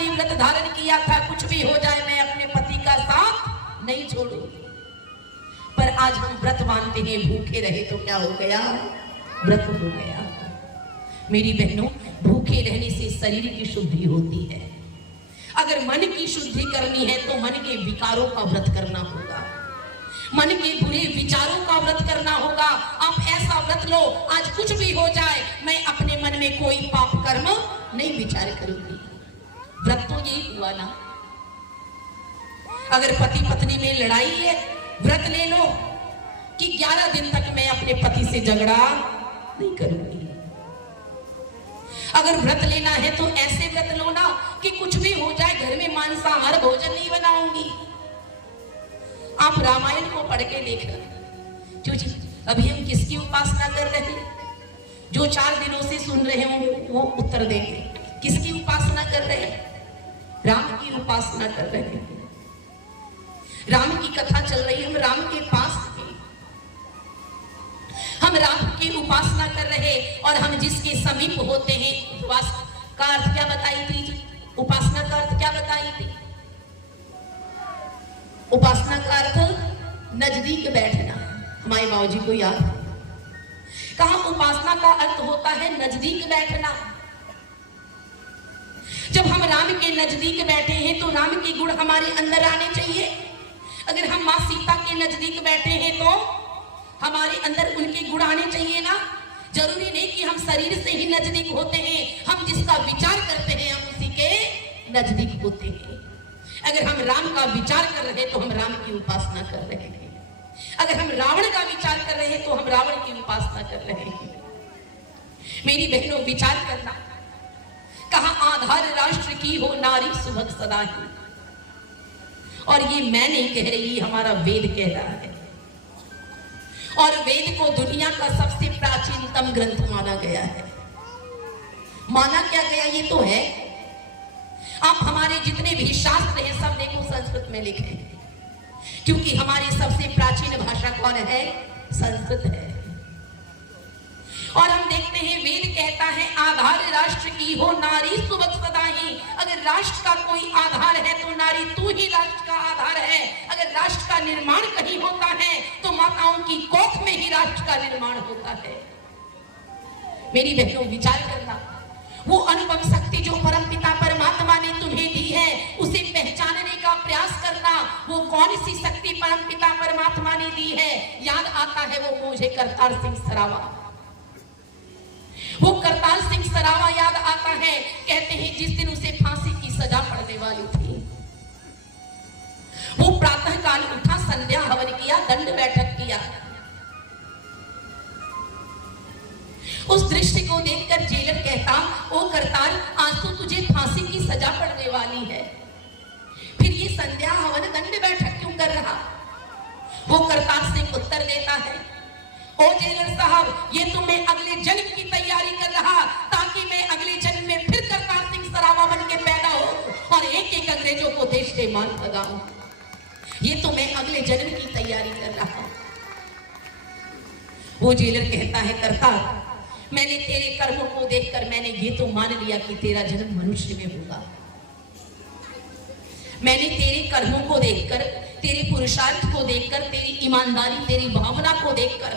ने व्रत धारण किया था, कुछ भी हो जाए मैं अपने पति का साथ नहीं छोड़ूंगी। पर आज हम व्रत मानते हैं, भूखे रहे तो क्या हो गया, व्रत हो गया। मेरी बहनों, भूखे रहने से शरीर की शुद्धि होती है। अगर मन की शुद्धि करनी है तो मन के विकारों का व्रत करना होगा, मन के बुरे विचारों का व्रत करना होगा। आप ऐसा व्रत लो, आज कुछ भी हो जाए मैं अपने मन में कोई पाप कर्म नहीं विचार करूंगी। व्रत तो यही हुआ ना। अगर पति पत्नी में लड़ाई है, व्रत ले लो कि 11 दिन तक मैं अपने पति से झगड़ा नहीं करूंगी। अगर व्रत लेना है तो ऐसे व्रत लो ना कि कुछ भी हो जाए घर में मांसाहार भोजन नहीं बनाऊंगी। आप रामायण को पढ़ के देखना। क्यों जी, अभी हम किसकी उपासना कर रहे हैं? जो 4 दिनों से सुन रहे होंगे वो उत्तर देंगे। किसकी उपासना कर रहे हैं? राम की उपासना कर रहे हैं। राम की कथा चल रही है, हम राम के पास थे, हम राम की उपासना कर रहे और हम जिसके समीप होते हैं। उपवास का अर्थ क्या बताई थी जी? उपासना का अर्थ क्या बताई थी? उपासना का अर्थ नजदीक बैठना। हमारे माँ जी को याद कहा, उपासना का अर्थ होता है नजदीक बैठना। जब हम राम के नजदीक बैठे हैं तो राम के गुण हमारे अंदर आने चाहिए। अगर हम माँ सीता के नजदीक बैठे हैं तो हमारे अंदर उनके गुण आने चाहिए ना। जरूरी नहीं कि हम शरीर से ही नजदीक होते हैं, हम जिसका विचार करते हैं हम उसी के नजदीक होते हैं। अगर हम राम का विचार कर रहे हैं तो हम राम की उपासना कर रहे हैं। अगर हम रावण का विचार कर रहे हैं तो हम रावण की उपासना कर रहे हैं। मेरी बहनों, विचार करना। कहा, आधार राष्ट्र की हो नारी सुभग सदा ही। और ये मैं नहीं कह रही, हमारा वेद कह रहा है। और वेद को दुनिया का सबसे प्राचीनतम ग्रंथ माना गया है। माना क्या गया ये तो है, आप हमारे जितने भी शास्त्र हैं सब देखो संस्कृत में लिखे हैं, क्योंकि हमारी सबसे प्राचीन भाषा कौन है? संस्कृत है। और हम देखते हैं वेद कहता है आधार राष्ट्र की हो नारी सुभग सदा ही। अगर राष्ट्र का कोई आधार है तो नारी तू ही राष्ट्र का आधार है। अगर राष्ट्र का निर्माण कहीं होता है तो माताओं की कोख में ही राष्ट्र का निर्माण होता है। मेरी बहनों, विचार करना। वो अनुपम शक्ति जो परमपिता परमात्मा ने तुम्हें दी है उसे पहचानने का प्रयास करना। वो कौन सी शक्ति परमपिता परमात्मा ने दी है? याद आता है वो मुझे करतार सिंह सरावा। वो करतार सिंह सरावा याद आता है। कहते हैं जिस दिन उसे फांसी की सजा पड़ने वाली थी, वो प्रातः काल उठा, संध्या हवन किया, दंड बैठक किया। उस दृश्य को देखकर जेलर कहता, ओ करतार, आज तो तुझे फांसी की सजा पड़ने वाली है, फिर ये संध्या हवन दंड बैठक क्यों कर रहा? वो करतार सिंह उत्तर देता है, ओ जेलर साहब, ये तो मैं अगले जन्म की तैयारी कर रहा, ताकि मैं अगले जन्म में फिर करतार सिंह सरावा बन के पैदा हो और एक एक अंग्रेजों को देश के मान लगाऊं। ये तो मैं अगले जन्म की तैयारी कर रहा। वो जेलर कहता है, करतार, मैंने तेरे कर्मों को देखकर मैंने ये तो मान लिया कि तेरा जन्म मनुष्य में होगा। मैंने तेरे कर्मों को देखकर, तेरे पुरुषार्थ को देखकर, तेरी ईमानदारी, तेरी भावना को देखकर,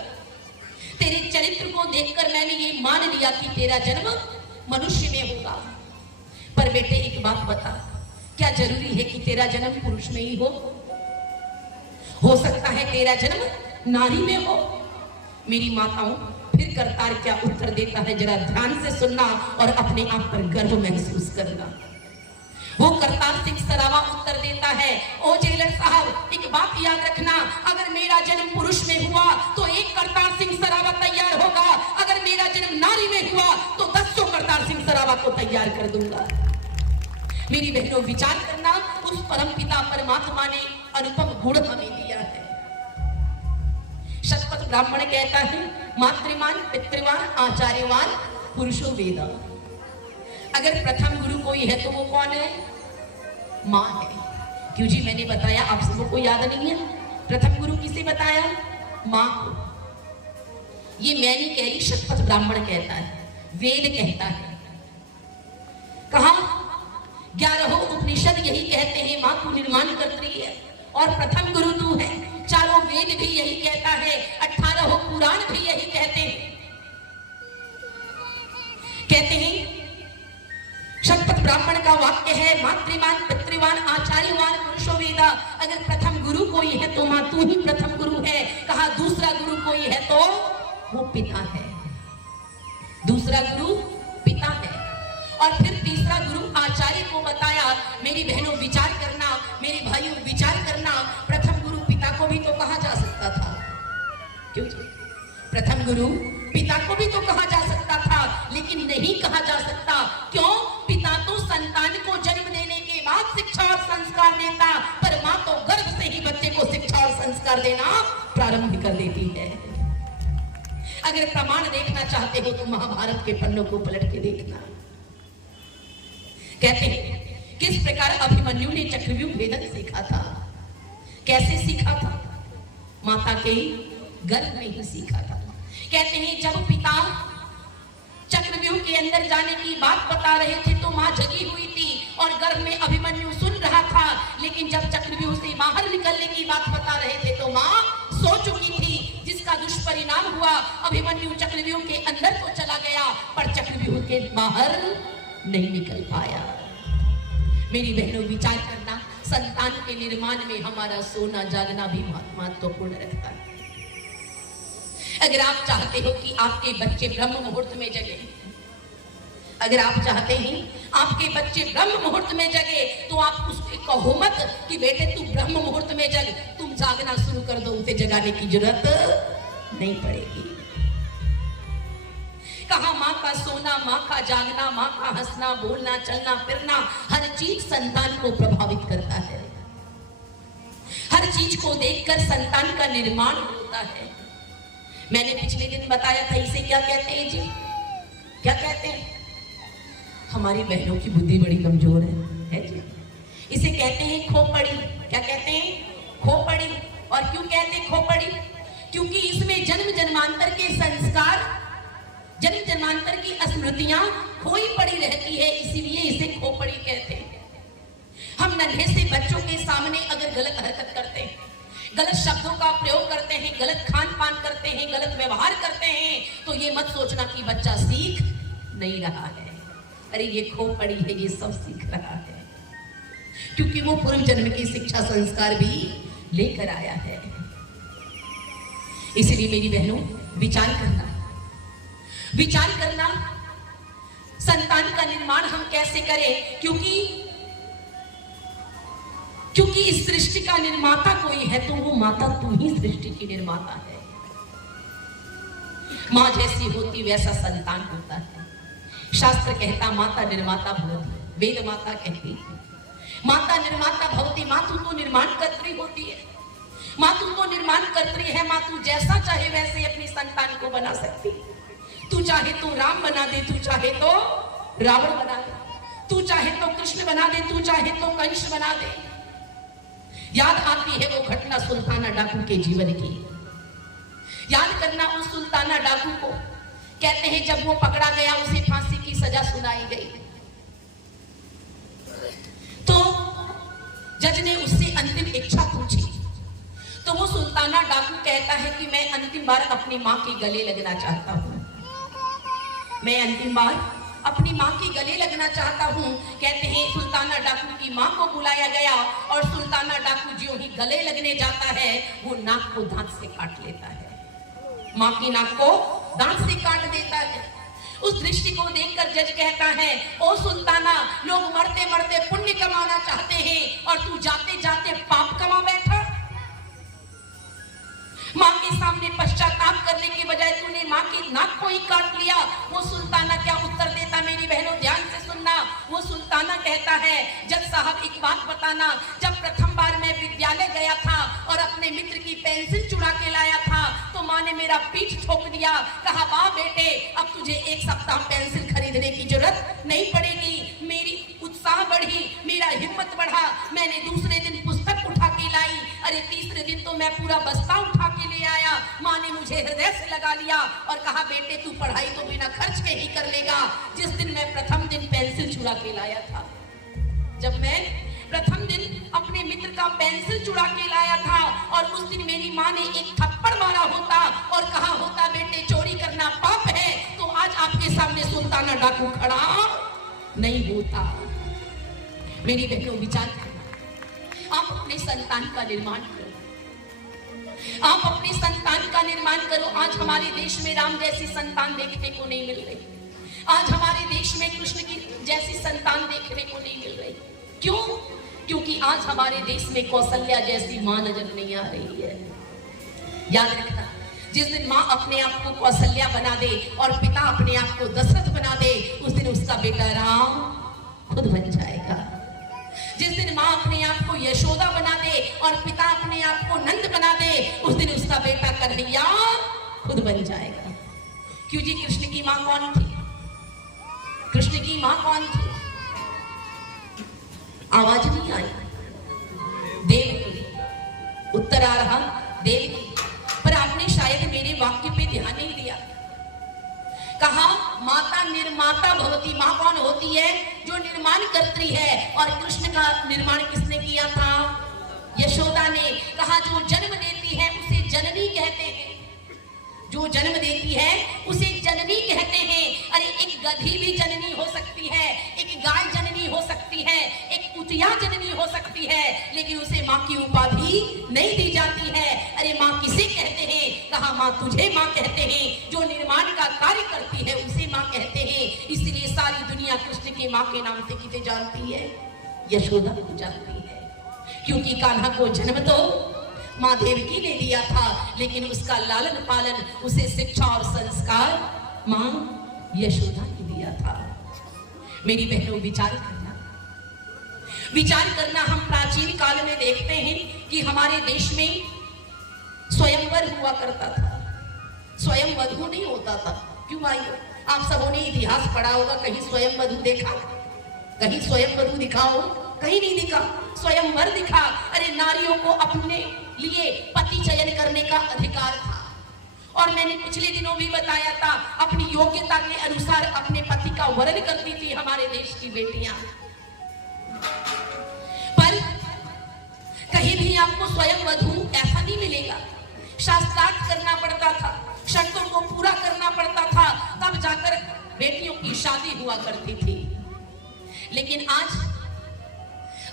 तेरे चरित्र को देखकर मैंने ये मान लिया कि तेरा जन्म मनुष्य में होगा। पर बेटे एक बात बता, क्या जरूरी है कि तेरा जन्म पुरुष में ही हो सकता है तेरा जन्म नारी में हो। मेरी माताओं, फिर करतार क्या उत्तर देता है जरा ध्यान से सुनना और अपने आप पर गर्व महसूस करना। वो करतार सिंह सरावा उत्तर देता है, ओ जेलर साहब, एक बात याद रखना, अगर मेरा जन्म पुरुष में हुआ तो एक करतार सिंह सरावा तैयार होगा, अगर मेरा जन्म नारी में हुआ तो 10 करतार सिंह सरावा को तैयार कर दूंगा। मेरी बहनों, विचार करना, उस परमपिता परमात्मा ने अनुपम गुण हमें दिया है। शतपथ ब्राह्मण कहता है, मातृवान पितृवान आचार्यवान पुरुषो वेद। अगर प्रथम गुरु कोई है तो वो कौन है? माँ है। क्यों जी, मैंने बताया, आप सबको को याद नहीं है? प्रथम गुरु किसे बताया? माँ को। ये मैं नहीं कह रही, शतपथ ब्राह्मण कहता है, वेद कहता है। कहा 11 उपनिषद यही कहते हैं, माँ तू निर्माण कर्त्री है और प्रथम गुरु तू है। चारों वेद भी यही कहता है, 18 पुराण भी यही कहते हैं। कहते हैं शतपथ ब्राह्मण का वाक्य है, मातृवान पितृवान आचार्यवान पुरुषो वेदा। अगर प्रथम गुरु कोई है तो मां तू ही प्रथम गुरु है। कहा दूसरा गुरु कोई है तो वो पिता है। दूसरा गुरु पिता है और फिर तीसरा गुरु आचार्य को बताया। मेरी बहनों विचार करना, मेरे भाइयों विचार करना, प्रथम गुरु पिता को भी तो कहा जा सकता था। क्यों? प्रथम गुरु पिता को भी तो कहा जा सकता था, लेकिन नहीं कहा जा सकता। क्यों? पिता तो संतान को जन्म देने के बाद शिक्षा और संस्कार देता, पर मां तो गर्भ से ही बच्चे को शिक्षा और संस्कार देना प्रारंभ कर देती है। अगर प्रमाण देखना चाहते हो तो महाभारत के पन्नों को पलट के देखना। कहते हैं किस प्रकार अभिमन्यु ने चक्रव्यूह भेदन सीखा था। कैसे सीखा था? माता के गर्भ में ही सीखा था। कहते हैं जब पिता चक्रव्यूह के अंदर जाने की बात बता रहे थे तो मां जगी हुई थी और गर्भ में अभिमन्यु सुन रहा था, लेकिन जब चक्रव्यूह से बाहर निकलने की बात बता रहे थे तो मां सो चुकी थी, जिसका दुष्परिणाम हुआ अभिमन्यु चक्रव्यूह के अंदर तो चला गया पर चक्रव्यूह के बाहर नहीं निकल पाया। मेरी बहनों विचार करना, संतान के निर्माण में हमारा सोना जागना भी महत्वपूर्ण रखता है। अगर आप चाहते हो कि आपके बच्चे ब्रह्म मुहूर्त में जगे, अगर आप चाहते हैं आपके बच्चे ब्रह्म मुहूर्त में जगे, तो आप उसके कहो मत कि बेटे तू ब्रह्म मुहूर्त में जग, तुम जागना शुरू कर दो, उसे जगाने की जरूरत नहीं पड़ेगी। कहा माँ का सोना, माँ का जागना, माँ का हंसना, बोलना, चलना फिरना, हर चीज संतान को प्रभावित करता है। हर चीज को देखकर संतान का निर्माण होता है। मैंने पिछले दिन बताया था, इसे क्या कहते हैं जी? क्या कहते हैं? हमारी बहनों की बुद्धि बड़ी कमजोर है जी। इसे कहते हैं खोपड़ी। क्या कहते हैं? खोपड़ी। और क्यों कहते हैं खोपड़ी? क्योंकि इसमें जन्म जन्मांतर के संस्कार, जन्म जन्मांतर की स्मृतियां खोई पड़ी रहती है, इसीलिए इसे खोपड़ी कहते हैं। हम नन्हे से बच्चों के सामने अगर गलत हरकत करते हैं, गलत शब्दों का प्रयोग करते हैं, गलत खान पान करते हैं, गलत व्यवहार करते हैं, तो ये मत सोचना कि बच्चा सीख नहीं रहा है। अरे ये खोपड़ी है, ये सब सीख रहा है, क्योंकि वो पूर्व जन्म की शिक्षा संस्कार भी लेकर आया है। इसलिए मेरी बहनों विचार करना, विचार करना संतान का निर्माण हम कैसे करें, क्योंकि इस सृष्टि का निर्माता कोई है तो वो माता तू ही सृष्टि की निर्माता है। मां जैसी होती वैसा संतान होता है। शास्त्र कहता माता निर्माता भवति, वेद माता कहती है माता निर्माता भवति। माँ तू तो निर्माण कर्त्री होती है, माँ तू तो निर्माण कर्त्री है। माँ तू जैसा चाहे वैसे अपनी संतान को बना सकती। तू चाहे तो राम बना दे, तू चाहे तो रावण बना दे, तू चाहे तो कृष्ण बना दे, तू चाहे तो कंस बना दे। याद आती है वो घटना सुल्ताना डाकू के जीवन की। याद करना उस सुल्ताना डाकू को। कहते हैं जब वो पकड़ा गया उसे फांसी की सजा सुनाई गई, तो जज ने उससे अंतिम इच्छा पूछी। तो वो सुल्ताना डाकू कहता है कि मैं अंतिम बार अपनी माँ के गले लगना चाहता हूँ, मैं अंतिम बार अपनी माँ के गले लगना चाहता हूँ। कहते हैं सुल्ताना डाकू की माँ को बुलाया गया और सुल्ताना डाकू जो ही गले लगने जाता है वो नाक को दांत से काट लेता है, माँ की नाक को दांत से काट देता है। उस दृष्टि को देखकर जज कहता है ओ सुल्ताना, लोग मरते मरते पुण्य कमाना चाहते हैं और तू जाते जाते पाप कमा बैठा। माँ के सामने पश्चाताप करने के बजाय तूने माँ की नाक को ही काट लिया। वो सुल्ताना क्या उत्तर देता, मेरी बहनों ध्यान से सुनना। वो सुल्ताना कहता है जज साहब एक बात बताना, जब प्रथम बार मैं विद्यालय गया था और अपने मित्र की पेंसिल चुरा के लाया था तो माँ ने मेरा पीठ ठोक दिया। कहा वाह बेटे, अब तुझे एक सप्ताह पेंसिल खरीदने की जरूरत नहीं पड़ेगी। मेरी उत्साह बढ़ी, मेरा हिम्मत बढ़ा, मैंने दूसरे दिन पुस्तक उठा के लाई। अरे तीसरे दिन तो मैं पूरा बस्ता उठा के ले आया। माँ ने मुझे हृदय से लगा लिया और कहा बेटे तू पढ़ाई तो बिना खर्च के ही कर लेगा। जिस दिन मैं प्रथम दिन पेंसिल चुरा के लाया था, जब मैं प्रथम दिन अपने मित्र का पेंसिल चुरा के लाया था और उस दिन मेरी माँ ने एक थप्पड़ मारा होता और कहा होता बेटे चोरी करना पाप है, तो आज आपके सामने सुल्ताना डाकू खड़ा नहीं होता। मेरी बहनों विचार करना, आप अपने संतान का निर्माण करो, आप अपने संतान का निर्माण करो। आज हमारे देश में राम जैसी संतान देखने को नहीं मिल रही, आज हमारे देश में कृष्ण की जैसी संतान देखने को नहीं मिल रही। क्यों? क्योंकि आज हमारे देश में कौशल्या जैसी मां नजर नहीं आ रही है। याद रखना, जिस दिन मां अपने आप को कौशल्या बना दे और पिता अपने आप को दशरथ बना दे, उस दिन उसका बेटा राम खुद बन जाएगा। जिस दिन मां अपने आप को यशोदा बना दे और पिता अपने आप को नंद बना दे, उस दिन उसका बेटा कन्हैया खुद बन जाएगा। क्यों जी? कृष्ण की मां कौन थी? कृष्ण की मां कौन थी? आवाज नहीं आई। देवकी। उत्तर आ रहा देवकी। पर आपने शायद मेरे वाक्य पे ध्यान नहीं दिया। कहा माता निर्माता भवती। मां कौन होती है? जो निर्माण करती है। और कृष्ण का निर्माण किसने किया था? यशोदा ने। कहा जो जन्म देती है उसे जननी कहते हैं, जो जन्म देती है उसे जननी कहते हैं। अरे एक गधी भी जननी हो सकती है, एक गाय जननी हो सकती है, एक कुतिया जननी हो सकती है, लेकिन उसे मां की उपाधि नहीं दी जाती है। अरे मां किसे कहते हैं? कहा मां तुझे मां कहते हैं। जो निर्माण का कार्य करती है उसे मां कहते हैं। इसलिए सारी दुनिया कृष्ण के मां के नाम से किसे जानती है? यशोदा को जानती है। क्योंकि कान्हा को जन्म तो मां देवकी ने दिया था, लेकिन उसका लालन पालन, उसे शिक्षा और संस्कार मां यशोदा ने दिया था। मेरी बहनों विचार करना, विचार करना। हम प्राचीन काल में देखते हैं कि हमारे देश में स्वयंवर हुआ करता था, स्वयं वधु नहीं होता था। क्यों भाइयों? आप सबों ने इतिहास पढ़ा होगा, कहीं स्वयं वधु देखा? कहीं स्वयं वधु दिखाओ? कहीं नहीं दिखा। स्वयंवर दिखा। अरे नारियों को अपने लिए पति चयन करने का अधिकार था। और मैंने पिछले दिनों भी बताया था, अपनी योग्यता के अनुसार अपने पति का वरण करती थी हमारे देश की बेटियां। पर कहीं भी आपको स्वयं वधु ऐसा नहीं मिलेगा। शास्त्रार्थ करना पड़ता था, शर्तों को पूरा करना पड़ता था, तब जाकर बेटियों की शादी हुआ करती थी। लेकिन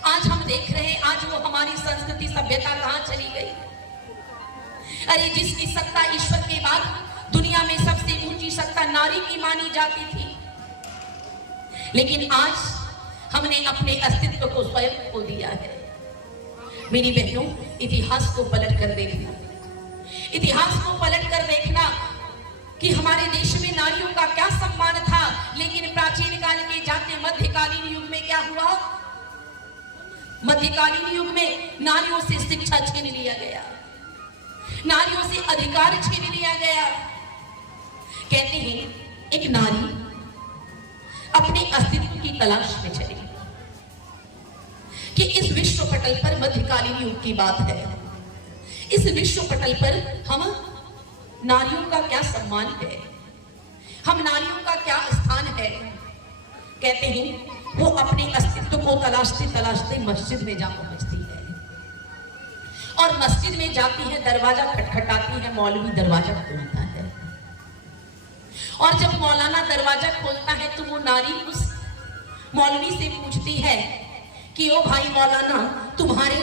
आज हम देख रहे हैं, आज वो हमारी संस्कृति सभ्यता कहां चली गई। अरे जिसकी सत्ता ईश्वर के बाद दुनिया में सबसे ऊंची सत्ता नारी की मानी जाती थी, लेकिन आज हमने अपने अस्तित्व को स्वयं खो दिया है। मेरी बहनों, इतिहास को पलट कर देखना, इतिहास को पलट कर देखना कि हमारे देश में नारियों का क्या सम्मान था। लेकिन प्राचीन काल के जाते मध्यकालीन युग में क्या हुआ? मध्यकालीन युग में नारियों से शिक्षा छीन लिया गया, नारियों से अधिकार छीन लिया गया। कहते हैं एक नारी अपने अस्तित्व की तलाश में चली कि इस विश्व पटल पर, मध्यकालीन युग की बात है, इस विश्व पटल पर हम नारियों का क्या सम्मान है, हम नारियों का क्या स्थान है। कहते हैं वो अपने अस्तित्व को तलाशते तलाशते मस्जिद में जा पहुंचती है, और मस्जिद में जाती है, दरवाजा खटखटाती है, मौलवी दरवाजा खोलता है। और जब मौलाना दरवाजा खोलता है तो वो नारी उस मौलवी से पूछती है कि ओ भाई मौलाना, तुम्हारे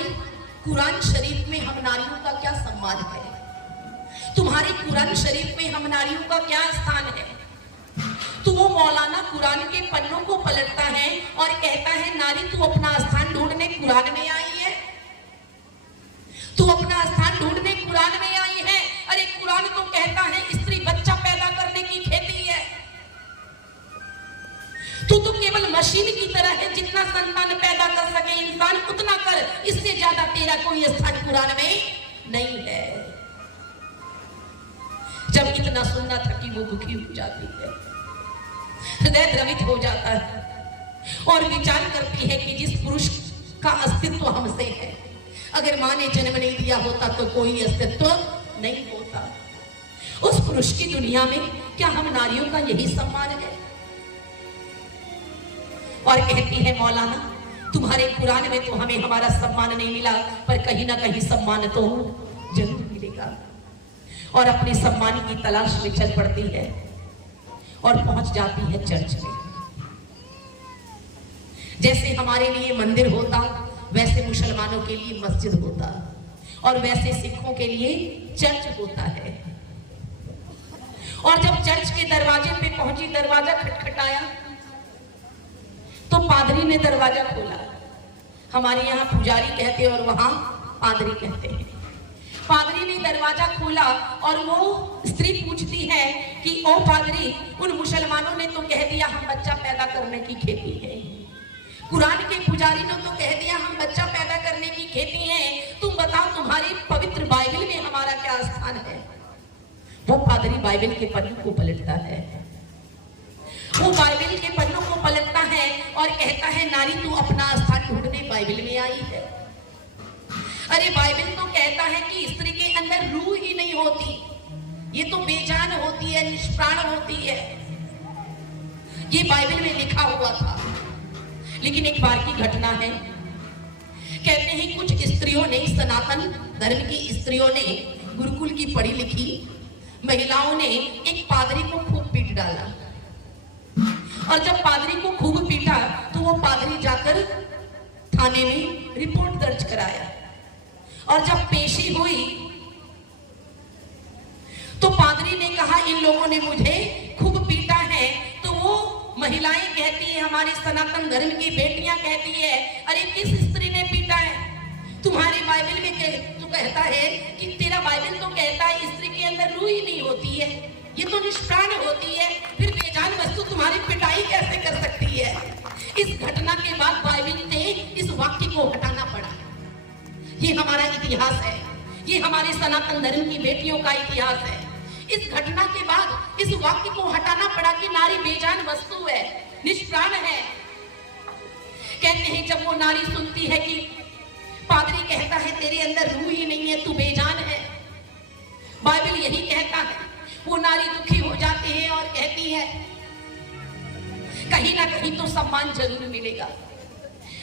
कुरान शरीफ में हम नारियों का क्या सम्मान है, तुम्हारे कुरान शरीफ में हम नारियों का क्या स्थान है। तो वो मौलाना कुरान के पन्नों को पलटता है और कहता है नारी तू अपना स्थान ढूंढने कुरान में आई है, तू अपना स्थान ढूंढने कुरान में आई है। अरे कुरान तो कहता है स्त्री बच्चा पैदा करने की खेती है, तू तो केवल मशीन की तरह है, जितना संतान पैदा कर सके इंसान उतना कर, इससे ज्यादा तेरा कोई स्थान कुरान में नहीं है। जब इतना सुनना था कि वो दुखी हो जाती है, हृदय द्रवित हो जाता है और विचार करती है कि जिस पुरुष का अस्तित्व हमसे है, अगर मां ने जन्म नहीं दिया होता तो कोई अस्तित्व नहीं होता। उस पुरुष की दुनिया में क्या हम नारियों का यही सम्मान है? और कहती है मौलाना तुम्हारे कुरान में तो हमें हमारा सम्मान नहीं मिला, पर कहीं ना कहीं सम्मान तो जरूर मिलेगा। और अपने सम्मान की तलाश में चल पड़ती है और पहुंच जाती है चर्च में। जैसे हमारे लिए मंदिर होता, वैसे मुसलमानों के लिए मस्जिद होता, और वैसे सिखों के लिए चर्च होता है। और जब चर्च के दरवाजे पे पहुंची, दरवाजा खटखटाया तो पादरी ने दरवाजा खोला। हमारे यहाँ पुजारी कहते हैं और वहां पादरी कहते हैं। पादरी ने दरवाजा खोला और वो स्त्री पूछती है कि ओ पादरी, उन मुसलमानों ने तो कह दिया हम बच्चा पैदा करने की खेती है, कुरान के पुजारी ने तो कह दिया हम बच्चा पैदा करने की खेती है, तुम बताओ तुम्हारी पवित्र बाइबल में हमारा क्या स्थान है। वो पादरी बाइबल के पन्नों को पलटता है, वो बाइबल के पन्नों को पलटता है और कहता है नारी तू अपना स्थान ढूंढने बाइबल में आई है। अरे बाइबल तो कहता है कि स्त्री के अंदर रूह ही नहीं होती, ये तो बेजान होती है, निष्प्राण होती है। ये बाइबल में लिखा हुआ था। लेकिन एक बार की घटना है, कहते हैं कुछ स्त्रियों ने, सनातन धर्म की स्त्रियों ने, गुरुकुल की पढ़ी लिखी महिलाओं ने एक पादरी को खूब पीट डाला। और जब पादरी को खूब पीटा तो वो पादरी जाकर थाने में रिपोर्ट दर्ज कराया। और जब पेशी हुई तो पादरी ने कहा इन लोगों ने मुझे खूब पीटा है। तो वो महिलाएं कहती है, हमारी सनातन धर्म की बेटियां कहती है, अरे किस स्त्री ने पीटा है? तुम्हारी बाइबल में तो कहता है कि तेरा बाइबल तो कहता है स्त्री के अंदर रूह ही नहीं होती है, ये तो निष्प्राण होती है, फिर बेजान वस्तु तुम्हारी पिटाई कैसे कर सकती है? इस घटना के बाद बाइबल ने इस वाक्य को हटाना पड़ा। ये हमारा इतिहास है, ये हमारे सनातन धर्म की बेटियों का इतिहास है। इस घटना के बाद इस वाक्य को हटाना पड़ा कि नारी बेजान वस्तु है, निष्प्राण है। कहते हैं जब वो नारी सुनती है कि पादरी कहता है तेरे अंदर रूह ही नहीं है, तू बेजान है, बाइबल यही कहता है, वो नारी दुखी हो जाती है और कहती है कहीं ना कहीं तो सम्मान जरूर मिलेगा।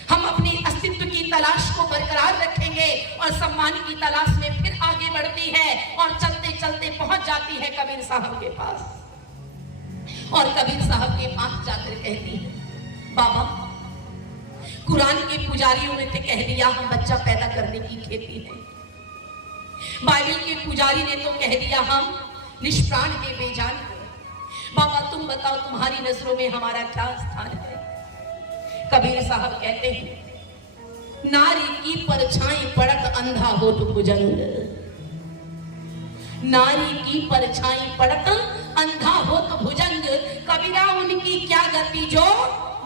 हम अपने अस्तित्व की तलाश को बरकरार रखेंगे और सम्मान की तलाश में फिर आगे बढ़ती है और चलते चलते पहुंच जाती है कबीर साहब के पास। और कबीर साहब के पास जाकर कहती है, बाबा कुरान के पुजारियों ने तो कह दिया हम बच्चा पैदा करने की खेती है, बाइबल के पुजारी ने तो कह दिया हम निष्प्राण के बेजान है। बाबा तुम बताओ तुम्हारी नजरों में हमारा क्या स्थान है? कबीर साहब कहते हैं नारी की परछाई पड़त अंधा होत भुजंग, नारी की परछाई पड़त अंधा होत भुजंग, कबीरा उनकी क्या गति जो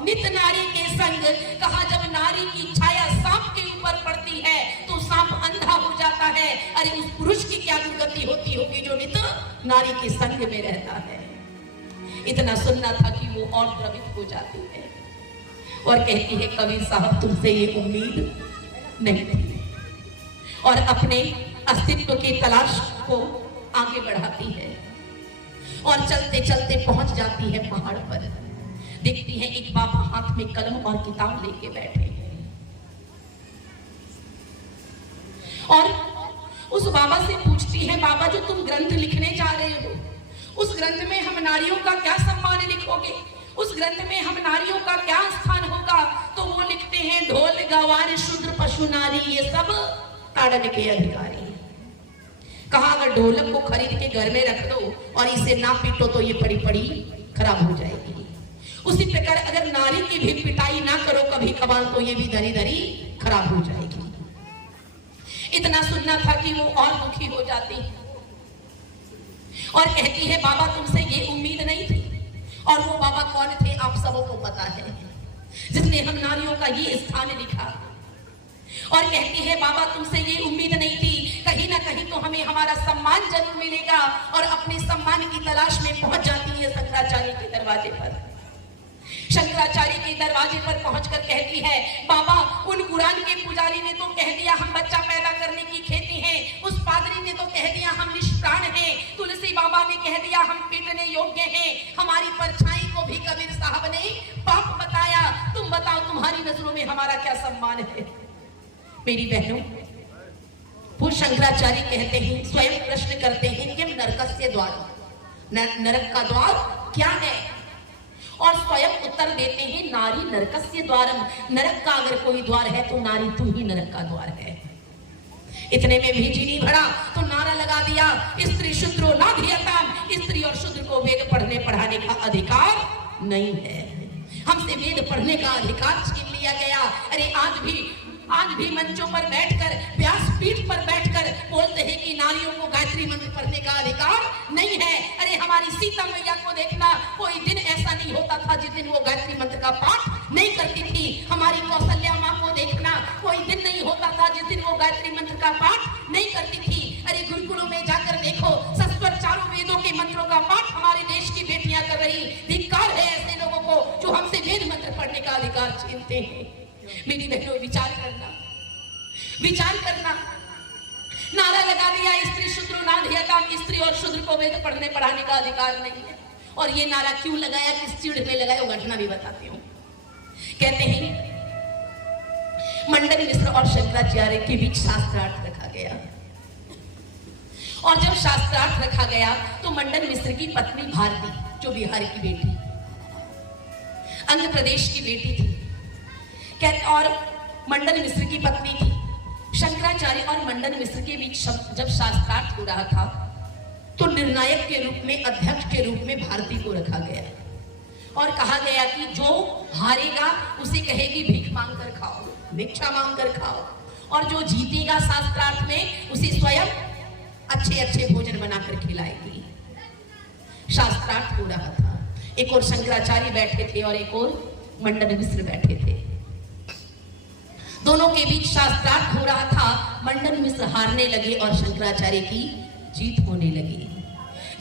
नित नारी के संग। कहा जब नारी की छाया सांप के ऊपर पड़ती है तो सांप अंधा हो जाता है, अरे उस पुरुष की क्या दुर्गति होती होगी जो नित नारी के संग में रहता है। इतना सुनना था कि वो और द्रवित हो जाती है और कहती है कबीर साहब तुमसे ये उम्मीद नहीं थी, और अपने अस्तित्व की तलाश को आगे बढ़ाती है और चलते चलते पहुंच जाती है पहाड़ पर। देखती है एक बाबा हाथ में कलम और किताब लेके बैठे हैं और उस बाबा से पूछती है, बाबा जो तुम ग्रंथ लिखने जा रहे हो उस ग्रंथ में हम नारियों का क्या सम्मान लिखोगे? उस ग्रंथ में हम नारियों का क्या स्थान होगा? तो वो लिखते हैं ढोल गवार शूद्र पशु नारी ये सब ताड़न के अधिकारी। कहा अगर ढोलक को खरीद के घर में रख दो और इसे ना पीटो तो ये पड़ी पड़ी खराब हो जाएगी। उसी प्रकार अगर नारी की भी पिटाई ना करो कभी कभार तो ये भी धरी धरी खराब हो जाएगी। इतना सुनना था कि वो और दुखी हो जाती और कहती है बाबा तुमसे ये उम्मीद नहीं थी। और वो बाबा कौन थे आप सबको पता है, जिसने हम नारियों का ये स्थान लिखा। और कहती है बाबा तुमसे ये उम्मीद नहीं थी, कहीं ना कहीं तो हमें हमारा सम्मान जरूर मिलेगा। और अपने सम्मान की तलाश में पहुंच जाती है शंकराचार्य के दरवाजे पर। शंकराचार्य के दरवाजे पर पहुंचकर कहती है बाबा उन कुरान के पुजारी ने तो कह दिया हम बच्चा पैदा करने की खेती है, उस पादरी ने तो कह दिया हम निष्प्राण हैं, तुलसी बाबा ने कह दिया हम पीटने योग्य हैं, हमारी परछाई को भी कबीर साहब ने पाप बताया। तुम बताओ तुम्हारी नजरों में हमारा क्या क्या सम्मान है। मेरी बहनों, वो शंकराचार्य कहते हैं, स्वयं प्रश्न करते हैं कि नरकस्य द्वार, नरक का द्वार क्या है, और स्वयं उत्तर देते हैं नारी नरकस्य द्वारम, नरक का अगर कोई द्वार है तो नारी तू ही नरक का द्वार है। इतने में भी जी नहीं भरा तो नारा लगा दिया, स्त्री शूद्रो नाधियताम, स्त्री और शूद्र को वेद पढ़ने पढ़ाने का अधिकार नहीं है, हमसे वेद पढ़ने का अधिकार छीन लिया गया। अरे आज भी मंचों पर बैठकर, व्यासपीठ पर बैठकर बोलते हैं कि नारियों को गायत्री मंत्र पढ़ने का अधिकार नहीं है। अरे हमारी सीता मैया को देखना, कोई दिन ऐसा नहीं होता था जिस दिन वो गायत्री मंत्र का पाठ नहीं करती थी। हमारी कौशल्या माँ को देखना, कोई दिन नहीं होता था जिस दिन वो गायत्री मंत्र का पाठ नहीं करती थी। अरे गुरुकुलों में जाकर देखो, सस्वर चारों वेदों के मंत्रों का पाठ हमारे देश की बेटियां कर रही। धिक्कार है ऐसे लोगों को जो हमसे वेद मंत्र पढ़ने का अधिकार छीनते हैं। मेरी बहनों, विचार करना। नारा लगा दिया, स्त्री शूद्रो नाधियताम, स्त्री और शूद्र को वेद पढ़ने पढ़ाने का अधिकार नहीं है। और ये नारा क्यों लगाया, किस चिढ़ में लगाया, वो घटना भी बताती हूँ। कहते हैं मंडन मिश्र और शंकराचार्य के बीच शास्त्रार्थ रखा गया, और जब शास्त्रार्थ रखा गया तो मंडन मिश्र की पत्नी भारती, जो बिहार की बेटी, आंध्र प्रदेश की बेटी थी, और मंडन मिश्र की पत्नी थी। शंकराचार्य और मंडन मिश्र के बीच जब शास्त्रार्थ हो रहा था तो निर्णायक के रूप में, अध्यक्ष के रूप में भारती को रखा गया, और कहा गया कि जो हारेगा उसे कहेगी भीख मांग कर खाओ, भिक्षा मांग कर खाओ, और जो जीतेगा शास्त्रार्थ में उसे स्वयं अच्छे अच्छे भोजन बनाकर खिलाएगी। शास्त्रार्थ हो रहा था, एक और शंकराचार्य बैठे थे और एक और मंडन मिश्र बैठे थे। दोनों के बीच शास्त्रार्थ हो रहा था। मंडन मिश्र हारने लगे और शंकराचार्य की जीत होने लगी।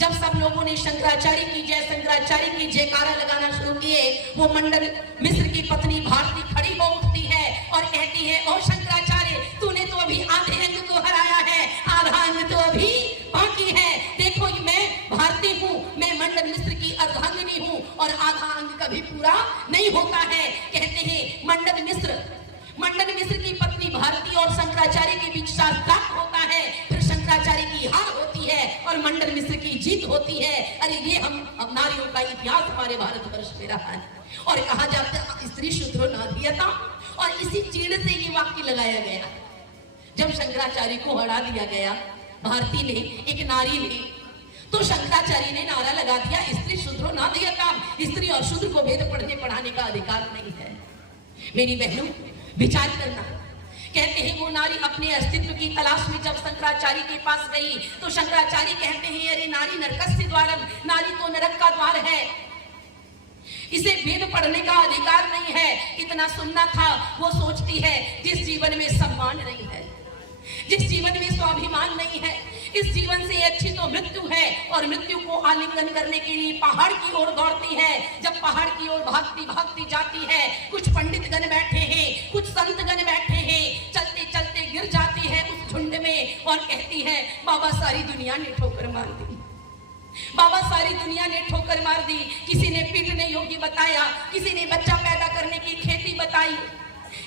जब सब लोगों ने शंकराचार्य की जय, शंकराचार्य की जयकारा लगाना शुरू किए, वो मंडन मिश्र की पत्नी भारती खड़ी हो उठती है और कहती है, ओ शंकराचार्य, तूने तो अभी आधे अंग को हराया है, आधा अंग तो अभी बाकी है। देखो मैं भारती हूँ, मैं मंडन मिश्र की अर्धांगिनी हूँ, और आधा अंग कभी पूरा नहीं होता है। कहते हैं मंडन मिश्र की पत्नी भारती और शंकराचार्य के बीच शास्त्रार्थ होता है, फिर शंकराचार्य की हार होती है और मंडन मिश्र की जीत होती है। अरे ये हम नारियों का इतिहास हमारे भारतवर्ष में रहा है, और कहा जाता है स्त्री शूद्रो नाधियताम, और इसी चीड़ से ये वाक्य लगाया गया। जब शंकराचार्य को हरा दिया गया भारती ने, एक नारी ने, तो शंकराचार्य ने नारा लगा दिया, स्त्री शूद्रो नाधियताम, स्त्री और शूद्र को वेद पढ़ने पढ़ाने का अधिकार नहीं है। मेरी बहनों, विचार करना। कहते हैं वो नारी अपने अस्तित्व की तलाश में जब शंकराचार्य के पास गई तो शंकराचार्य कहते हैं, अरे नारी नरकस्य द्वारम, नारी तो नरक का द्वार है, इसे वेद पढ़ने का अधिकार नहीं है। इतना सुनना था। वो सोचती है जिस जीवन में सम्मान नहीं है, जिस जीवन में स्वाभिमान नहीं है, इस जीवन से अच्छी तो मृत्यु है, और मृत्यु को आलिंगन करने के लिए पहाड़ की ओर दौड़ती है। जब पहाड़ की ओर भागती भागती जाती है, कुछ पंडित गण बैठे हैं, कुछ संत गण बैठे हैं, चलते चलते गिर जाती है उस झुंड में और कहती है, बाबा सारी दुनिया ने ठोकर मार दी, बाबा सारी दुनिया ने ठोकर मार दी। किसी ने पीटने योग्य बताया, किसी ने बच्चा पैदा करने की खेती बताई,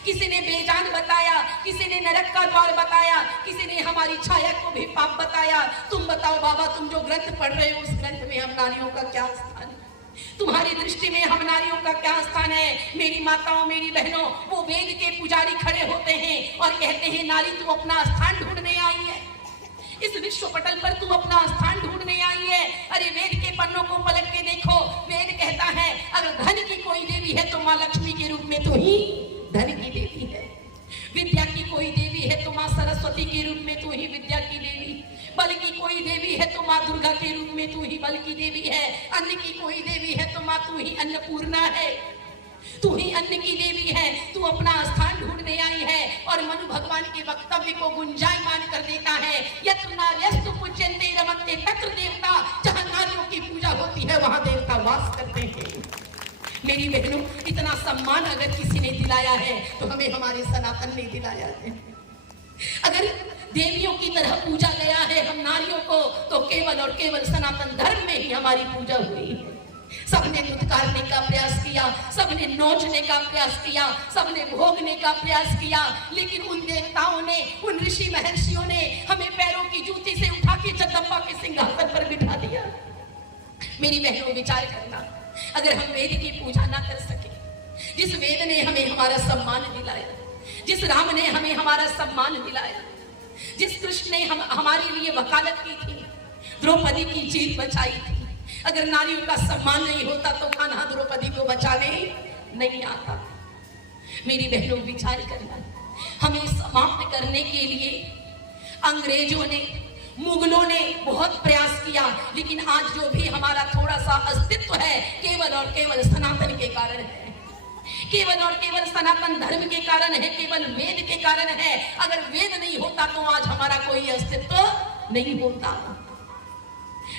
किसी ने बेजान बताया, किसी ने नरक का द्वार बताया, किसी ने हमारी छाया को भी पाप बताया। तुम बताओ बाबा, तुम जो ग्रंथ पढ़ रहे हो उस ग्रंथ में हम नारियों का क्या स्थान है? तुम्हारी दृष्टि में हम नारियों का क्या स्थान है? मेरी माताओं, मेरी बहनों, वो वेद के पुजारी खड़े होते हैं और कहते हैं, नारी तू अपना स्थान ढूंढने आई है, इस विश्व पटल पर तू अपना स्थान ढूंढने आई है। अरे वेद के पन्नों को पलट के देखो, वेद कहता है अगर धन की कोई देवी है तो माँ लक्ष्मी के रूप में तू ही धन की देवी है, विद्या की कोई देवी है तो माँ सरस्वती के रूप में तू ही विद्या की देवी, बल की कोई देवी है तो माँ दुर्गा के रूप में तू ही बल की देवी है, अन्न की कोई देवी है तो माँ तू ही अन्नपूर्णा है, तू ही अन्न की देवी है। तू अपना स्थान ढूंढने आई है और मनु भगवान के वक्तव्य को गुंजायमान कर देता है, यत्र नार्यस्तु पूज्यन्ते रमन्ते तत्र देवता, जहां नारियों की पूजा होती है वहां देवता वास करते हैं। मेरी बहनों, इतना सम्मान अगर किसी ने दिलाया है तो हमें हमारे सनातन ने दिलाया है। अगर देवियों की तरह पूजा गया है हम नारियों को, तो केवल और केवल सनातन धर्म में ही हमारी पूजा हुई है। सबने धुतकारने का प्रयास किया, सबने नोचने का प्रयास किया, सबने भोगने का प्रयास किया, लेकिन उन देवताओं ने, उन ऋषि महर्षियों ने हमें पैरों की जूती से उठा के जगदम्बा के सिंहासन पर बिठा दिया। मेरी बहनों, विचार करना, अगर हम वेद की पूजा ना कर सके, जिस वेद ने हमें हमारा सम्मान दिलाया, जिस राम ने हमें हमारा सम्मान दिलाया, जिस कृष्ण ने हमारे लिए वकालत की थी, द्रौपदी की जीत बचाई थी, अगर नारियों का सम्मान नहीं होता तो कान्हा द्रौपदी को बचाने नहीं आता। मेरी बहनों, विचार करना, हमें समाप्त करने के लिए अंग्रेजों ने, मुगलों ने बहुत प्रयास किया, लेकिन आज जो भी हमारा थोड़ा सा अस्तित्व है, केवल और केवल सनातन के कारण है, केवल और केवल सनातन धर्म के कारण है, केवल वेद के कारण है। अगर वेद नहीं होता तो आज हमारा कोई अस्तित्व नहीं होता।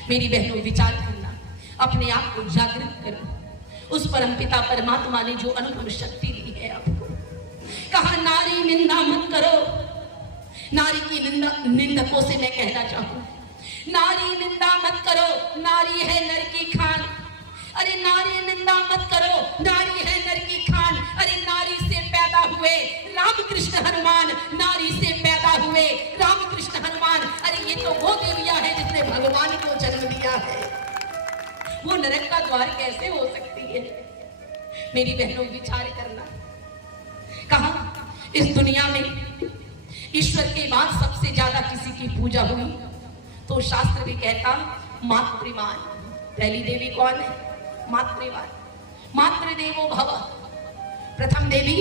मेरी बहनों, विचार करना, अपने आप को जागृत करो। उस परमपिता परमात्मा ने जो अनुभव शक्ति दी है आपको, कहा नारी निंदा मत करो। नारी की निंदकों से मैं कहना चाहूं, नारी निंदा मत करो, नारी है नर की खान। अरे नारी निंदा मत करो, नारी है नर की खान। अरे नारी से पैदा हुए रामकृष्ण हनुमान, नारी से पैदा हुए रामकृष्ण हनुमान। अरे ये तो वो देविया है जिसने भगवान को जन्म दिया है, वो नरक का द्वार कैसे हो सकती है? मेरी बहनों, विचार करना, कहा इस दुनिया में ईश्वर के बाद सबसे ज्यादा किसी की पूजा हुई तो शास्त्र भी कहता मातृवान। पहली देवी कौन है? मातृवान। मातृदेवो भव, प्रथम देवी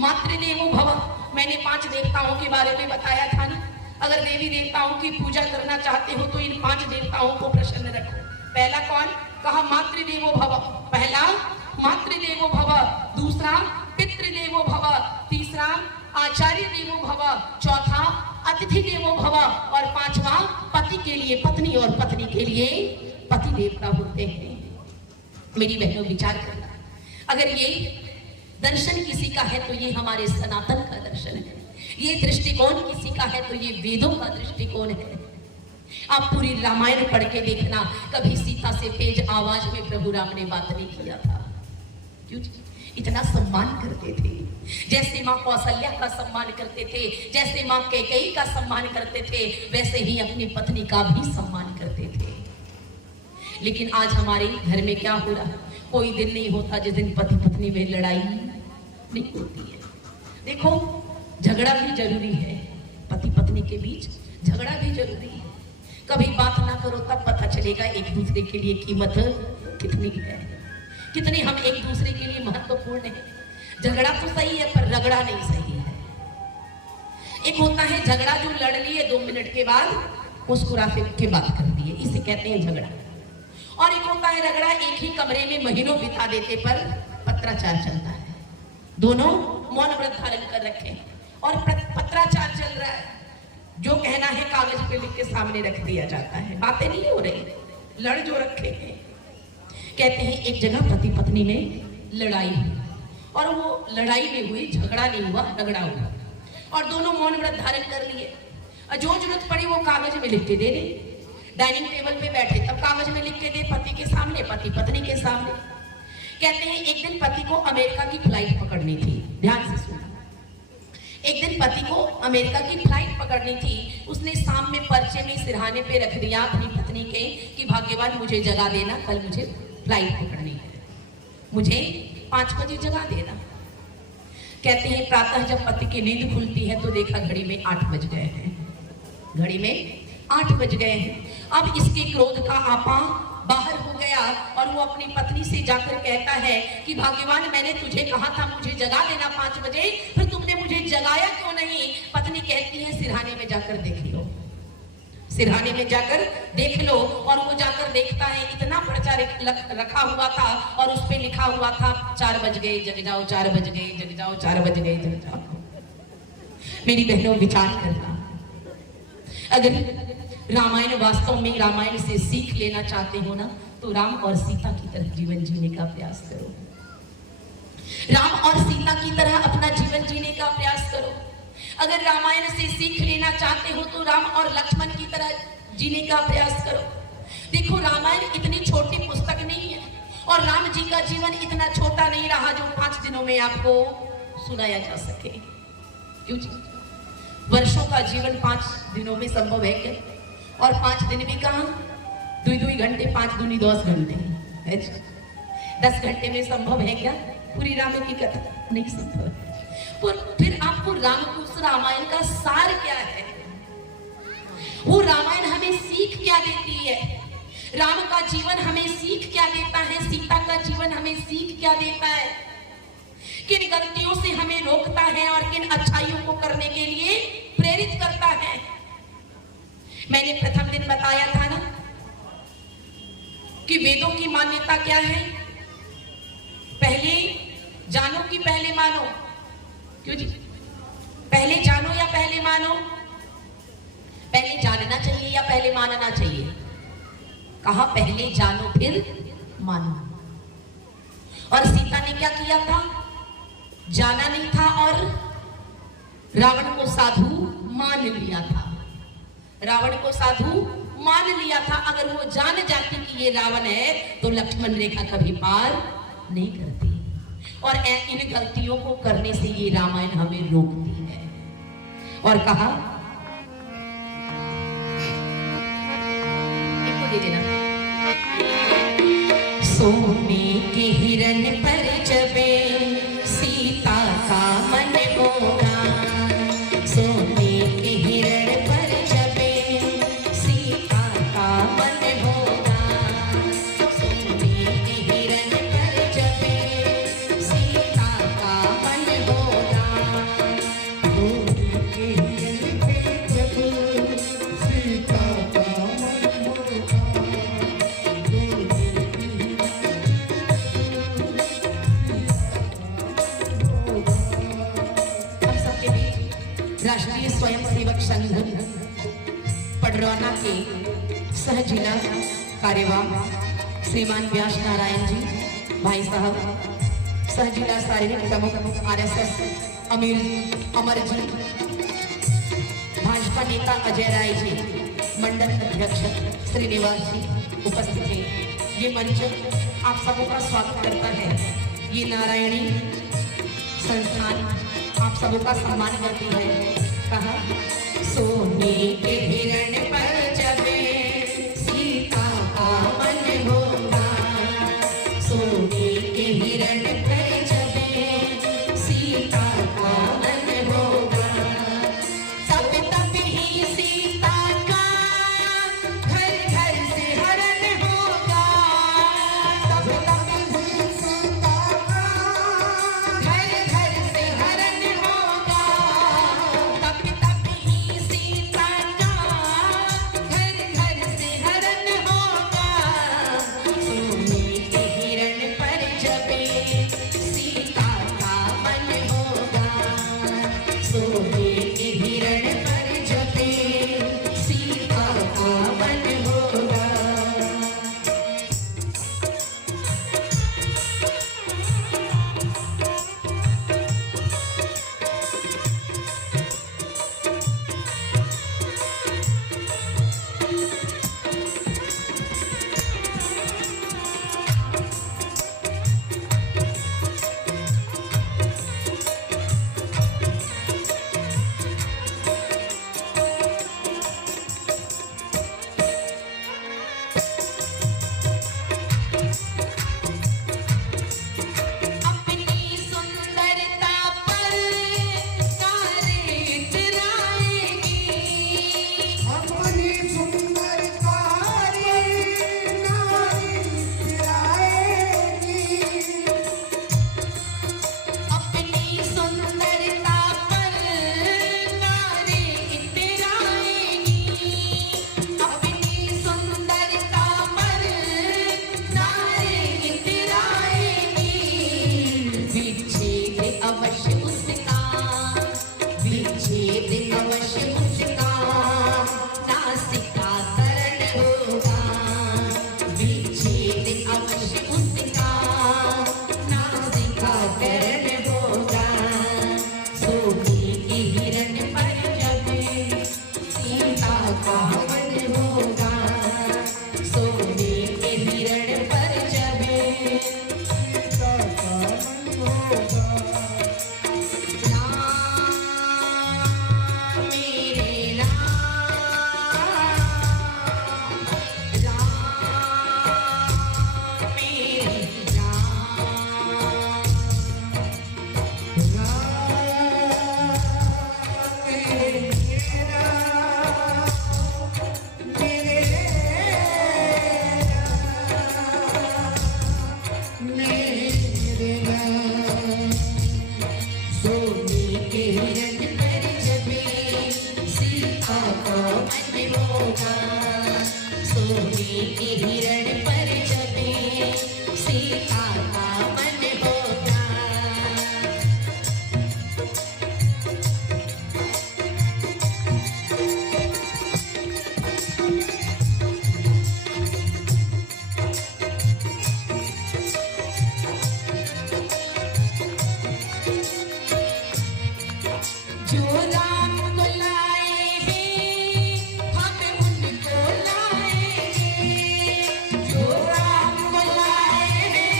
मातृदेवो भव। मैंने 5 देवताओं के बारे में बताया था ना, अगर देवी देवताओं की पूजा करना चाहते हो तो इन 5 देवताओं को प्रसन्न रखो। पहला कौन? कहा मातृदेवो भव। पहला मातृदेवो भव, दूसरा पितृदेवो भव, तीसरा आचार्य देवो भव, चौथा अतिथि देवो भव, और 5वां पति के लिए पत्नी और पत्नी के लिए पति देवता होते हैं। मेरी बहनों, विचार करना, अगर ये दर्शन किसी का है तो ये हमारे सनातन का दर्शन है, ये दृष्टिकोण किसी का है तो ये वेदों का दृष्टिकोण है। आप पूरी रामायण पढ़ के देखना, कभी सीता से तेज आवाज में प्रभु राम ने बात नहीं किया था। क्यों? इतना सम्मान करते थे, जैसे माँ कौशल्या का सम्मान करते थे, जैसे माँ कैकेयी का सम्मान करते थे, वैसे ही अपनी पत्नी का भी सम्मान करते थे। लेकिन आज हमारे घर में क्या हो रहा है? कोई दिन नहीं होता जिस दिन पति पत्नी में लड़ाई नहीं होती है। देखो, झगड़ा भी जरूरी है, पति पत्नी के बीच झगड़ा भी जरूरी है। कभी बात ना करो तब पता चलेगा एक दूसरे के लिए कीमत कितनी है, कितने हम एक दूसरे के लिए महत्वपूर्ण है। झगड़ा तो सही है पर रगड़ा नहीं सही है। एक होता है झगड़ा जो लड़ लिए 2 मिनट के बाद मुस्कुरा के बात कर दिए, इसे कहते हैं झगड़ा। और एक होता है रगड़ा, एक ही कमरे में महीनों बिता देते पर पत्राचार चलता है। दोनों मौन व्रत धारण कर रखे और पत्राचार चल रहा है, जो कहना है कागज पे लिख के सामने रख दिया जाता है, बातें नहीं हो रही, लड़ जो रखे हैं। कहते हैं एक जगह पति पत्नी में लड़ाई हुई, और वो लड़ाई में हुई, झगड़ा नहीं हुआ, रगड़ा हुआ, और दोनों मौन व्रत धारण कर लिए। जो जरूरत पड़ी वो कागज में लिख के दे दे। डाइनिंग टेबल पे बैठे तब कागज में लिख के दे, पति के सामने, पति पत्नी के सामने। कहते हैं एक दिन पति को अमेरिका की फ्लाइट पकड़नी थी। ध्यान से सुना, एक दिन पति को अमेरिका की फ्लाइट पकड़नी थी। उसने शाम में पर्चे में सिरहाने पे रख दिया अपनी पत्नी के कि भाग्यवान मुझे जगा देना, कल मुझे फ्लाइट पकड़नी है, मुझे 5 बजे जगा देना। कहते हैं प्रातः जब पति की नींद खुलती है तो देखा घड़ी में 8 बज गए हैं, घड़ी में 8 बज गए हैं। अब इसके क्रोध का आपा बाहर हो गया और वो अपनी पत्नी से जाकर कहता है कि भाग्यवान मैंने तुझे कहा था मुझे जगा देना 5 बजे, फिर तुमने मुझे जगाया क्यों नहीं? पत्नी कहती है सिरहाने में जाकर देख लो, सिरहाने में जाकर देख लो। और वो जाकर देखता है इतना पर्चा रखा हुआ था और उस पे लिखा हुआ था 4 बज गए जग जाओ, 4 बज गए जग जाओ, 4 बज गए जग जाओ। मेरी बहनों, विचार करना, अगर रामायण वास्तव में रामायण से सीख लेना चाहते हो ना तो राम और सीता की तरह जीवन जीने का प्रयास करो। राम और सीता की तरह अपना जीवन जीने का प्रयास करो। अगर रामायण से सीख लेना चाहते हो तो राम और लक्ष्मण की तरह जीने का प्रयास करो। देखो, रामायण इतनी छोटी पुस्तक नहीं है, और राम जी का जीवन इतना छोटा नहीं रहा जो 5 दिनों में आपको सुनाया जा सके। क्यों जी? वर्षों का जीवन 5 दिनों में संभव है क्या? और 5 दिन भी कहाँ, 2 घंटे, 5 दूनी 10 घंटे, 10 घंटे में संभव है क्या पूरी रामायण की कथा? नहीं संभव। पर फिर आपको उस रामायण का सार क्या है? वो रामायण हमें सीख क्या देती है? राम का जीवन हमें सीख क्या देता है? सीता का जीवन हमें सीख क्या देता है? किन गलतियों से हमें रोकता है और किन अच्छाइयों को करने के लिए प्रेरित करता है? मैंने प्रथम दिन बताया था ना कि वेदों की मान्यता क्या है? पहले जानो कि पहले मानो? क्यों जी? पहले जानो या पहले मानो? पहले जानना चाहिए या पहले मानना चाहिए? कहा पहले जानो फिर मानो। और सीता ने क्या किया था? जाना नहीं था और रावण को साधु मान लिया था। रावण को साधु मान लिया था। अगर वो जान जाती कि ये रावण है तो लक्ष्मण रेखा कभी पार नहीं करती। और इन गलतियों को करने से ये रामायण हमें रोकती है। और कहा इसको दे देना, सोने के हिरण पर जबे सीता का मन होगा, सोने के हिरण पर जबे सीता का मन होगा, सोने के हिरण पर जबे सीता का मन होगा, सोने के हिरण पर जबे सीता का मन होगा। राष्ट्रीय स्वयंसेवक संघ पडरौना के सह जिला कार्यवाह श्रीमान व्यास नारायण जी भाई साहब, सह जिला शारीरिक प्रमुख RSS अमर जी, भाजपा नेता अजय राय जी, मंडल अध्यक्ष श्रीनिवास जी उपस्थित हैं। ये मंच आप सबों का स्वागत करता है। ये नारायणी संस्थान आप सबों का सम्मान करती है। कहा सोने के हिरण पर जबे सीता का मन होगा, सोने के हिरण पर जबे सीता का मन होगा, तब तब ही सीता का घर घर से हरण होगा, तब तब ही सीता का घर घर से हरण होगा, तब तब ही सीता का घर घर से हरण होगा, सोने के हिरण पर जबे सीता का मन होगा, सोने के हिरण पर जबे सीता का मन होगा। अपनी सुंदरता पर नारे इतराएगी, अपनी सुंदरता पर नारे इतराएगी, अपनी सुंदरता पर नारे इतराएगी, अपनी सुंदरता पर नारे इतराएगी, विच्छेद अवश्य उसका, विच्छेद अवश्य उसका, नासिका करण होगा, विच्छेद अवश्य उसका, नासिका करण होगा, सोने के हिरण पर जबे सीता का मन होगा, सोने के हिरण पर जबे के हिरण पर जबे सीता का मन होगा। जो राम को लाए हैं हम उनको लाएंगे, जो राम को लाए हैं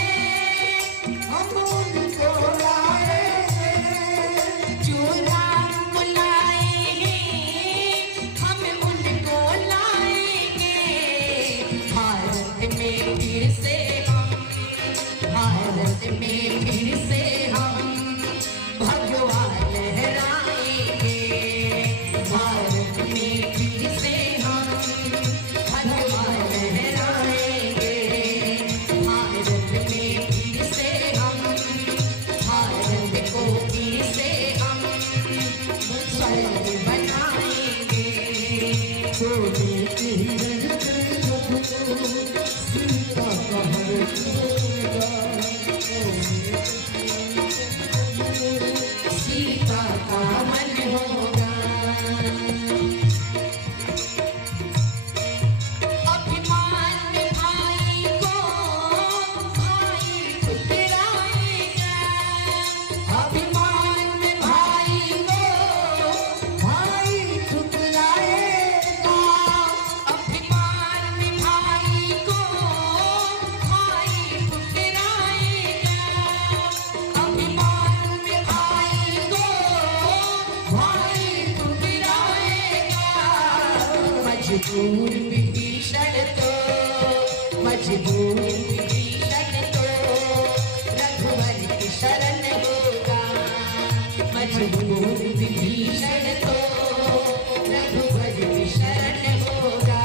हम उनको लाएंगे, जो राम को लाए हैं हम उनको लाएंगे। भारत में फिर से हम, भारत में फिर से हम भगवा लहराएंगे, भारत में फिर से हम भगवा लहराएंगे, भारत में फिर से हम, भारत को फिर से हम स्वर्ग बनाएंगे। सोने के हिरण पे जब सीता का हर होगा, सीता का मन होगा। अभिमान में भाई को भाई ठुकराएगा, अभिमान में भाई को भाई ठुकराएगा, अभिमान में भाई को भाई ठुकराएगा, अभिमान में भाई को भाई ठुकराएगा। मजबूर विभीषण तो, मजबूर विभीषण तो रघुवर की शरण होगा, मजबूर विभीषण तो रघुवर की शरण होगा।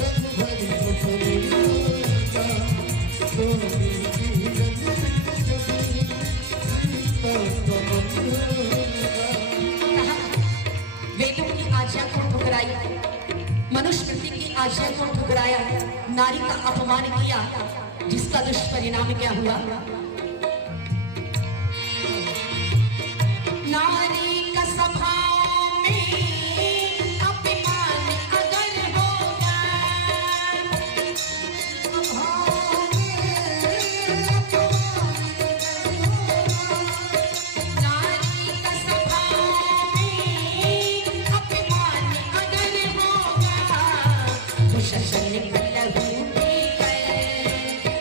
रघुवर को फरेगा, सोने के हिरण पे जब सीता का मन होगा। वेदों की आज्ञा को ठुकराई, मनुस्मृति की आज्ञा को ठुकराया, नारी का अपमान किया, जिसका दुष्परिणाम क्या हुआ? नारी का स्वभाव में अपमान अगर होगा, नारी का स्वभाव में अपमान अगर होगा, दुशासन का लहू पीकर,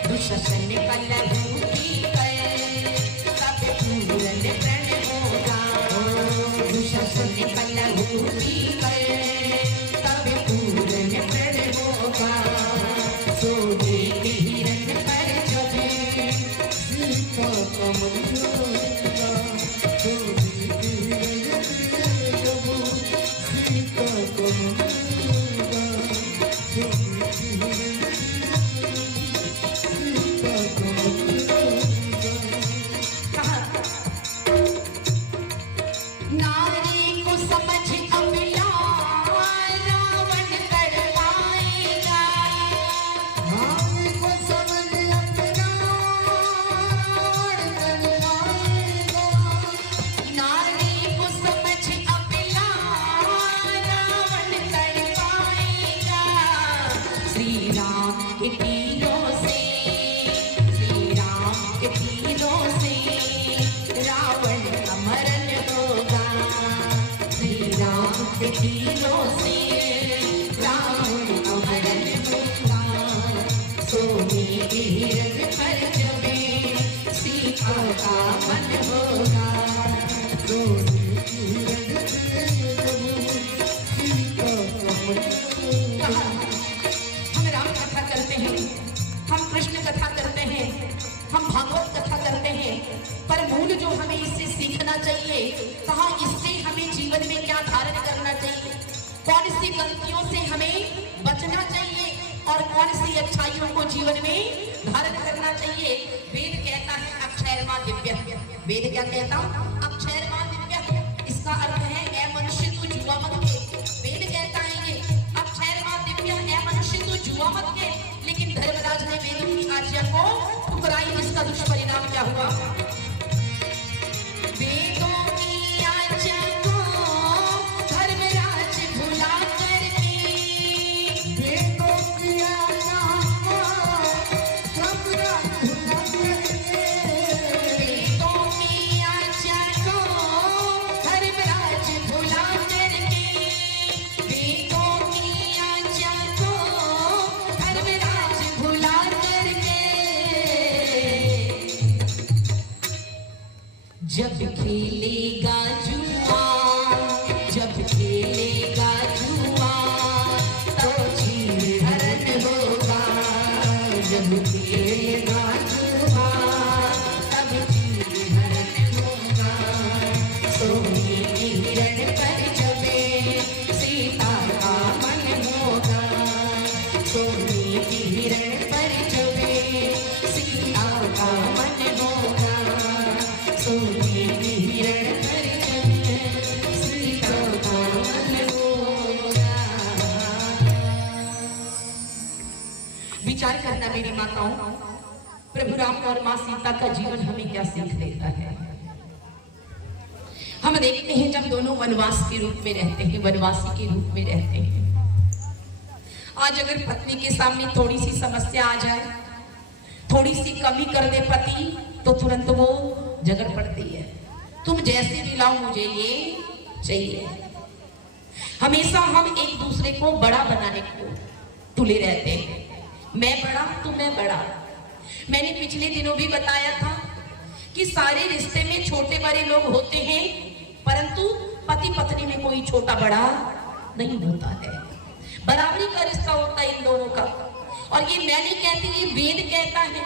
दुशासन का लहू पीकर तब पूर्ण प्रण होगा, दुशासन का लहू पीकर तब पूर्ण प्रण होगा। सोने के हिरण पर जबे सीता का मन होगा, सोने के हिरण पे जब सीता का मन होगा, सोने के हिरण पे सीता का मन होगा। कहा नारी को समझ अबला रावण करवाएगा, नारी को समझ अपना करवाएगा, नारी को समझ अबला रावण करवाएगा। श्री राम के तीरों से, श्री राम के तीरों से रावण का मरण होगा, श्री राम के तीरों से रावण का मरण होगा। सोने के हिरण पर जबे सीता का मन होगा, सोने के हिरण पे जब सीता का मन होगा। हम राम कथा करते हैं, हम कृष्ण कथा करते हैं, हम भागवत कथा करते हैं, पर मूल जो हमें इससे सीखना चाहिए, कहा इससे हमें जीवन में क्या धारण करना चाहिए, कौन सी गलतियों से हमें बचना चाहिए और कौन सी अच्छाइयों को जीवन में धारण करना चाहिए। वेद कहता है अक्षयर्मा दिव्य, वेद क्या कहता? अक्षयर्मा दिव्य। इसका अर्थ है ए मनुष्य तू जुआ मत खेल। वेद मोहम्मद के, लेकिन धर्मराज ने वेदों की आज्ञा को ठुकराई। इसका दुष्परिणाम क्या हुआ? वेदों की आज्ञा को धर्मराज भुला करके, वेदों की आज्ञा को धर्मराज भुला करके, वेदों की आज्ञा को धर्मराज भुला करके, वेदों की आज्ञा को धर्मराज भुला करके, जब खेलेगा जुआ, जब खेलेगा जुआ तो चीर हरण होगा, जब खेलेगा जुआ तब चीर हरण होगा। सोने की हिरण पर जबे सीता का मन होगा, सोने की हिरण पर जबे सीता का मन होगा, सोने की हिरण पर जबे सीता का मन होगा। विचार करना मेरी माताओं, प्रभु राम और माँ सीता का जीवन हमें क्या सीख देता है। हम देखते हैं जब दोनों वनवास के रूप में रहते हैं, वनवासी के रूप में रहते हैं। आज अगर पत्नी के सामने थोड़ी सी समस्या आ जाए, थोड़ी सी कमी कर दे पति, तो तुरंत वो झगड़ पड़ती है। तुम जैसे भी लाओ मुझे ये चाहिए। हमेशा हम एक दूसरे को बड़ा बनाने को तुले रहते हैं। मैं बड़ा तो मैं बड़ा। मैंने पिछले दिनों भी बताया था कि सारे रिश्ते में छोटे बड़े लोग होते हैं, परंतु पति पत्नी में कोई छोटा बड़ा नहीं होता है। बराबरी का रिश्ता होता है इन दोनों का। और ये मैं नहीं कहती, ये वेद कहता है।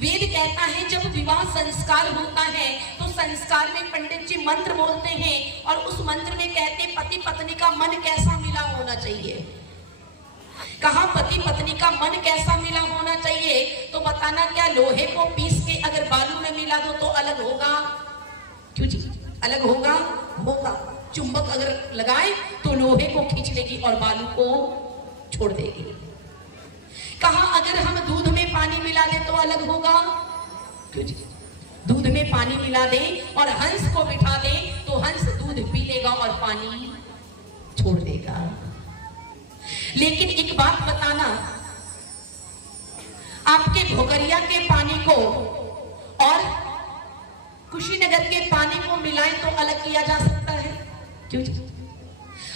वेद कहता है जब विवाह संस्कार होता है तो संस्कार में पंडित जी मंत्र बोलते हैं और उस मंत्र में कहते पति पत्नी का मन कैसा मिला होना चाहिए। कहा पति पत्नी का मन कैसा मिला होना चाहिए, तो बताना क्या लोहे को पीस के अगर बालू में मिला दो तो अलग होगा? क्यों जी अलग होगा? होगा। चुंबक अगर लगाए तो लोहे को खींच लेगी और बालू को छोड़ देगी। कहा अगर हम दूध में पानी मिला दे तो अलग होगा? क्यों जी दूध में पानी मिला दे और हंस को बिठा दे तो हंस दूध पी लेगा और पानी छोड़ देगा। लेकिन एक बात बताना, आपके भोगरिया के पानी को और कुशीनगर के पानी को मिलाएं तो अलग किया जा सकता है? क्यों जी?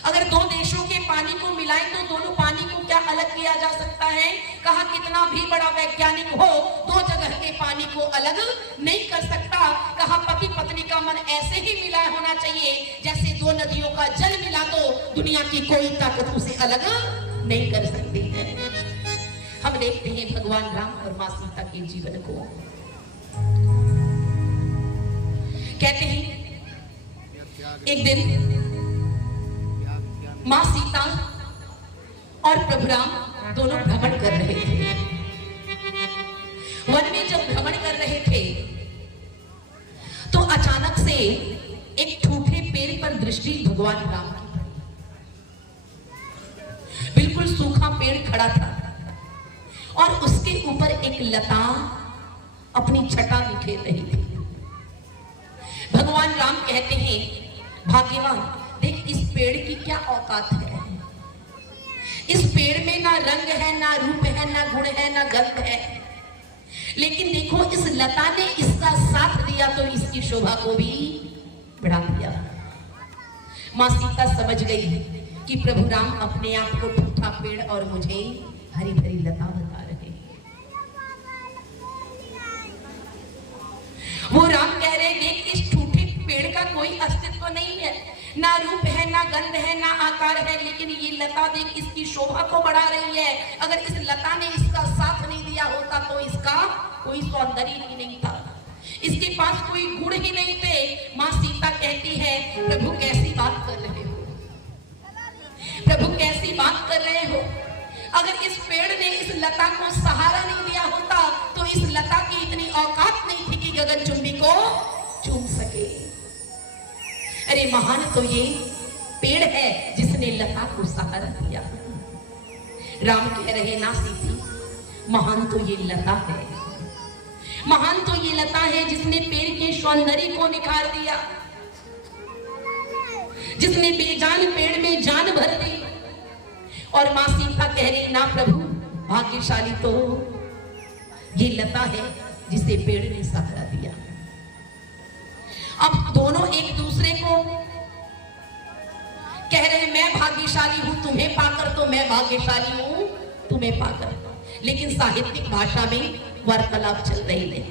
अगर दो देशों के पानी को मिलाएं तो दोनों पानी को क्या अलग किया जा सकता है? कहा कितना भी बड़ा वैज्ञानिक हो, दो जगह के पानी को अलग नहीं कर सकता। कहा पति पत्नी का मन ऐसे ही मिला होना चाहिए जैसे दो नदियों का जल मिला दो, दुनिया की कोई ताकत उसे अलग नहीं कर सकती है। हम देखते हैं भगवान राम और माँ सीता के जीवन को। कहते हैं एक दिन माँ सीता और प्रभु राम दोनों भ्रमण कर रहे थे। वन में जब भ्रमण कर रहे थे तो अचानक से एक ठूठे पेड़ पर दृष्टि भगवान राम की पड़ी। बिल्कुल सूखा पेड़ खड़ा था और उसके ऊपर एक लता अपनी छटा बिखेर रही थी। भगवान राम कहते हैं भाग्यवान, देख इस पेड़ की क्या औकात है। इस पेड़ में ना रंग है, ना रूप है, ना गुण है, ना गंध है, लेकिन देखो इस लता ने इसका साथ दिया तो इसकी शोभा को भी बढ़ा दिया। माँ सीता समझ गई कि प्रभु राम अपने आप को ठूठा पेड़ और मुझे हरी भरी लता बता रहे हैं। वो राम कह रहे देख इस ठूठे पेड़ का कोई अस्तित्व नहीं है, ना रूप है, ना गंध है, ना आकार है, लेकिन ये लता देख इसकी शोभा को बढ़ा रही है। अगर इस लता ने इसका साथ नहीं दिया होता तो इसका कोई सौंदर्य ही नहीं था, इसके पास कोई गुण ही नहीं थे। माँ सीता कहती है प्रभु कैसी बात कर रहे हो, प्रभु कैसी बात कर रहे हो। अगर इस पेड़ ने इस लता को सहारा नहीं दिया होता तो इस लता की इतनी औकात नहीं थी कि गगनचुंबी को चूम सके। अरे महान तो ये पेड़ है जिसने लता को सहारा दिया। राम कह रहे ना सीती, महान तो ये लता है, महान तो ये लता है जिसने पेड़ के सौंदर्य को निखार दिया, जिसने बेजान पेड़ में जान भर दी। और मां सीता कह रही ना प्रभु, भाग्यशाली तो ये लता है जिसे पेड़ ने सहारा दिया। अब दोनों एक दूसरे को कह रहे मैं भाग्यशाली हूं तुम्हें पाकर, तो मैं भाग्यशाली हूं तुम्हें पाकर, लेकिन साहित्यिक भाषा में वार्तालाप चल रही है,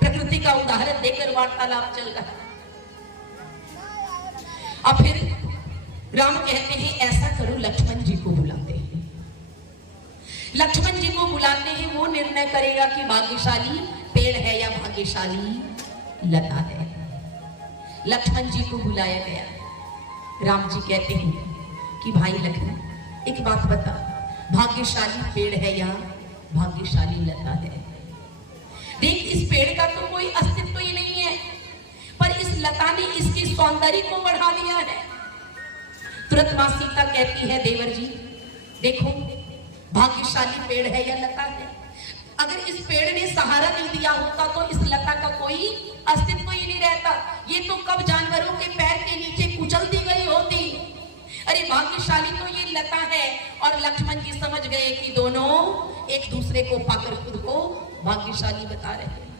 प्रकृति का उदाहरण देकर वार्तालाप चल रहा है। अब फिर राम कहते हैं ऐसा करो, लक्ष्मण जी को बुलाते हैं। लक्ष्मण जी को बुलाते हैं, वो निर्णय करेगा कि भाग्यशाली पेड़ है या भाग्यशाली लता है। लक्ष्मण जी को बुलाया गया। राम जी कहते हैं कि भाई लक्ष्मण, एक बात बता, भाग्यशाली पेड़ है या भाग्यशाली लता है? देख, इस पेड़ का तो कोई अस्तित्व ही नहीं है, पर इस लता ने इसके सौंदर्य को बढ़ा दिया है। तुरंत मां सीता कहती है देवर जी देखो, भाग्यशाली पेड़ है या लता है? अगर इस पेड़ ने सहारा नहीं दिया होता तो इस लता का कोई अस्तित्व ही नहीं रहता। ये तो कब जानवरों के पैर के नीचे कुचल दी गई होती। अरे भाग्यशाली तो ये लता है। और लक्ष्मण जी समझ गए कि दोनों एक दूसरे को पाकर खुद को भाग्यशाली बता रहे हैं।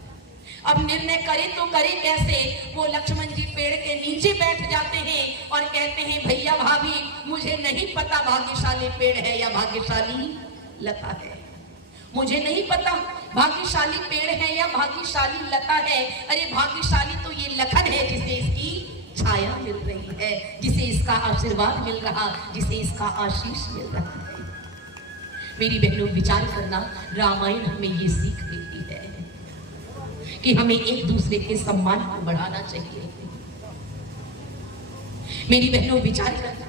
अब निर्णय करे तो करे कैसे? वो लक्ष्मण जी पेड़ के नीचे बैठ जाते हैं और कहते हैं भैया भाभी, मुझे नहीं पता भाग्यशाली पेड़ है या भाग्यशाली लता है, मुझे नहीं पता भाग्यशाली पेड़ है या भाग्यशाली लता है। अरे भाग्यशाली तो ये लखन है जिसे इसकी छाया मिल रही है, जिसे इसका आशीर्वाद मिल रहा, जिसे इसका आशीष मिल रहा है। मेरी बहनों, विचार करना, रामायण हमें ये सीख देती है कि हमें एक दूसरे के सम्मान को बढ़ाना चाहिए। मेरी बहनों, विचार करना,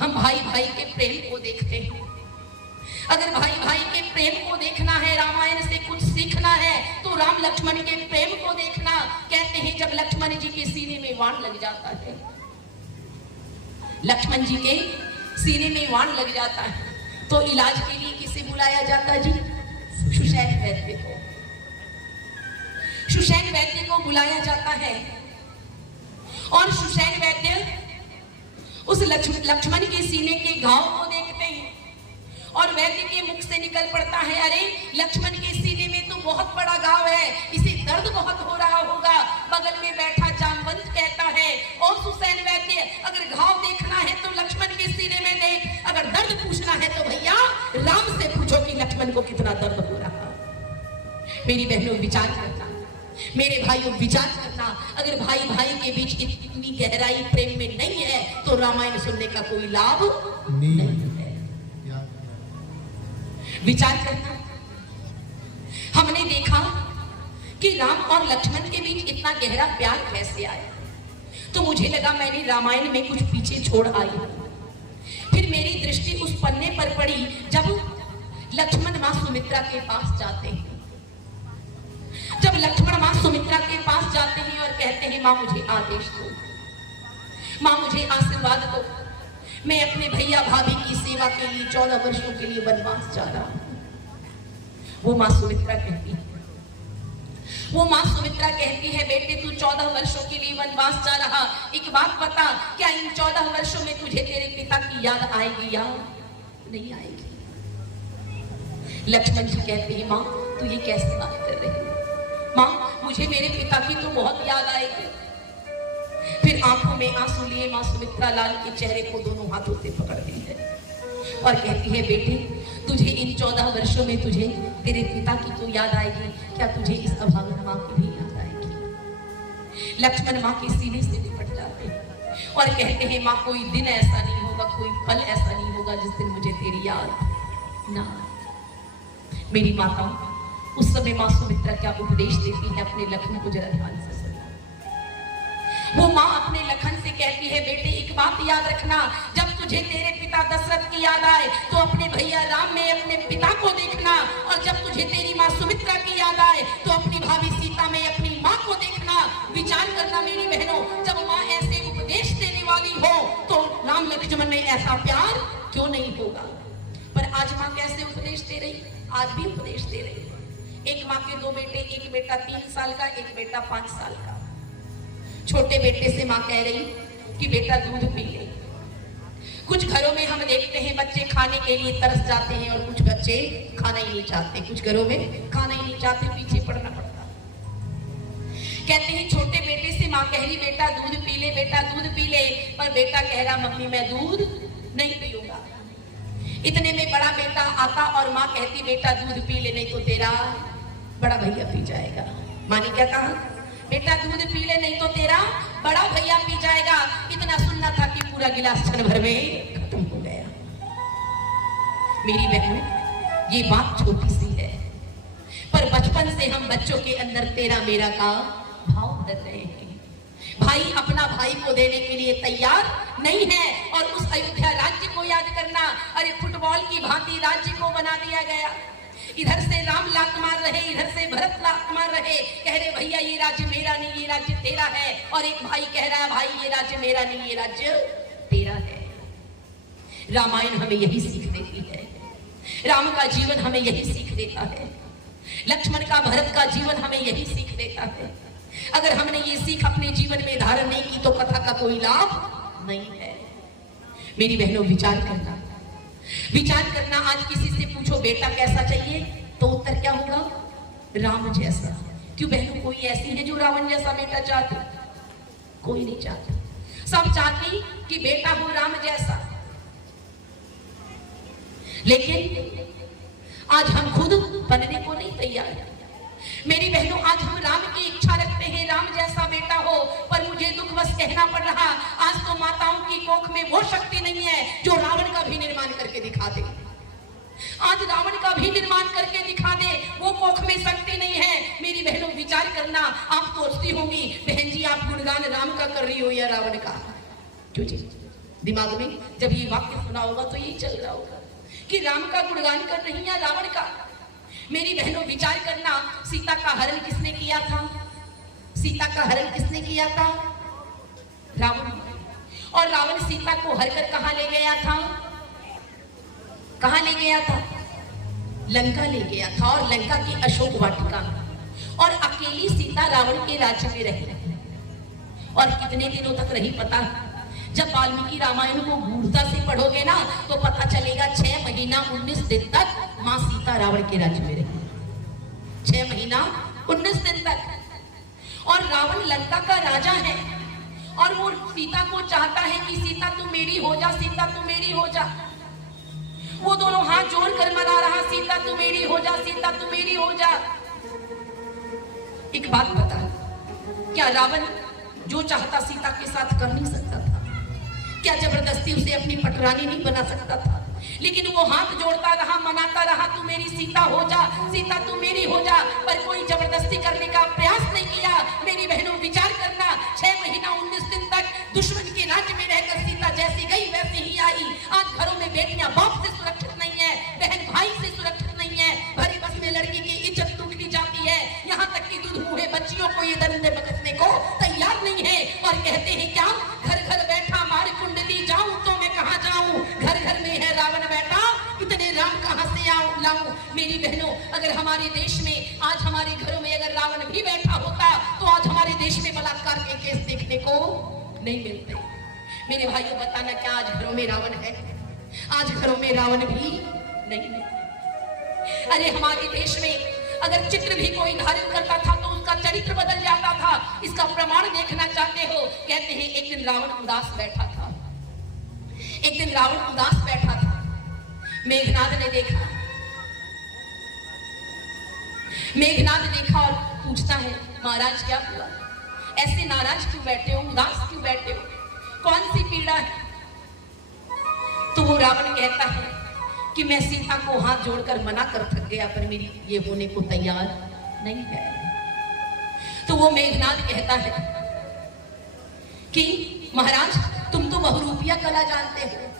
हम भाई भाई के प्रेम को देखते हैं। अगर भाई भाई के प्रेम को देखना है, रामायण से कुछ सीखना है, तो राम लक्ष्मण के प्रेम को देखना। कहते हैं जब लक्ष्मण जी के सीने में वाण लग जाता है, लक्ष्मण जी के सीने में वाण लग जाता है, तो इलाज के लिए किसे बुलाया जाता जी? सुषैण वैद्य को। सुषैण वैद्य को बुलाया जाता है और सुषैण वैद्य उस लक्ष्मण के सीने के घाव को देखते हैं और वैद्य के मुख से निकल पड़ता है, अरे लक्ष्मण के सीने में तो बहुत बड़ा घाव है, इसे दर्द बहुत हो रहा होगा। बगल में बैठा जामवंत कहता है, ओ सुषैण वैद्य, अगर घाव देखना है तो लक्ष्मण के सीने में देख, अगर दर्द पूछना है तो भैया राम से पूछो कि लक्ष्मण को कितना दर्द हो रहा। मेरी बहनों, विचार करना, मेरे भाइयों, विचार करना, अगर भाई भाई के बीच इतनी गहराई प्रेम में नहीं है तो रामायण सुनने का कोई लाभ नहीं है। विचार करना, हमने देखा कि राम और लक्ष्मण के बीच इतना गहरा प्यार कैसे आया, तो मुझे लगा मैंने रामायण में कुछ पीछे छोड़ आई। फिर मेरी दृष्टि उस पन्ने पर पड़ी जब लक्ष्मण मां सुमित्रा के पास जाते हैं। जब लक्ष्मण मां सुमित्रा के पास जाते हैं और कहते हैं मां मुझे आदेश दो, मां मुझे आशीर्वाद दो, मैं अपने भैया भाभी की सेवा के लिए 14 वर्षों के लिए वनवास जा रहा हूं। वो मां सुमित्रा कहती है, वो मां सुमित्रा कहती है, बेटे तू 14 वर्षों के लिए वनवास जा रहा, एक बात बता, क्या इन 14 वर्षों में तुझे तेरे पिता की याद आएगी या नहीं आएगी? लक्ष्मण जी कहते हैं, मां तू ये कैसी बात कर रही है? मां मुझे मेरे पिता की तो बहुत याद आएगी। फिर आंखों में आंसू लिए मां सुमित्रा लाल के चेहरे को दोनों हाथों से पकड़ती है और कहती है, बेटे तुझे इन 14 वर्षों में तुझे तेरे पिता की तो याद आएगी, क्या तुझे इस अभागन मां की भी याद आएगी? लक्ष्मण मां के सीने से लिपट जाते हैं और कहते हैं, मां कोई दिन ऐसा नहीं होगा, कोई पल ऐसा नहीं होगा जिस दिन मुझे तेरी याद ना। मेरी माता, उस समय मां सुमित्रा क्या उपदेश देती है अपने लखन को, जरा ध्यान से सुनो। वो मां अपने लखन से कहती है, बेटे एक बात याद रखना, जब तुझे तेरे पिता दशरथ की याद आए तो अपने भैया राम में अपने पिता को देखना, और जब तुझे तेरी मां सुमित्रा की याद आए तो अपनी भाभी सीता में अपनी मां को देखना। विचार करना मेरी बहनों, जब मां ऐसे उपदेश देने वाली हो तो राम लक्ष्मण में ऐसा प्यार क्यों नहीं होगा? पर आज माँ कैसे उपदेश दे रही, आज भी उपदेश दे रही। एक माँ के 2 बेटे, एक बेटा 3 साल का, एक बेटा 5 साल का। छोटे बेटे से माँ कह रही कि बेटा दूध पी ले। कुछ घरों में हम देखते हैं बच्चे खाने के लिए तरस जाते हैं और कुछ बच्चे खाना ही नहीं चाहते, कुछ घरों में खाना ही नहीं चाहते, पीछे पड़ना पड़ता। कहते हैं छोटे बेटे से माँ कह रही बेटा दूध पी ले, बेटा दूध पी ले, पर बेटा कह रहा मम्मी मैं दूध नहीं पीऊंगा। इतने में बड़ा बेटा आता और माँ कहती बेटा दूध पी ले, नहीं तो तेरा बड़ा भैया पी जाएगा। माँ ने क्या कहा, बेटा दूध पी ले नहीं तो तेरा बड़ा भैया पी जाएगा। इतना सुनना था कि पूरा गिलास क्षण भर में खत्म हो गया। मेरी बहन, ये बात छोटी सी है, पर बचपन से हम बच्चों के अंदर तेरा मेरा का भाव भर रहे हैं। भाई अपना भाई को देने के लिए तैयार नहीं है। और उस अयोध्या राज्य को याद करना, अरे फुटबॉल की भांति राज्य को बना दिया गया। इधर से राम लात मार रहे, इधर से भरत लात मार रहे, कह रहे भैया ये राज्य मेरा नहीं, ये राज्य तेरा है। और एक भाई कह रहा है भाई ये राज्य मेरा नहीं, ये राज्य तेरा है। रामायण हमें यही सीख देती है, राम का जीवन हमें यही सीख देता है, लक्ष्मण का भरत का जीवन हमें यही सीख देता है। अगर हमने ये सीख अपने जीवन में धारण नहीं की तो कथा का कोई लाभ नहीं है। मेरी बहनों विचार करना, विचार करना। आज किसी से पूछो बेटा कैसा चाहिए तो उत्तर क्या होगा, राम जैसा। क्यों बहनों, कोई ऐसी है जो रावण जैसा बेटा चाहती? कोई नहीं चाहता। सब चाहती कि बेटा हो राम जैसा। लेकिन आज हम खुद बनने को नहीं तैयार। मेरी बहनों, आज हम राम की इच्छा रखते हैं राम जैसा बेटा हो, पर मुझे दुख बस कहना पड़ रहा, आज तो माताओं की कोख में वो शक्ति नहीं है जो रावण का भी निर्माण करके दिखा दे। आज रावण का भी निर्माण करके दिखा दे, वो कोख में शक्ति नहीं है। मेरी बहनों विचार करना। आप सोचती होंगी बहन जी आप गुणगान राम का कर रही हो या रावण का? क्यों जी, दिमाग में जब ये वाक्य सुना होगा तो यही चल रहा होगा कि राम का गुणगान कर रही या रावण का। मेरी बहनों विचार करना, सीता का हरण किसने किया था? सीता का हरण किसने किया था? रावण। और रावण सीता को हरकर कहां ले गया था? कहां ले गया था? लंका ले गया था, और लंका की अशोक वाटिका। और अकेली सीता रावण के राज्य में रही। और कितने दिनों तक रही पता? जब वाल्मीकि रामायण को गूढ़ता से पढ़ोगे ना तो पता चलेगा 6 महीना 19 दिन तक मां सीता रावण के राज्य में रही। 6 महीना 19 दिन तक। और रावण लंका का राजा है, और वो सीता को चाहता है कि सीता तू मेरी हो जा, सीता तू मेरी हो जा। वो दोनों हाथ जोड़कर मना रहा, सीता तू मेरी हो जा, सीता तू मेरी हो जा। एक बात बता, क्या रावण जो चाहता सीता के साथ कर नहीं सकता था? क्या जबरदस्ती उसे अपनी पटरानी नहीं बना सकता था? लेकिन वो हाथ जोड़ता रहा, मनाता रहा, तू मेरी सीता हो जा, सीता तू मेरी हो जा, पर कोई जबरदस्ती करने का प्रयास नहीं किया। मेरी बहनों विचार करना, 6 महीना 19 दिन तक दुश्मन के राज्य में रहकर सीता जैसी गई वैसी ही आई। आज घरों में बेटियां बाप से सुरक्षित नहीं है, बहन भाई से सुरक्षित नहीं है, भरी बस में लड़की की इज्जत लूटी जाती है। यहाँ तक कि दूध मुहे बच्चियों को ये दंडे बकसने को तैयार नहीं है, और कहते हैं क्या, घर घर बैठा मार कुंडली, जाऊं तो मैं कहां जाऊं, घर घर में है रावण बैठा, इतने राम कहां से लाऊं। मेरी बहनों, अगर हमारे देश में आज हमारे घरों में अगर रावण भी बैठा होता तो आज हमारे देश में बलात्कार के केस देखने को नहीं मिलते। मेरे भाइयों बताना, क्या आज घरों में रावण है? आज घरों में रावण भी नहीं है। अरे हमारे देश में अगर चित्र भी कोई धारण करता था तो उसका चरित्र बदल जाता था। इसका प्रमाण देखना चाहते हो? कहते हैं एक दिन रावण उदास बैठा था। एक दिन रावण उदास बैठा था। मेघनाद ने देखा, मेघनाद देखा और पूछता है महाराज क्या हुआ, ऐसे नाराज क्यों बैठे हो, उदास क्यों बैठे हो, कौन सी पीड़ा है? तो वो रावण कहता है कि मैं सीता को हाथ जोड़कर मना कर थक गया, पर मेरी ये होने को तैयार नहीं है। तो वो मेघनाद कहता है कि महाराज तुम तो बहुरूपिया कला जानते हो,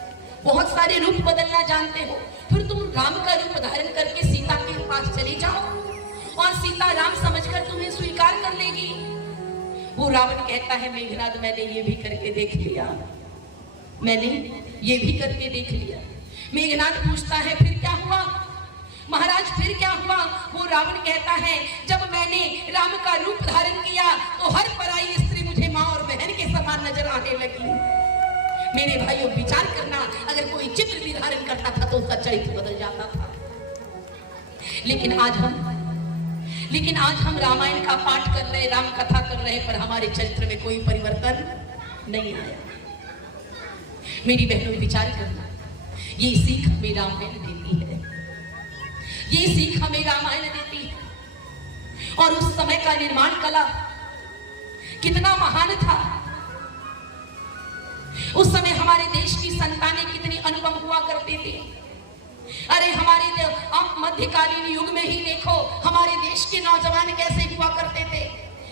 बहुत सारे रूप बदलना जानते हो, फिर तुम राम का रूप धारण करके सीता के पास चले जाओ और सीता राम समझकर तुम्हें स्वीकार कर लेगी। वो रावण कहता है मेघनाद मैंने ये भी करके देख लिया, मैंने ये भी करके देख लिया, मेघनाथ पूछता है फिर क्या हुआ महाराज, फिर क्या हुआ? वो रावण कहता है जब मैंने राम का रूप धारण किया तो हर पराई स्त्री मुझे माँ और बहन के समान नजर आने लगी। मेरे भाइयों विचार करना, अगर कोई चित्र भी धारण करता था तो उसका चरित्र बदल जाता था। लेकिन आज हम रामायण का पाठ कर रहे, राम कथा कर रहे, पर हमारे चरित्र में कोई परिवर्तन नहीं आया। मेरी बहनों विचार करना, ये सीख हमें रामायण देती है, ये सीख हमें रामायण देती है। और उस समय का निर्माण कला कितना महान था। उस समय हमारे देश की संतानें कितनी अनुपम हुआ करती थी। अरे हमारे आप मध्यकालीन युग में ही देखो हमारे देश के नौजवान कैसे हुआ करते थे।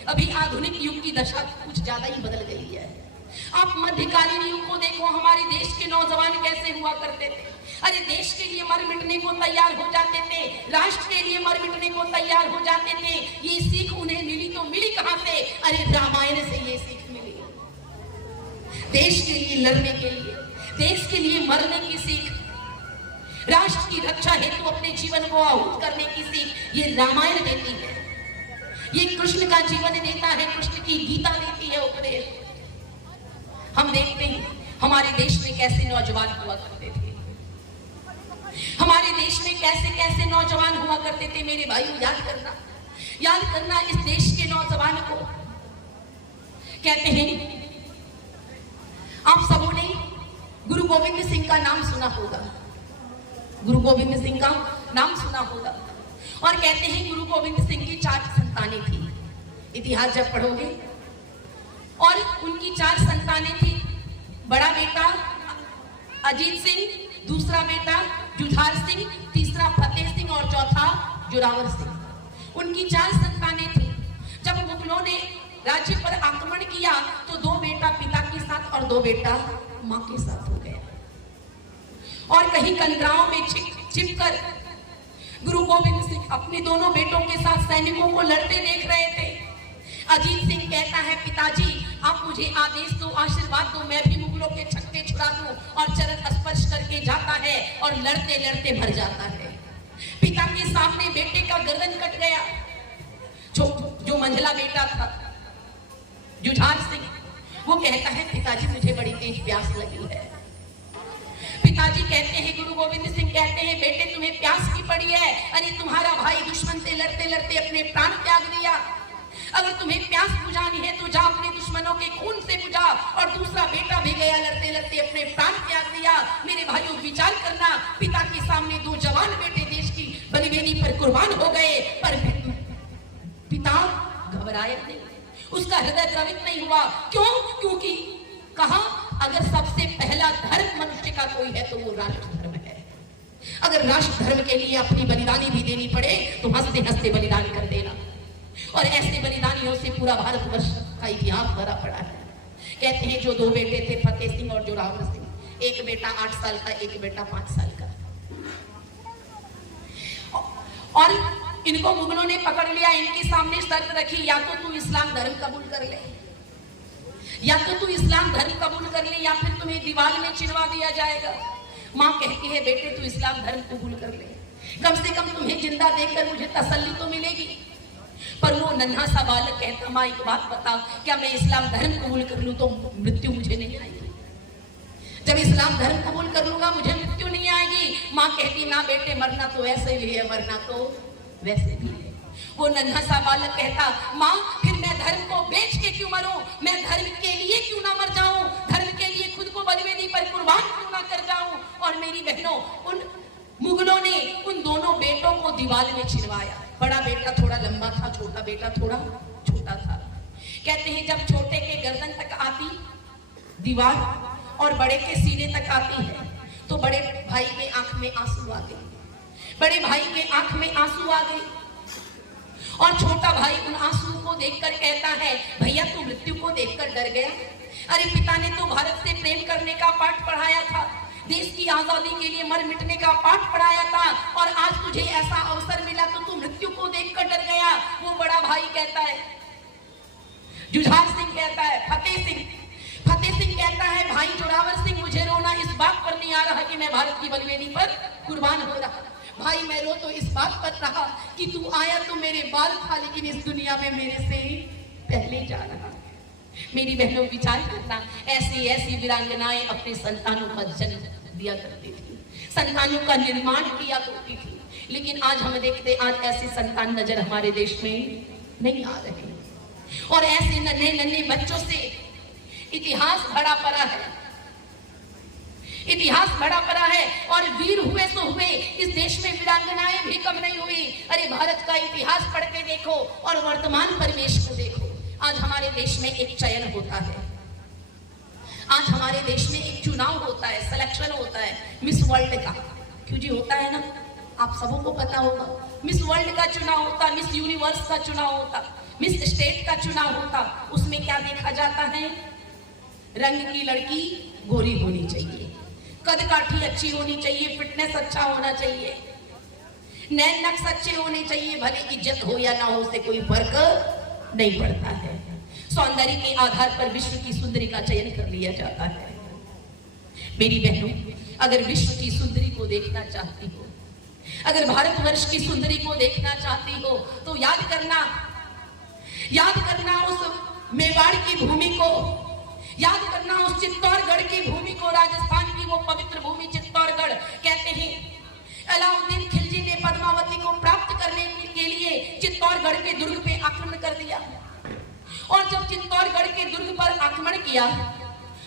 अभी आधुनिक युग की दशा कुछ ज्यादा ही बदल गई है। आप मध्यकालीन युग को देखो, हमारे देश के नौजवान कैसे हुआ करते थे। अरे देश के लिए मर मिटने को तैयार हो जाते थे, राष्ट्र के लिए मर मिटने को तैयार हो जाते थे। ये सीख उन्हें मिली तो मिली कहां से? अरे रामायण से ये सीख मिली। देश के लिए लड़ने के लिए, देश के लिए मरने की सीख, राष्ट्र की रक्षा हेतु अपने जीवन को आहूत करने की सीख ये रामायण देती है। ये कृष्ण का जीवन देता है, कृष्ण की गीता देती है उपदेश। हम देखते हैं हमारे देश में कैसे नौजवान हुआ करते थे, हमारे देश में कैसे कैसे नौजवान हुआ करते थे। मेरे भाइयों याद करना इस देश के नौजवान को। कहते हैं आप सबों ने गुरु गोविंद सिंह का नाम सुना होगा, गुरु गोविंद सिंह का नाम सुना होगा। और कहते हैं गुरु गोविंद सिंह की 4 संतानें थी। इतिहास जब पढ़ोगे, और उनकी 4 संतानें थी। बड़ा बेटा अजीत सिंह, दूसरा बेटा जुझार सिंह, तीसरा फतेह सिंह और चौथा जोरावर सिंह। उनकी 4 संतानें थी। जब मुगलों ने राज्य पर आक्रमण किया तो 2 बेटा पिता के साथ और 2 बेटा मां के साथ हो गए। और कहीं कंदराओं में छिपकर गुरु गोविंद सिंह अपने दोनों बेटों के साथ सैनिकों को लड़ते देख रहे थे। अजीत सिंह कहता है पिताजी आप मुझे आदेश दो, आशीर्वाद दो, मैं भी मुगलों के छक्के छुड़ा दूं। और चरण स्पर्श करके जाता है और लड़ते लड़ते मर जाता है। पिता के सामने बेटे का गर्दन कट गया। जो मंझला बेटा था जुझार सिंह, वो कहता है पिताजी मुझे बड़ी तेज प्यास लगी है। पिताजी कहते हैं, गुरु गोविंद सिंह कहते हैं बेटे तुम्हें प्यास की पड़ी है। अरे तुम्हारा भाई दुश्मन से लड़ते लड़ते अपने प्राण त्याग दिया। अगर तुम्हें प्यास बुझानी है तो जा अपने दुश्मनों के खून से बुझा। और दूसरा बेटा भी गया, लड़ते लड़ते अपने प्राण त्याग दिया। मेरे भाइयों विचार करना, पिता के सामने 2 जवान बेटे देश की बलिवेदी पर कुर्बान हो गए, पर पिता घबराया नहीं, उसका हृदय द्रवित नहीं हुआ। क्यों? क्योंकि कहा अगर सबसे पहला धर्म मनुष्य का कोई है तो वो राष्ट्र धर्म है। अगर राष्ट्र धर्म के लिए अपनी बलिदानी भी देनी पड़े तो हंसते हंसते बलिदान कर देना। और ऐसे बलिदानियों से पूरा भारतवर्ष का इतिहास भरा पड़ा है। कहते हैं जो 2 बेटे थे फतेह सिंह और जोरावर सिंह, एक बेटा 8 साल का, एक बेटा 5 साल का। और इनको मुगलों ने पकड़ लिया। इनके सामने शर्त रखी, या तो तू इस्लाम धर्म कबूल कर ले, या तो तू इस्लाम धर्म कबूल कर ले, या फिर तुम्हें दीवार में चिनवा दिया जाएगा। माँ कहती है बेटे तू इस्लाम धर्म कबूल कर ले, कम से कम तुम्हें जिंदा देखकर मुझे तसल्ली तो मिलेगी। पर वो नन्हा सा बालक कहता माँ एक बात बता, क्या मैं इस्लाम धर्म कबूल कर लूं तो मृत्यु मुझे नहीं आएगी? जब इस्लाम धर्म कबूल कर लूंगा मुझे मृत्यु नहीं आएगी। माँ कहती ना बेटे मरना तो ऐसे भी है, मरना तो वैसे भी है। वो नन्हा सा बालक कहता माँ फिर मैं धर्म को बेच के क्यों मरूं? मैं धर्म के लिए क्यों ना मर जाऊं? धर्म के लिए खुद को बलिवेदी पर कुर्बान क्यों ना कर जाऊं? और मेरी बहनों, उन मुगलों ने उन दोनों बेटों को दीवार में छिड़वाया। बड़ा बेटा थोड़ा लंबा था, छोटा बेटा थोड़ा छोटा था। कहते हैं जब छोटे के गर्दन तक आती दीवार और बड़े के सीने तक आती है तो बड़े भाई के आंख में आंसू आ गए, बड़े भाई के आंख में आंसू आ गए। और छोटा भाई उन आंसुओं को देखकर कहता है भैया तू मृत्यु को देखकर डर गया? अरे पिता ने तो भारत से प्रेम करने का पाठ पढ़ाया था, देश की आजादी के लिए मर मिटने का पाठ पढ़ाया था, और आज तुझे ऐसा अवसर मिला तो तू मृत्यु को देखकर डर गया। वो बड़ा भाई कहता है, जुझार सिंह कहता है, फतेह सिंह कहता है भाई जोरावर सिंह मुझे रोना इस बात पर नहीं नहीं आ रहा कि मैं भारत की बलवेदी पर कुर्बान हो रहा। भाई मैं रो तो इस बात पर रहा कि तू आया तो मेरे बाल था, लेकिन इस दुनिया में मेरे से पहले जा रहा। मेरी बहनों विचार करना, ऐसी ऐसी वीरांगनाएं अपने संतानों का जन्म दिया करती थी, संतानों का निर्माण किया करती थी। लेकिन आज हम देखते, आज ऐसे संतान नजर हमारे देश में नहीं आ रहे। और ऐसे नन्हे नन्हे बच्चों से इतिहास भरा पड़ा है, इतिहास भरा पड़ा है। और वीर हुए तो हुए, इस देश में वीरांगनाएं भी कम नहीं हुई। अरे भारत का इतिहास पढ़ के देखो और वर्तमान परिवेश को देखो। आज हमारे देश में एक चयन होता है, आज हमारे देश में एक चुनाव होता है, सिलेक्शन होता है मिस वर्ल्ड का। क्यों जी होता है ना, आप सबको पता होगा। मिस वर्ल्ड का चुनाव होता, मिस यूनिवर्स का चुनाव होता, मिस स्टेट का चुनाव होता। उसमें क्या देखा जाता है? रंग की लड़की गोरी होनी चाहिए, कद काठी अच्छी होनी चाहिए, फिटनेस अच्छा होना चाहिए, नैन नक्श अच्छे होने चाहिए, भले इज्जत हो या ना हो उससे कोई फर्क नहीं पड़ता है। सौंदर्य के आधार पर विश्व की सुंदरी का चयन कर लिया जाता है। मेरी बहनों, अगर विश्व की सुंदरी को देखना चाहती हो, अगर भारतवर्ष की सुंदरी को देखना चाहती हो, तो याद करना उस मेवाड़ की भूमि को, याद करना उस चित्तौड़गढ़ की भूमि को, राजस्थान की वो पवित्र भूमि चित्तौड़गढ़। कहते हैं अलाउद्दीन खिलजी ने पद्मावती को प्राप्त करने के लिए चित्तौड़गढ़ के दुर्ग पे आक्रमण कर दिया। और जब चित्तौड़गढ़ के दुर्ग पर आक्रमण किया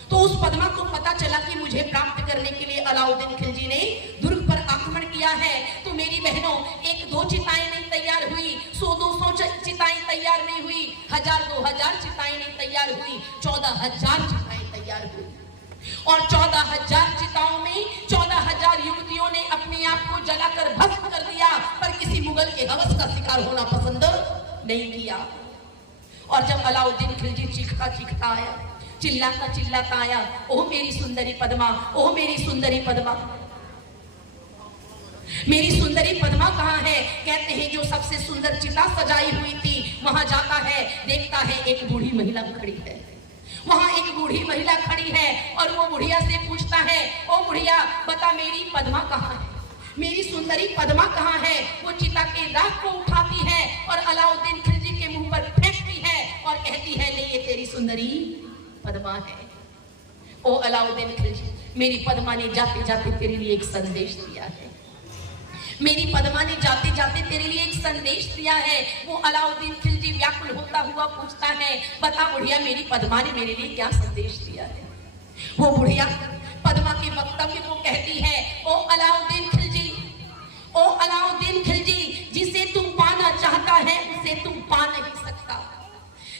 तो उस पद्मा को पता चला कि मुझे प्राप्त करने के लिए अलाउद्दीन खिलजी ने दुर्ग पर आक्रमण किया है। तो मेरी बहनों, 1-2 चिताएं नहीं तैयार हुई, 100-200 चिताएं तैयार नहीं हुई, 1000-2000 चिताएं नहीं तैयार हुई, 14,000 चिताएं तैयार हुई। और 14,000 चिताओं में 14,000 युवतियों ने अपने आप को जलाकर भस्म कर दिया, पर किसी मुगल के हवस का शिकार होना पसंद नहीं किया। और जब अलाउद्दीन खिलजी चीखता आया, चिल्लाता आया, ओह मेरी सुंदरी पद्मा, ओह मेरी सुंदरी पद्मा, मेरी सुंदरी पद्मा कहाँ है? कहते हैं जो सबसे सुंदर चिता सजाई हुई थी वहां जाता है, देखता है एक बूढ़ी महिला खड़ी है। वहां एक बूढ़ी महिला खड़ी है और वो बुढ़िया से पूछता है, ओ बुढ़िया बता मेरी पद्मा कहाँ है, मेरी सुंदरी पद्मा कहाँ है? वो चिता के राख को उठाती है और अलाउद्दीन खिलजी के मुंह पर फेंकती है और कहती है ले ये तेरी सुंदरी पद्मा है। ओ अलाउद्दीन खिलजी, मेरी पद्मा ने जाते जाते तेरे लिए एक संदेश दिया है, मेरी पद्मा ने जाते जाते तेरे लिए एक संदेश दिया है। वो अलाउद्दीन खिलजी व्याकुल होता हुआ पूछता है, बता बुढ़िया मेरी पद्मा ने मेरे लिए क्या संदेश दिया है? वो बुढ़िया पद्मा के वक्तव्य को कहती है, ओ अलाउद्दीन खिलजी, ओ अलाउद्दीन खिलजी, जिसे तू पाना चाहता है उसे तू पा नहीं सकता,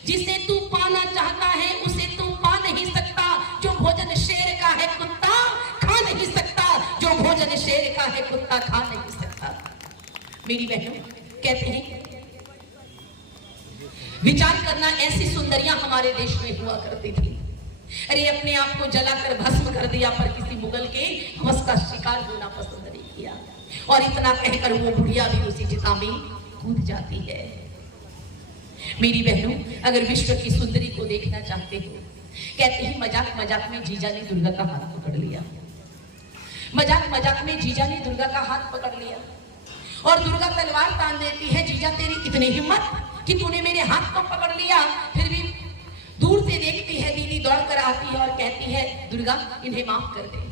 जिसे तू पाना चाहता है उसे तू पा नहीं सकता। जो भोजन शेर का है कुत्ता खा नहीं सकता, जो भोजन शेर का है कुत्ता खा नहीं सकता। मेरी बहनों, कहते हैं विचार करना, ऐसी सुंदरियां हमारे देश में हुआ करती थी। अरे अपने आप को जलाकर भस्म कर दिया, पर किसी मुगल के हवस का शिकार होना पसंद नहीं किया। और इतना कहकर वो बुढ़िया भी उसी चिता में कूद जाती है। मेरी बहनों, अगर विश्व की सुंदरी को देखना चाहते हो, कहते हैं मजाक मजाक में जीजा ने दुर्गा का हाथ पकड़ लिया, मजाक मजाक में जीजा ने दुर्गा का हाथ पकड़ लिया और दुर्गा तलवार तान देती है, जीजा तेरी इतनी हिम्मत कि तूने मेरे हाथ को पकड़ लिया। फिर भी दूर से देखती है, दीदी दौड़कर आती है और कहती है दुर्गा इन्हें माफ कर दे,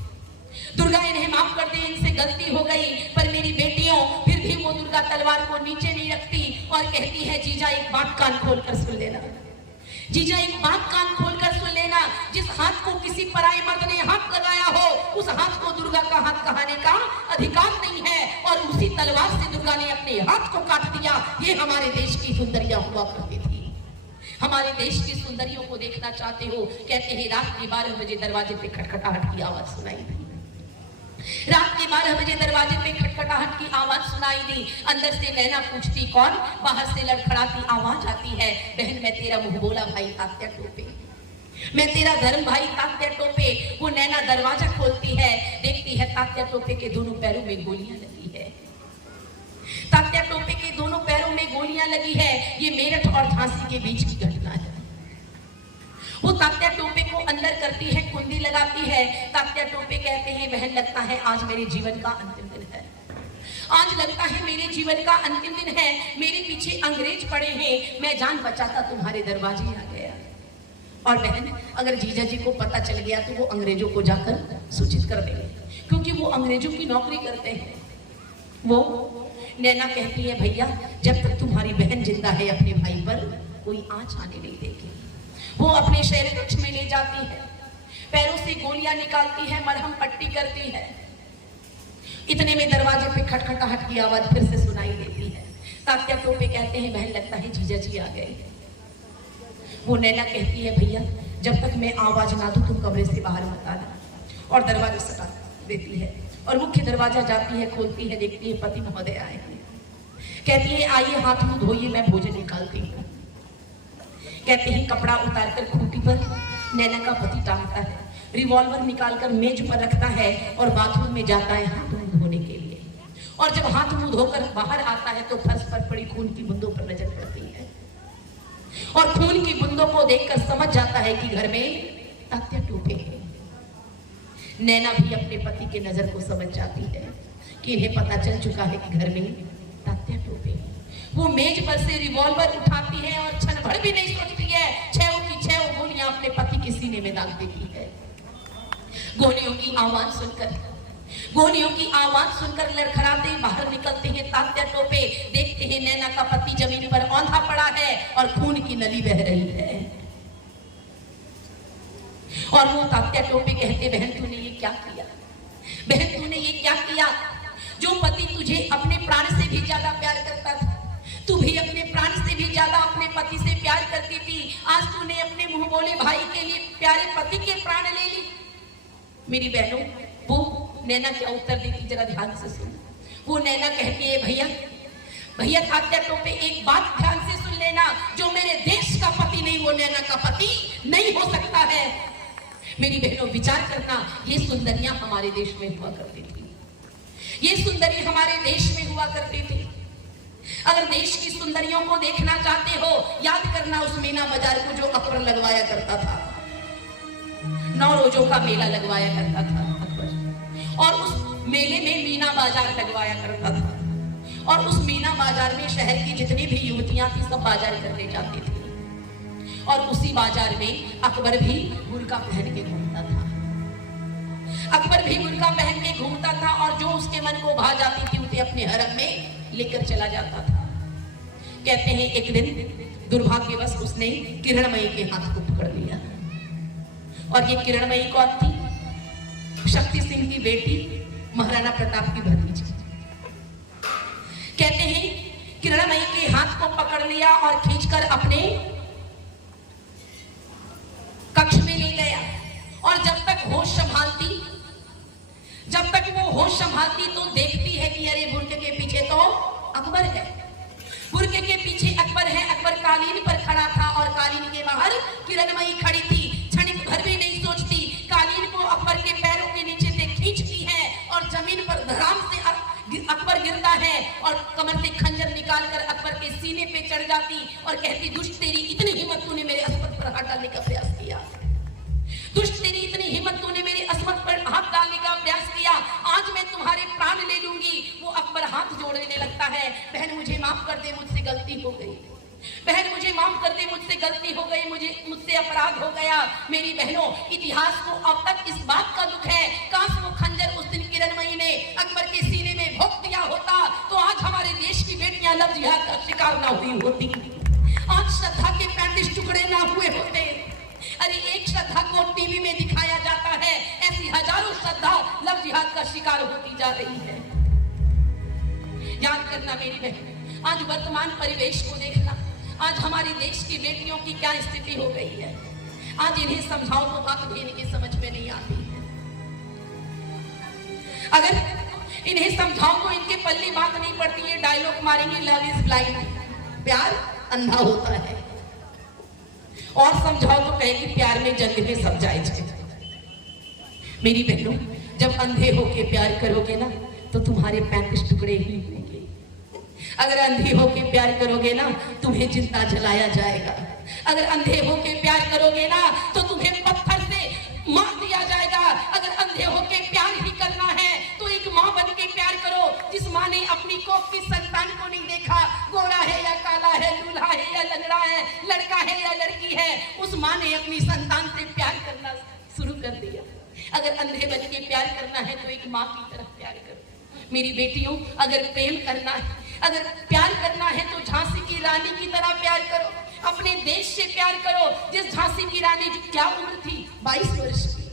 दुर्गा इन्हें माफ कर दे, इनसे गलती हो गई। पर मेरी बेटियों, फिर भी वो दुर्गा तलवार को नीचे नहीं रखती और कहती है जीजा एक बात कान खोलकर सुन लेना, जीजा एक बात कान खोलकर सुन लेना, जिस हाथ को किसी पराये मर्द ने हाथ लगाया हो उस हाथ को दुर्गा का हाथ कहने का अधिकार नहीं है। और उसी तलवार से दुर्गा ने अपने हाथ को काट दिया। ये हमारे देश की सुंदरियां हुआ करती थी। हमारे देश की सुंदरियों को देखना चाहते हो, कहते हैं रात के 12 बजे दरवाजे पे खटखटाहट की आवाज सुनाई दी, रात के 12 बजे दरवाजे पे खटखटाहट की आवाज सुनाई दी। अंदर से नैना पूछती कौन, बाहर से लड़खड़ाती आवाज आती है, बहन मैं तेरा मुंह बोला भाई तात्या टोपे, मैं तेरा धर्म भाई तात्या टोपे। वो नैना दरवाजा खोलती है, देखती है तात्या टोपे के दोनों पैरों में गोलियां लगी है, तात्या टोपे के दोनों पैरों में गोलियां लगी है। ये मेरठ और झांसी के बीच की घटना है। वो तात्या टोपे को अंदर करती है, कुंडी लगाती है। तात्या टोपे कहते हैं बहन लगता है आज मेरे जीवन का अंतिम दिन है, आज लगता है मेरे जीवन का अंतिम दिन है, मेरे पीछे अंग्रेज पड़े हैं, मैं जान बचाता तुम्हारे दरवाजे आ गया। और बहन अगर जीजा जी को पता चल गया तो वो अंग्रेजों को जाकर सूचित कर देंगे, क्योंकि वो अंग्रेजों की नौकरी करते हैं। वो नैना कहती है भैया जब तक तुम्हारी बहन जिंदा है अपने भाई पर कोई आंच आने नहीं देगी। वो अपने शहर कक्ष में ले जाती है, पैरों से गोलियां निकालती है, मरहम पट्टी करती है। इतने में दरवाजे पे खटखटाहट की आवाज फिर से सुनाई देती है। तात्या टोपे कहते हैं बहन लगता है जीजा जी आ गए। वो नैना कहती है भैया जब तक मैं आवाज ना दूं तुम कमरे से बाहर मत आना, और दरवाजा सटा देती है और मुख्य दरवाजा जाती है, खोलती है, देखती है पति महोदय आए हैं। कहती है आइए हाथ मुंह धोइए मैं भोजन निकालती हूँ। कहते हैं कपड़ा उतारकर खूंटी पर नैना का पति टांगता है, रिवॉल्वर निकालकर मेज पर रखता है और बाथरूम में जाता है हाथ मुंह धोने के लिए। और जब हाथ मुंह धोकर बाहर आता है तो फर्श पर पड़ी खून की बूंदों पर नजर पड़ती है, और खून की बूंदों को देखकर समझ जाता है कि घर में तात्या टोपे है। नैना भी अपने पति के नजर को समझ जाती है कि इन्हें पता चल चुका है कि घर में तात्या टोपे है। वो मेज पर से रिवॉल्वर उठाती है और क्षण भर भी नहीं सोचती है, छह की छह गोलियां अपने पति के सीने में दाग देती है। गोलियों की आवाज सुनकर लड़खड़ाते बाहर निकलते हैं तात्या टोपे। देखते हैं नैना का पति जमीन पर औंधा पड़ा है और खून की नली बह रही है। और वो तात्या टोपे कहते बहन तूने ये क्या किया, बहन तूने ये क्या किया। जो पति तुझे अपने प्राण से भी ज्यादा प्यार करता था, तू भी अपने प्राण से भी ज्यादा अपने पति से प्यार करती थी, आज तूने अपने मुंह बोले भाई के लिए प्यारे पति के प्राण ले ली। मेरी बहनों वो नैना क्या उत्तर देती जरा ध्यान से सुन। वो नैना कहती है भैया तात्या टोपे एक बात ध्यान से सुन लेना, जो मेरे देश का पति नहीं वो नैना का पति नहीं हो सकता है। मेरी बहनों विचार करना, ये सुंदरियां हमारे देश में हुआ करती थी, ये सुंदरी हमारे देश में हुआ करती थी। अगर देश की सुंदरियों को देखना चाहते हो याद करना उस मीना बाजार को जो अकबर लगवाया करता था, 9 रोजों का मेला लगवाया करता था अकबर, और उस मेले में मीना बाजार लगवाया करता था, और उस मीना बाजार में शहर की जितनी भी युवतियां थी सब बाजार करने जाती थी, और उसी बाजार में अकबर भी बुर्का पहन के घूमता था। अकबर भी बुर्का पहन के घूमता था और जो उसके मन को भा जाती थी उसे अपने हरम में लेकर चला जाता था। कहते हैं एक दिन दुर्भाग्यवश उसने किरणमयी के हाथ को पकड़ लिया, और ये किरणमयी कौन थी? शक्ति सिंह की बेटी, महाराणा प्रताप की भतीजी। कहते हैं किरणमयी के हाथ को पकड़ लिया और खींचकर अपने कक्ष में ले गया, और जब तक वो होश संभालती तो देखती है कि अरे बुर्के के पीछे तो अकबर है, बुर्के के पीछे अकबर है। अकबर कालीन पर खड़ा था और कालीन के बाहर किरणमयी खड़ी थी। क्षणिक भर भी नहीं सोचती, कालीन को अकबर के पैरों के नीचे से खींचती है और जमीन पर धड़ाम से अकबर गिरता है, और कमर से खंजर निकालकर अकबर के सीने पे चढ़ जाती और कहती दुष्ट तेरी इतनी हिम्मत तूने मेरे अस्मत पर हाथ डालने का प्रयास किया, दुष्ट तेरी इतनी हिम्मत तूने मेरे अस्मत पर हाथ डालने का प्रयास किया, आज मैं तुम्हारे प्राण ले लूंगी। वो अकबर हाथ जोड़ने लगता है, बहन मुझे माफ कर दे, मुझसे गलती हो गई, बहन मुझे माफ कर दे, मुझसे गलती हो गई, मुझसे अपराध हो गया। मेरी बहनों इतिहास को अब तक इस बात का दुख है, काश वो खंजर उस दिन किरणमयी ने अकबर के सीने में भोंक दिया होता तो आज हमारे देश की बेटियां लव जिहाद का शिकार ना हुई होती, आज श्रद्धा के 35 टुकड़े ना हुए होते। अरे एक श्रद्धा को टीवी में दिखाया जाता है, ऐसी हजारों श्रद्धा लव जिहाद का शिकार होती जा रही है। याद करना मेरी बहन, आज वर्तमान परिवेश को देखना, आज हमारे देश की बेटियों की क्या स्थिति हो गई है। आज इन्हें समझाओ तो बात भी इनकी समझ में नहीं आती है, अगर इन्हें समझाओ तो इनके पल्ले बात नहीं पड़ती है। डायलॉग मारेंगे लव इज ब्लाइंड, प्यार अंधा होता है, और समझाओ तो कहेगी प्यार में जंग में सब जायज है। मेरी बहनों जब अंधे होके प्यार करोगे ना तो तुम्हारे 35 टुकड़े ही होंगे, अगर अंधे होके प्यार करोगे ना तुम्हें जिंदा जलाया जाएगा, अगर अंधे होके प्यार करोगे ना तो तुम्हें पत्थर से लड़का है या लड़की है, उस माँ ने अपनी संतान से प्यार करना शुरू कर दिया। अगर अंधे बन के प्यार करना है तो एक माँ की तरफ प्यार करो। मेरी बेटियों, अगर प्रेम करना है, अगर प्यार करना है तो झांसी की रानी की तरह प्यार करो। अपने देश से प्यार करो। जिस झांसी की रानी, जो क्या उम्र थी, 22 वर्ष की,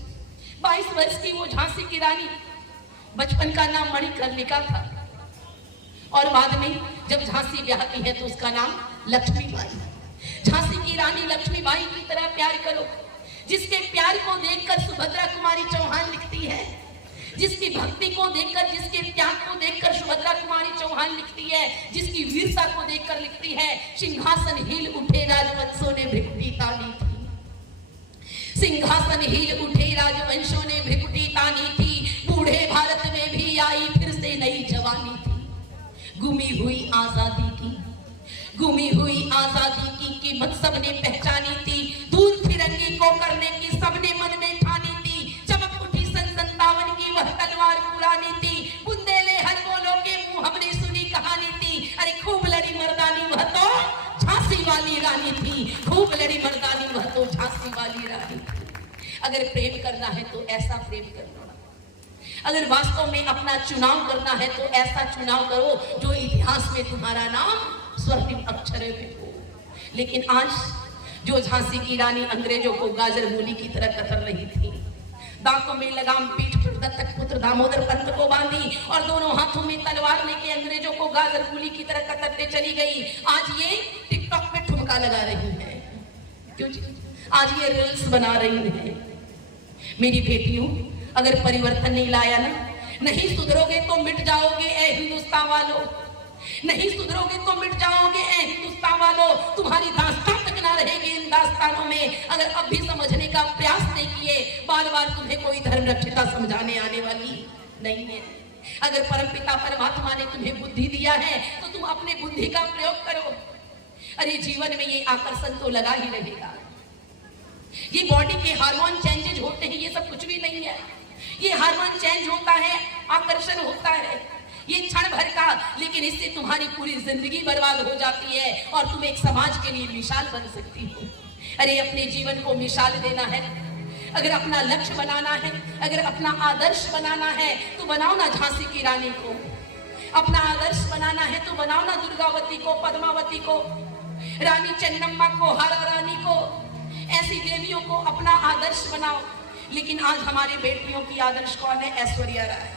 22 वर्ष की वो झांसी की रानी, बचपन का नाम मणिकर्णिका था और बाद में जब झांसी ब्याहती है तो उसका नाम लक्ष्मीबाई। झांसी की रानी लक्ष्मीबाई की तरह प्यार करो। जिसके प्यार को देखकर सुभद्रा कुमारी चौहान लिखती है, जिसकी भक्ति को देखकर, जिसके त्याग को देखकर सुभद्रा कुमारी चौहान लिखती है, जिसकी वीरता को देखकर लिखती है, सिंहासन हिल उठे राजवंशों ने भ्रिकुटी तानी थी। सिंहासन हिल उठे राजवंशों ने भ्रिकुटी तानी थी। बूढ़े भारत में भी आई फिर से नई जवानी थी। गुमी हुई आजादी की, गुमी हुई आजादी की कीमत सबने पहचानी थी। दूर फिरंगी को करने की सबने मन में ठानी थी। चमक उठी सन 57 की वह तलवार पुरानी थी। बुंदेले हर बोलो के मुंह हमने सुनी कहानी थी। अरे खूब लड़ी मर्दानी वह तो झांसी वाली रानी थी। खूब लड़ी मर्दानी वह तो झांसी वाली रानी थी। अगर प्रेम करना है तो ऐसा प्रेम करना, अगर वास्तव में अपना चुनाव करना है तो ऐसा चुनाव करो जो इतिहास में तुम्हारा नाम स्वर्णिम अक्षरों में हो। लेकिन आज जो झांसी की रानी अंग्रेजों को गाजर मूली की तरह कतर रही थी, दांतों में लगाम पीठ पर दत्तक पुत्र दामोदर पंत को बांधी और दोनों हाथों में तलवार लेके अंग्रेजों को गाजर मूली की तरह कतरते चली गई, आज ये टिकटॉक पे ठुमका लगा रही है। क्यों जी? आज ये रील्स बना रही है। मेरी बेटियों, अगर परिवर्तन नहीं लाया ना, नहीं सुधरोगे तो मिट जाओगे ए हिंदुस्तान वालों। नहीं सुधरोगे तो मिट जाओगे ए हिंदुस्तान वालों। तुम्हारी दास्तान तक ना रहेगी इन दास्तानों में अगर अब भी समझने का प्रयास नहीं किए। बार बार तुम्हें कोई धर्म रक्षिता समझाने आने वाली नहीं है। अगर परमपिता परमात्मा ने तुम्हें बुद्धि दिया है तो तुम अपने बुद्धि का प्रयोग करो। अरे जीवन में ये आकर्षण तो लगा ही रहेगा। ये बॉडी के हार्मोन चेंजेज होते हैं, ये सब कुछ भी नहीं है। ये हार्मोन चेंज होता है, आकर्षण होता है, ये क्षण भर का, लेकिन इससे तुम्हारी पूरी जिंदगी बर्बाद हो जाती है और तुम एक समाज के लिए मिसाल बन सकती हो। अरे अपने जीवन को मिसाल देना है, अगर अपना लक्ष्य बनाना है, अगर अपना आदर्श बनाना है तो बनाओ ना झांसी की रानी को। अपना आदर्श बनाना है तो बनाओ ना दुर्गावती को, पद्मावती को, रानी चन्नम्मा को, हारा रानी को, ऐसी देवियों को अपना आदर्श बनाओ। लेकिन आज हमारी बेटियों की आदर्श कौन है? ऐश्वर्या राय।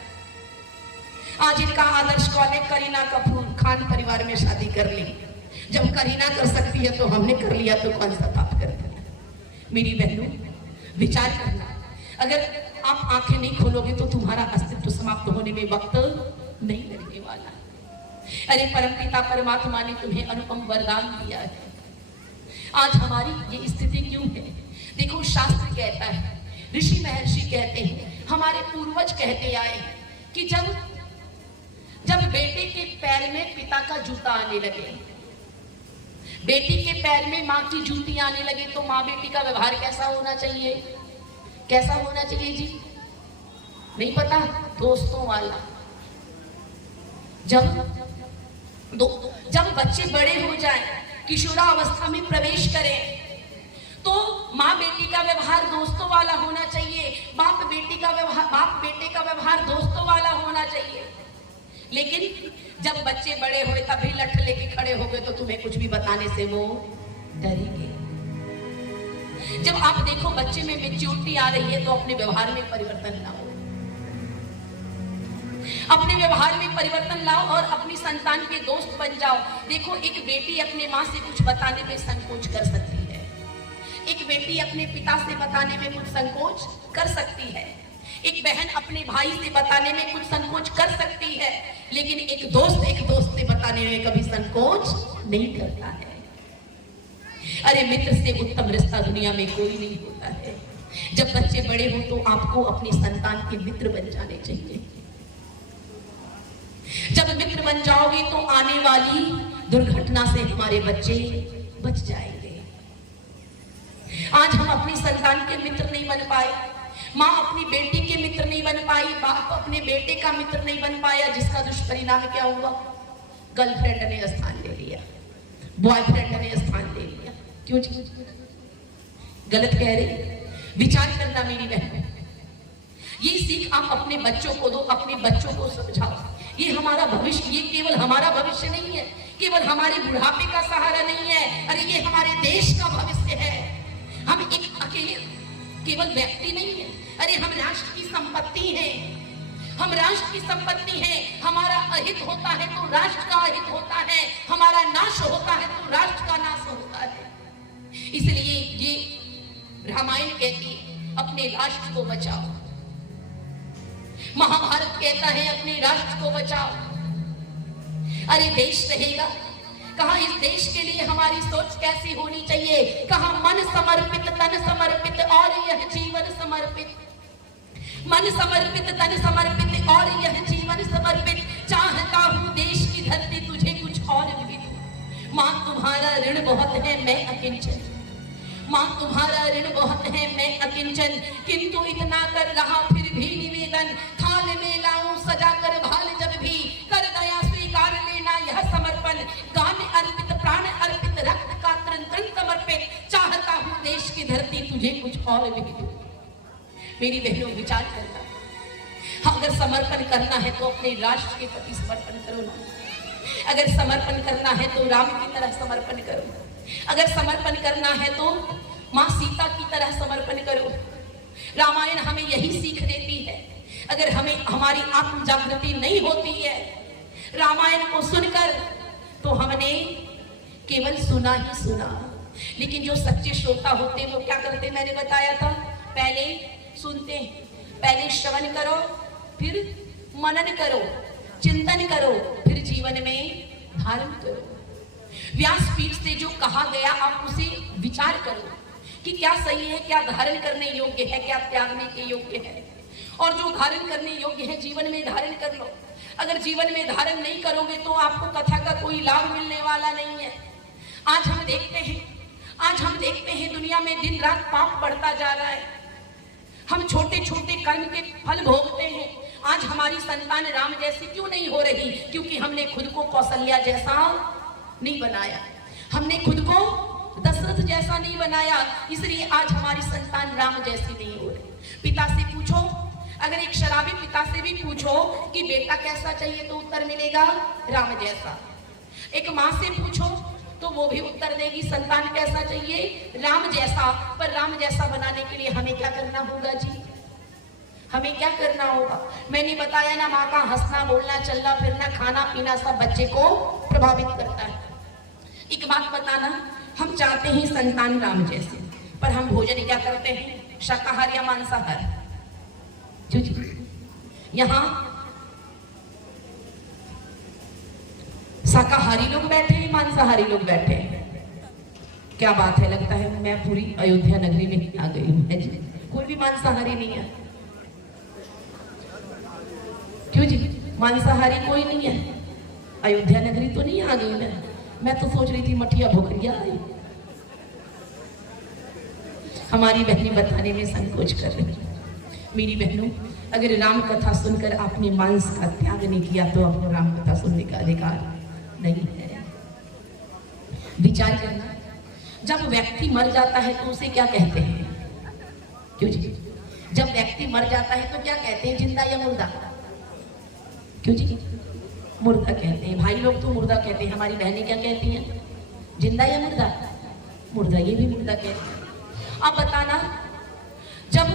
आज इनका आदर्श कौन है? करीना कपूर। खान परिवार में शादी कर ली। जब करीना कर सकती है तो हमने कर लिया तो कौन सा पाप कर दिया? मेरी बहनों, विचार करना। अगर आप आंखें नहीं खोलोगे तो तुम्हारा अस्तित्व समाप्त होने में वक्त नहीं लगने वाला। अरे परमपिता परमात्मा ने तुम्हें अनुपम वरदान दिया है। आज हमारी ये स्थिति क्यों है? देखो, शास्त्र कहता है, ऋषि महर्षि कहते हैं, हमारे पूर्वज कहते आए कि जब बेटे के पैर में पिता का जूता आने लगे, बेटी के पैर में माँ की जूती आने लगे, तो माँ बेटी का व्यवहार कैसा होना चाहिए? कैसा होना चाहिए जी? नहीं पता? दोस्तों वाला। जब बच्चे बड़े हो जाएं, किशोरावस्था में प्रवेश करें, तो माँ बेटी का व्यवहार दोस्तों वाला होना चाहिए। बाप बेटे का व्यवहार दोस्तों वाला होना चाहिए। लेकिन जब बच्चे बड़े हुए तभी लठ लेके खड़े हो गए तो तुम्हें कुछ भी बताने से वो डरेंगे। जब आप देखो बच्चे में मैच्योरिटी आ रही है तो अपने व्यवहार में परिवर्तन लाओ। अपने व्यवहार में परिवर्तन लाओ और अपनी संतान के दोस्त बन जाओ। देखो, एक बेटी अपने माँ से कुछ बताने में संकोच कर सकती है, एक बेटी अपने पिता से बताने में कुछ संकोच कर सकती है, एक बहन अपने भाई से बताने में कुछ संकोच कर सकती है, लेकिन एक दोस्त से बताने में कभी संकोच नहीं करता है। अरे मित्र से उत्तम रिश्ता दुनिया में कोई नहीं होता है। जब बच्चे बड़े हो तो आपको अपनी संतान के मित्र बन जाने चाहिए। जब मित्र बन जाओगे तो आने वाली दुर्घटना से हमारे बच्चे बच जाएंगे। आज हम अपनी संतान के मित्र नहीं बन पाए, माँ अपनी बेटी के मित्र नहीं बन पाई, बाप अपने बेटे का मित्र नहीं बन पाया, जिसका दुष्परिणाम क्या हुआ? गर्लफ्रेंड ने स्थान ले लिया, बॉयफ्रेंड ने स्थान ले लिया। क्यों जी? गलत कह रहे? विचार करना मेरी बहन। ये सीख आप अपने बच्चों को दो, अपने बच्चों को समझाओ। ये हमारा भविष्य, ये केवल हमारा भविष्य नहीं है, केवल हमारे बुढ़ापे का सहारा नहीं है, अरे ये हमारे देश का भविष्य है। हम एक अकेले केवल व्यक्ति नहीं है, अरे हम राष्ट्र की संपत्ति है, हम राष्ट्र की संपत्ति है। हमारा अहित होता है तो राष्ट्र का अहित होता है, हमारा नाश होता है तो राष्ट्र का नाश होता है। इसलिए ये रामायण कहती है अपने राष्ट्र को बचाओ, महाभारत कहता है अपने राष्ट्र को बचाओ। अरे देश रहेगा कहां? इस देश के लिए हमारी सोच कैसी होनी चाहिए? कहां मन समर्पित, तन समर्पित और यह जीवन समर्पित। मन समर्पित, तन समर्पित और यह जीवन समर्पित। चाहता हूं देश की धरती तुझे कुछ और भी दूं। मां तुम्हारा ऋण बहुत है, मैं अकिंचन। मां तुम्हारा ऋण बहुत है, मैं अकिंचन। किंतु इतना कर रहा फिर भी निवेदन, थाल में लाऊं सजा कर भाल जब भी, कर दया स्वीकार लेना यह समर्पण। गान अर्पित, प्राण अर्पित, रक्त का तृण तृण समर्पित। चाहता हूं देश की धरती तुझे कुछ और भी दूं। मेरी बहनों, विचार करना, अगर समर्पण करना है तो अपने राष्ट्र के प्रति समर्पण करो ना। अगर समर्पण करना है तो राम की तरह समर्पण करो। अगर समर्पण करना है तो मां सीता की तरह समर्पण करो। रामायण हमें यही सीख देती है। अगर हमें हमारी आत्म जागृति नहीं होती है रामायण को सुनकर, तो हमने केवल सुना ही सुना। लेकिन जो सच्चे श्रोता होते वो क्या करते, मैंने बताया था, पहले सुनते, पहले श्रवण करो, फिर मनन करो, चिंतन करो, फिर जीवन में धारण करो। व्यासपीठ से जो कहा गया आप उसे विचार करो कि क्या सही है, क्या धारण करने योग्य है, क्या त्यागने के योग्य है। और जो धारण करने योग्य है जीवन में धारण कर लो। अगर जीवन में धारण नहीं करोगे तो आपको कथा का कोई लाभ मिलने वाला नहीं है। आज हम देखते हैं दुनिया में दिन रात पाप बढ़ता जा रहा है। हम छोटे छोटे कर्म के फल भोगते हैं। आज हमारी संतान राम जैसी क्यों नहीं हो रही? क्योंकि हमने खुद को कौशल्या जैसा नहीं बनाया, हमने खुद को दशरथ जैसा नहीं बनाया, इसलिए आज हमारी संतान राम जैसी नहीं हो रही। पिता से पूछो, अगर एक शराबी पिता से भी पूछो कि बेटा कैसा चाहिए तो उत्तर मिलेगा राम जैसा। एक माँ से पूछो तो वो भी उत्तर देगी संतान कैसा चाहिए, राम जैसा। पर राम जैसा बनाने के लिए हमें क्या करना होगा जी? हमें क्या करना होगा? मैंने बताया ना, माँ का हंसना, बोलना, चलना, फिरना, खाना पीना सब बच्चे को प्रभावित करता है। एक बात बताना, हम चाहते हैं संतान राम जैसे, पर हम भोजन क्या करते हैं? शाकाहार या मांसाहार? यहाँ शाकाहारी लोग बैठे हैं, मांसाहारी लोग बैठे हैं। क्या बात है, लगता है मैं पूरी अयोध्या नगरी में आ गई हूँ जी। कोई भी मांसाहारी नहीं है। क्यों जी? मांसाहारी कोई नहीं है। अयोध्या नगरी तो नहीं आ गई मैं तो सोच रही थी मठिया भोकरिया आई। हमारी बहनें बताने में संकोच कर रही। मेरी बहनों, अगर राम कथा सुनकर आपने मांस का त्याग नहीं किया तो आपको राम कथा सुनने का अधिकार नहीं है। विचार करना, जब व्यक्ति मर जाता है तो उसे क्या कहते हैं? क्यों जी? जब व्यक्ति मर जाता है तो क्या कहते हैं, जिंदा या मुर्दा? क्यों जी? मुर्दा कहते हैं। भाई लोग तो मुर्दा कहते हैं, हमारी बहनें क्या कहती हैं, जिंदा या मुर्दा? मुर्दा, ये भी मुर्दा कहते हैं। अब बताना, जब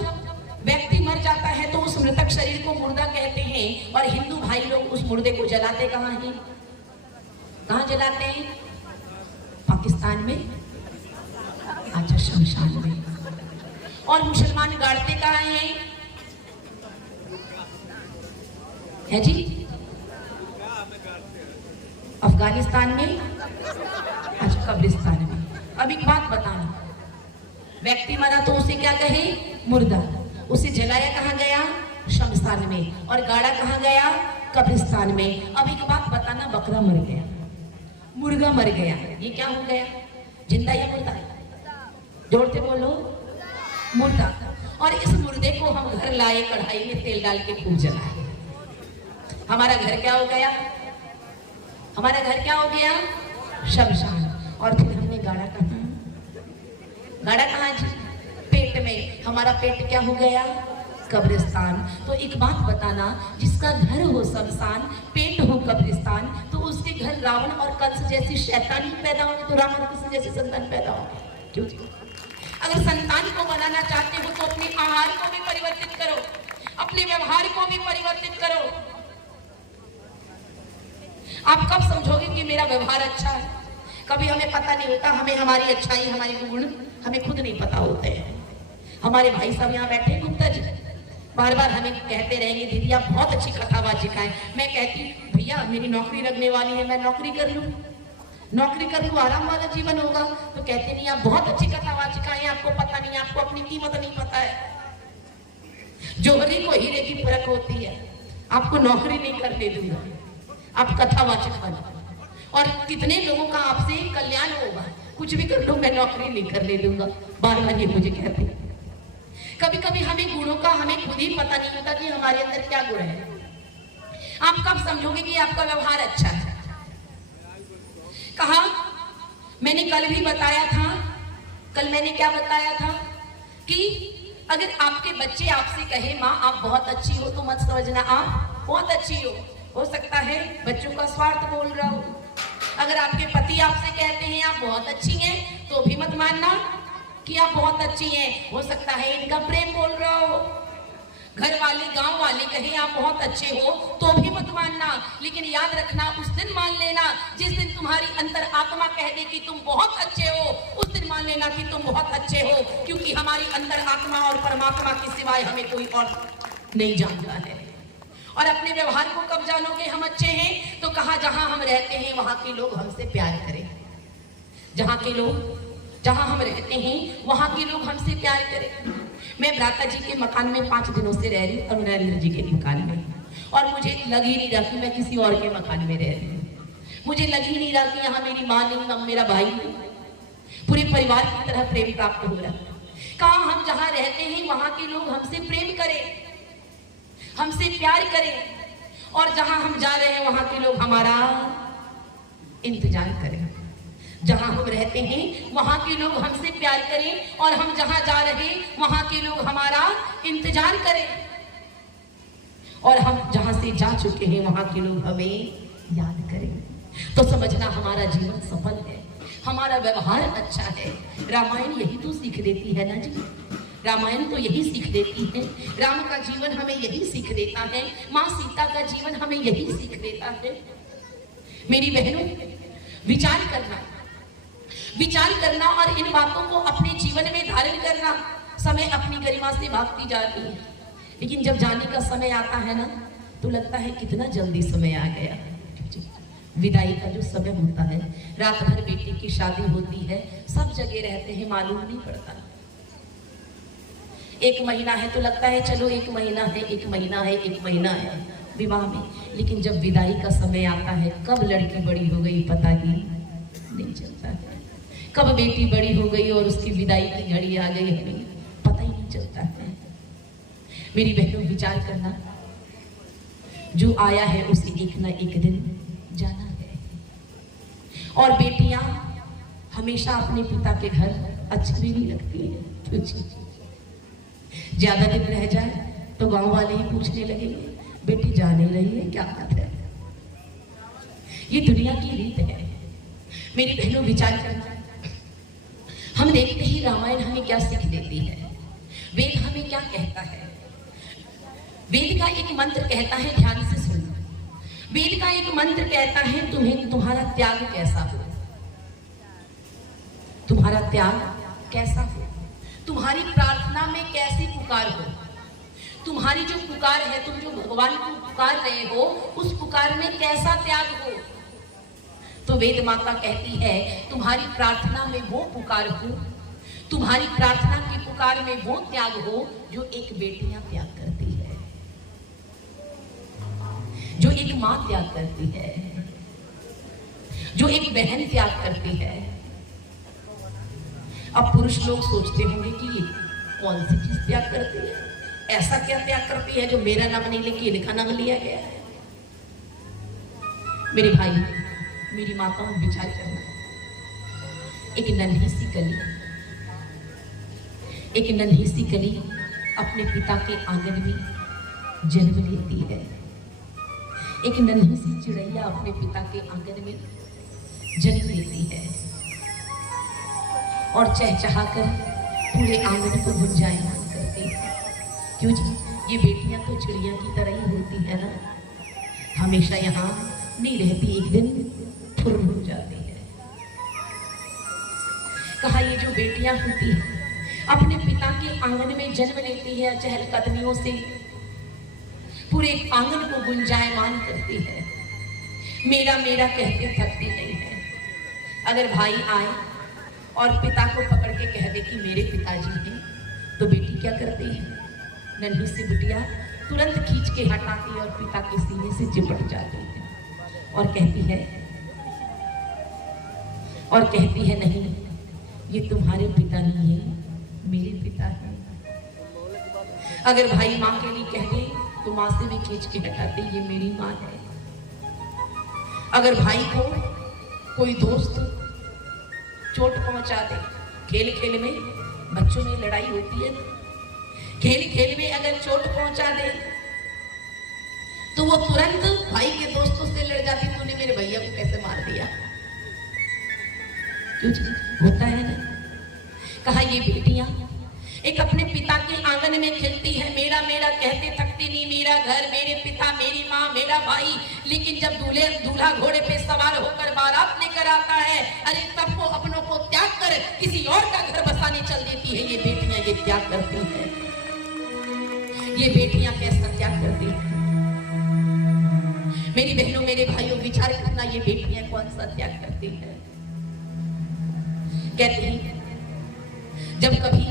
व्यक्ति मर जाता है तो उस मृतक शरीर को मुर्दा कहते हैं, और हिंदू भाई लोग उस मुर्दे को जलाते कहाँ हैं? कहाँ जलाते हैं? पाकिस्तान में, अच्छा शमशान में। और मुसलमान गाड़ते कहाँ हैं? है जी? अफगानिस्तान में, अच्छा कब्रिस्तान में। अब एक बात बताना, व्यक्ति मरा तो उसे क्या कहे? मुर्दा। उसे जलाया कहाँ गया? शमशान में। और गाड़ा कहाँ गया? कब्रिस्तान में। अब एक बात बताना, बकरा मर गया, मुर्गा मर गया, ये क्या हो गया? जिंदा या मुर्दा? जोड़ते बोलो, मुर्दा। और इस मुर्दे को हम घर लाए, कढ़ाई में तेल डाल के खूब जलाए। हमारा घर क्या हो गया? हमारा घर क्या हो गया? शमशान। और फिर हमने गाड़ा कहाँ? घड़ा कहाँ जी? पेट में। हमारा पेट क्या हो गया? कब्रिस्तान। तो एक बात बताना, जिसका घर हो शमशान, पेट हो कब्रिस्तान, तो उसके घर रावण और कंस जैसी शैतानी पैदा होगी तो राम और कृष्ण जैसी संतान पैदा होगी? क्यों जी? अगर संतान को बनाना चाहते हो तो अपने आहार को भी परिवर्तित करो, अपने व्यवहार को भी परिवर्तित करो। आप कब समझोगे कि मेरा व्यवहार अच्छा है? कभी हमें पता नहीं होता, हमें हमारी अच्छाई, हमारे गुण हमें खुद नहीं पता होते हैं। हमारे भाई साहब यहाँ बैठे हैं गुप्ता जी, बार बार हमें कहते रहेंगे दीदी आप बहुत अच्छी कथावाचिका है। मैं कहती भैया मेरी नौकरी लगने वाली है, मैं नौकरी कर लूं आराम वाला जीवन होगा। तो कहते नहीं आप बहुत अच्छी कथावाचिका है, आपको पता नहीं, आपको अपनी कीमत नहीं पता है। जोहरी को हीरे की परख होती है। आपको नौकरी नहीं करने दूंगा, आप कथावाचक बनो। और कितने लोगों का आपसे कल्याण होगा, कुछ भी कर लो मैं नौकरी नहीं करने दूंगा, बार बार ये मुझे कहते हैं। कभी कभी हमें गुणों का हमें खुद ही पता नहीं होता कि हमारे अंदर क्या गुण है। आप कब समझोगे कि आपका व्यवहार अच्छा है? कहा मैंने कल भी बताया था, कल मैंने क्या बताया था कि अगर आपके बच्चे आपसे कहे माँ आप बहुत अच्छी हो, तो मत समझना आप बहुत अच्छी हो सकता है बच्चों का स्वार्थ बोल रहा हो। अगर आपके पति आपसे कहते हैं आप बहुत अच्छी हैं, तो भी मत मानना कि आप बहुत अच्छी हैं, हो सकता है इनका प्रेम बोल रहा हो। घर वाले गांव वाले कहे आप बहुत अच्छे हो, तो भी मत मानना। लेकिन याद रखना, उस दिन मान लेना जिस दिन तुम्हारी अंतर आत्मा कह दे कि तुम बहुत अच्छे हो, उस दिन मान लेना कि तुम बहुत अच्छे हो, क्योंकि हमारी अंतर आत्मा और परमात्मा के सिवाय हमें कोई और नहीं जानता है। और अपने व्यवहार को कब जानोगे हम अच्छे हैं? तो कहा जहां हम रहते हैं वहां के लोग हमसे प्यार करें, जहां हम रहते हैं वहां के लोग हमसे प्यार करें। मैं भ्राता जी के मकान में 5 दिनों से रह रही हूँ, अरुणानंद जी के मकान में, और मुझे लग ही नहीं रहा कि मैं किसी और के मकान में रह रही हूँ। मुझे लग ही नहीं रहा कि यहाँ मेरी माँ नहीं, मेरा भाई नहीं, पूरे परिवार की तरह प्रेम प्राप्त हो रहा है। कहा हम जहाँ रहते हैं वहां के लोग हमसे प्रेम करें, हमसे प्यार करें, और जहां हम जा रहे हैं वहां के लोग हमारा इंतजार करें। जहां हम रहते हैं वहां के लोग हमसे प्यार करें, और हम जहां जा रहे हैं वहां के लोग हमारा इंतजार करें, और हम जहां से जा चुके हैं वहां के लोग हमें याद करें। तो समझना हमारा जीवन सफल है, हमारा व्यवहार अच्छा है। रामायण यही तो सीख देती है ना जी, रामायण तो यही सीख देती है। राम का जीवन हमें यही सीख देता है, माँ सीता का जीवन हमें यही सीख देता है। मेरी बहनों, विचार करना और इन बातों को अपने जीवन में धारण करना। समय अपनी गरिमा से भागती जाती है, लेकिन जब जाने का समय आता है ना, तो लगता है कितना जल्दी समय आ गया। विदाई का जो समय होता है, रात भर बेटी की शादी होती है, सब जगह रहते हैं, मालूम नहीं पड़ता। 1 महीना है तो लगता है चलो 1 महीना है, 1 महीना है, 1 महीना है विवाह में, लेकिन जब विदाई का समय आता है, कब लड़की बड़ी हो गई पता ही नहीं चलता है, कब बेटी बड़ी हो गई और उसकी विदाई की घड़ी आ गई हमें पता ही नहीं चलता है। मेरी बहनों, विचार करना, जो आया है उसे एक ना एक दिन जाना है, और बेटियां हमेशा अपने पिता के घर अच्छी भी नहीं लगती है। ज्यादा दिन रह जाए तो गांव वाले ही पूछने लगेंगे बेटी जा नहीं रही है, क्या बात है। ये दुनिया की रीत है। मेरी बहनों, विचार करना, हम देखते ही रामायण हमें क्या सीख देती है, वेद हमें क्या कहता है। वेद का एक मंत्र कहता है, ध्यान से सुनो, वेद का एक मंत्र कहता है तुम्हारा त्याग कैसा हो, तुम्हारा त्याग कैसा हो, तुम्हारी प्रार्थना में कैसी पुकार हो, तुम्हारी जो पुकार है, तुम जो भगवान को पुकार रहे हो, उस पुकार में कैसा त्याग हो। तो वेद माता कहती है तुम्हारी प्रार्थना में वो पुकार हो, तुम्हारी प्रार्थना की पुकार में वो त्याग हो जो एक बेटियां त्याग करती है, जो एक मां त्याग करती है, जो एक बहन त्याग करती है। अब पुरुष लोग सोचते होंगे कि ये कौन सी चीज त्याग करती है, ऐसा क्या त्याग करती है जो मेरा नाम नहीं लेके इनका नाम लिया गया है। मेरे भाई, मेरी माताओं, विचार करना, एक नन्ही सी कली एक नन्ही सी कली अपने पिता के आंगन में जन्म लेती है। एक नन्ही सी चिड़ैया अपने पिता के आंगन में जन्म लेती है और चहचहाकर पूरे आंगन को गुंजायमान करती है। क्यों जी? ये बेटियां तो चिड़िया की तरह ही होती है ना, हमेशा यहाँ नहीं रहती, एक दिन फुर हो जाती है। कहा ये जो बेटियां होती हैं अपने पिता के आंगन में जन्म लेती है, चहलकदमियों से पूरे आंगन को गुंजायमान करती है, मेरा मेरा कहते थकती नहीं है। अगर भाई आए और पिता को पकड़ के कह दे कि मेरे पिताजी हैं, तो बेटी क्या करती है? नन्ही सी बिटिया तुरंत खींच के हटाती और पिता के सीने से चिपट जाती है और कहती है नहीं, ये तुम्हारे पिता नहीं है, मेरे पिता है। अगर भाई माँ के लिए कह दे तो माँ से भी खींच के हटाते, ये मेरी माँ है। अगर भाई को कोई दोस्त चोट पहुंचा दे, खेल खेल में, बच्चों में लड़ाई होती है, खेल खेल में अगर चोट पहुंचा दे तो वो तुरंत भाई के दोस्तों से लड़ जाती, तूने मेरे भैया को कैसे मार दिया। क्यों होता है ना। कहा ये बेटियां एक अपने पिता के आंगन में खेलती है, मेरा मेरा कहते थकती नहीं, मेरा घर, मेरे पिता, मेरी माँ, मेरा भाई। लेकिन जब दूल्हा घोड़े पे सवार होकर बारात लेकर आता है, अरे तब वो अपनों को त्याग कर किसी और का घर बसाने चल देती है। ये बेटियां ये त्याग करती है, ये बेटियां कैसा त्याग करती है। मेरी बहनों मेरे भाइयों विचार करना, ये बेटियां कौन सा त्याग करती है। कहते हैं जब कभी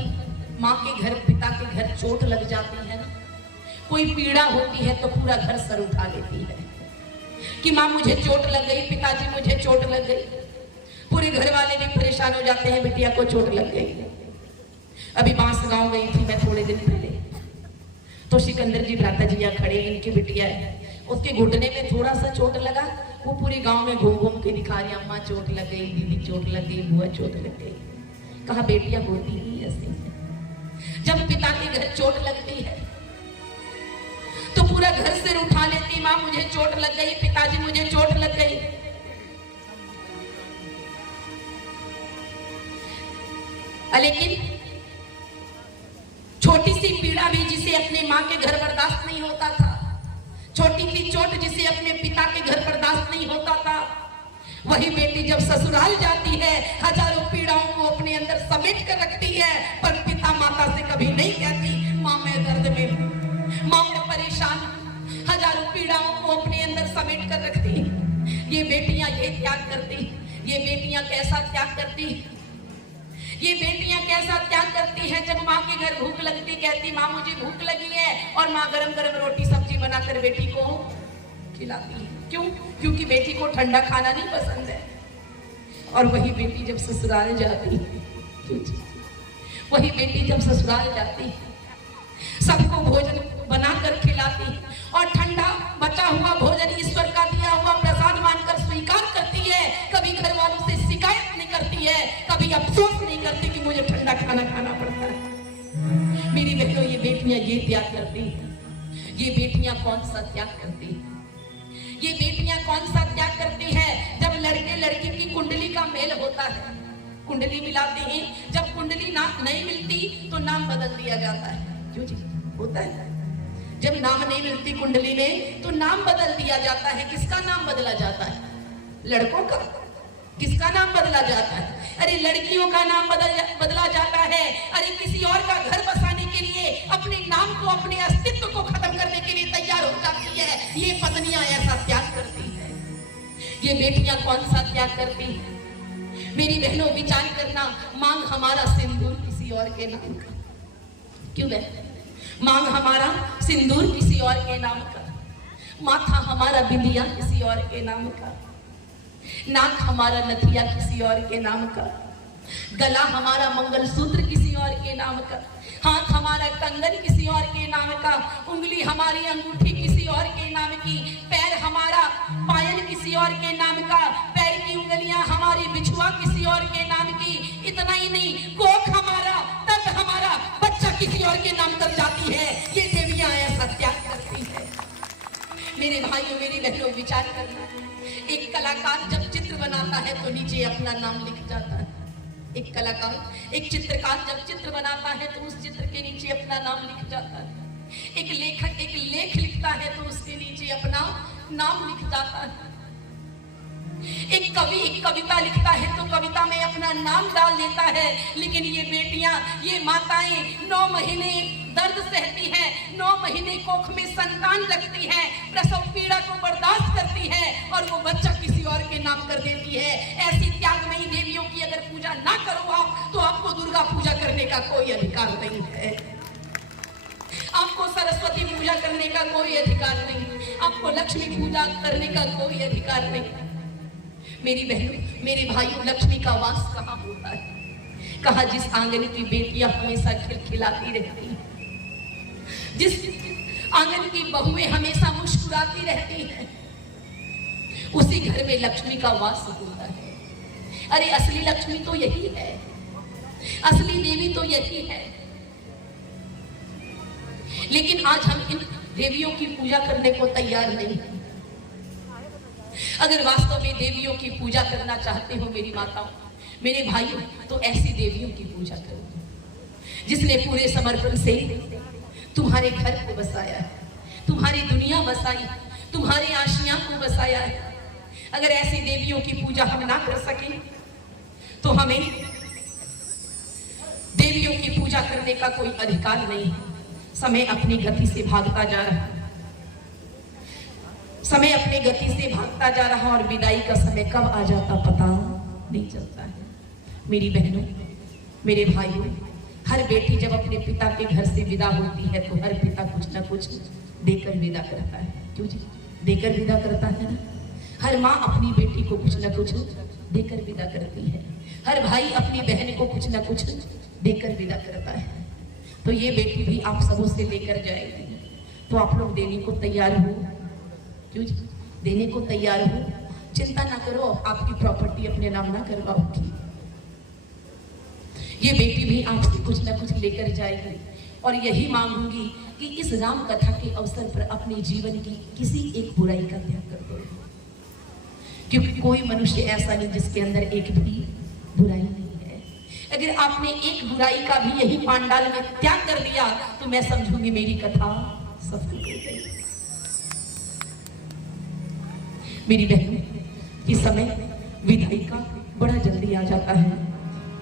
माँ के घर, पिता के घर चोट लग जाती है ना, कोई पीड़ा होती है तो पूरा घर सर उठा लेती है कि माँ मुझे चोट लग गई, पिताजी मुझे चोट लग गई। पूरे घर वाले भी परेशान हो जाते हैं, बिटिया को चोट लग गई। अभी बांसगांव गई थी मैं थोड़े दिन पहले, तो सिकंदर जी भ्राता जी यहाँ खड़े, इनकी बिटिया है, उसके घुटने में थोड़ा सा चोट लगा, वो पूरे गांव में घूम घूम के दिखा रही, अम्मा चोट लग गई, दीदी चोट लग गई, बुआ चोट लग गई। कहा बेटियां होती ही ऐसी है, जब पिता के घर चोट लगती है तो पूरा घर सिर उठा लेती, माँ मुझे चोट लग गई, पिताजी मुझे चोट लग गई। लेकिन छोटी सी पीड़ा भी जिसे अपने माँ के घर बर्दाश्त नहीं होता था, छोटी सी चोट जिसे अपने पिता के घर बर्दाश्त नहीं होता था, वही बेटी जब ससुराल जाती है हजारों पीड़ाओं को अपने अंदर समेट कर रखती है, पर पिता माता से कभी नहीं कहती माँ मैं दर्द में हूँ, माँ मैं परेशान हूँ। हजारों पीड़ाओं को अपने अंदर समेट कर रखती। ये बेटियां ये त्याग करती, ये बेटियां कैसा त्याग करती, ये बेटियां कैसा त्याग करती हैं। जब माँ के घर भूख लगती, कहती माँ मुझे भूख लगी है, और माँ गरम गरम रोटी सब्जी बनाकर बेटी को खिलाती है। क्यों? क्योंकि बेटी को ठंडा खाना नहीं पसंद है। और वही बेटी जब ससुराल जाती, वही बेटी जब ससुराल जाती, सबको भोजन बनाकर खिलाती और ठंडा बचा हुआ भोजन ईश्वर का दिया हुआ प्रसाद मानकर स्वीकार करती है। कभी घर वालों से शिकायत नहीं करती है, कभी अफसोस नहीं करती कि मुझे ठंडा खाना खाना पड़ता है। मेरी बहनों ये बेटियां ये त्याग करती हैं। ये बेटियां कौन सा त्याग करती हैं? ये बेटियां कौन सा त्याग करती है? जब लड़के लड़की की कुंडली का मेल होता है, कुंडली मिलाते हैं, जब कुंडली नहीं मिलती तो नाम बदल दिया जाता है। क्यों जी? होता है। जब नाम नहीं मिलती कुंडली में तो नाम बदल दिया जाता है। किसका नाम बदला जाता है? लड़कों का। किसका नाम बदला जाता है? अरे लड़कियों का नाम बदला जाता है। अरे किसी और का घर बसाने के लिए अपने नाम को, अपने अस्तित्व को खत्म करने के लिए तैयार हो जाती है। ये पत्नियां ऐसा त्याग करती है। ये बेटियां कौन सा त्याग करती है? मेरी बहनों विचार करना, मांग हमारा सिंदूर किसी और के नाम का। क्यों बहन? मांग हमारा सिंदूर किसी और के नाम का, माथा हमारा बिंदिया किसी और के नाम का, नाक हमारा नथिया किसी और के नाम का, गला हमारा मंगलसूत्र किसी और के नाम का, हाथ हमारा कंगन किसी और के नाम का, उंगली हमारी अंगूठी किसी और के नाम की, पैर हमारा पायल किसी और के नाम का, पैर की उंगलियां हमारी बिछुआ किसी और के नाम की। इतना ही नहीं, कोख हमारा, तट हमारा और के नाम कर जाती है, ये देवियां ऐसा त्याग करती है। मेरे भाइयों मेरी बहनों, विचार करना, एक कलाकार जब चित्र बनाता है तो नीचे अपना नाम लिख जाता है। एक कलाकार, एक चित्रकार जब चित्र बनाता है तो उस चित्र के नीचे अपना नाम लिख जाता है। एक लेखक एक लेख लिखता है तो उसके नीचे अपना नाम लिख जाता है। एक कवि एक कविता लिखता है तो कविता में अपना नाम डाल देता है। लेकिन ये बेटियां, ये माताएं 9 महीने दर्द सहती हैं, 9 महीने कोख में संतान रखती हैं, प्रसव पीड़ा को बर्दाश्त करती है और वो बच्चा किसी और के नाम कर देती है। ऐसी त्यागमयी देवियों की अगर पूजा ना करो आप, तो आपको दुर्गा पूजा करने का कोई अधिकार नहीं है, आपको सरस्वती पूजा करने का कोई अधिकार नहीं, आपको लक्ष्मी पूजा करने का कोई अधिकार नहीं। मेरी बहनों मेरे भाइयों, लक्ष्मी का वास कहाँ होता है? कहाँ? जिस आंगन की बेटियां हमेशा खिलखिलाती रहती हैं, जिस आंगन की बहुएं हमेशा मुस्कुराती रहती हैं, उसी घर में लक्ष्मी का वास होता है। अरे असली लक्ष्मी तो यही है, असली देवी तो यही है। लेकिन आज हम इन देवियों की पूजा करने को तैयार नहीं हैं। अगर वास्तव में देवियों की पूजा करना चाहते हो मेरी माताओं, मेरे भाइयों, तो ऐसी देवियों की पूजा करो जिसने पूरे समर्पण से तुम्हारे घर को बसाया है, तुम्हारी दुनिया बसाई, तुम्हारे आशियां को बसाया है। अगर ऐसी देवियों की पूजा हम ना कर सके तो हमें देवियों की पूजा करने का कोई अधिकार नहीं है। समय अपनी गति से भागता जा रहा है, समय अपनी गति से भागता जा रहा और विदाई का समय कब आ जाता पता नहीं चलता है। मेरी बहनों मेरे भाइयों, हर बेटी जब अपने पिता के घर से विदा होती है तो हर पिता कुछ ना कुछ देकर विदा करता है। क्यों जी? देकर विदा करता है ना। हर माँ अपनी बेटी को कुछ ना कुछ देकर विदा करती है, हर भाई अपनी बहन को कुछ ना कुछ देकर विदा करता है। तो ये बेटी भी आप सबों से लेकर जाएगी, तो आप लोग देने को तैयार हो? क्यों जी? देने को तैयार हो? चिंता ना करो, आपकी प्रॉपर्टी अपने नाम ना करवाओगी। ये बेटी भी आपसे कुछ ना कुछ लेकर जाएगी और यही मांगूंगी कि इस राम कथा के अवसर पर अपने जीवन की किसी एक बुराई का त्याग कर दो, क्योंकि कोई मनुष्य ऐसा नहीं जिसके अंदर एक भी बुराई नहीं है। अगर आपने एक बुराई का भी यही पांडाल में त्याग कर दिया तो मैं समझूंगी मेरी कथा सफल हो गई। मेरी बहनों, इस समय विदाई का बड़ा जल्दी आ जाता है।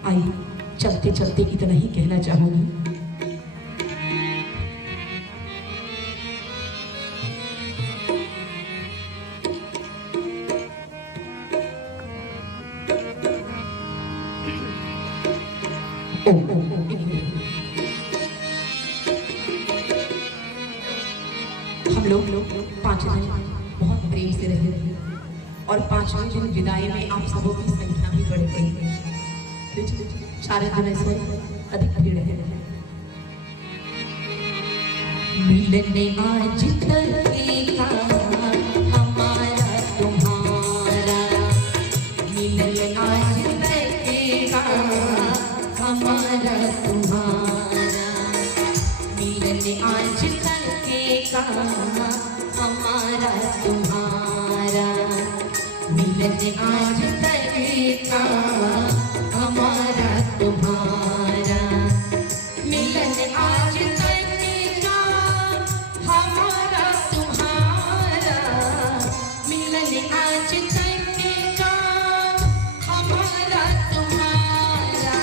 आइए चलते चलते इतना ही कहना चाहूंगी। हम लोग 5 दिन बहुत प्रेम से रहे और 5वें दिन विदाई में आप सबों की संख्या भी बढ़ गई है। 4 दिन से अधिक भीड़ है। मिलने आज तरीका हमारा तुम्हारा, मिलने आज तरीका हमारा तुम्हारा, मिलने आज तरीका हमारा तुम्हारा, मिलने आज तरीका हमारा तुम्हारा, मिलन आज तरीका हमारा तुम्हारा, मिलन आज तरीका हमारा तुम्हारा।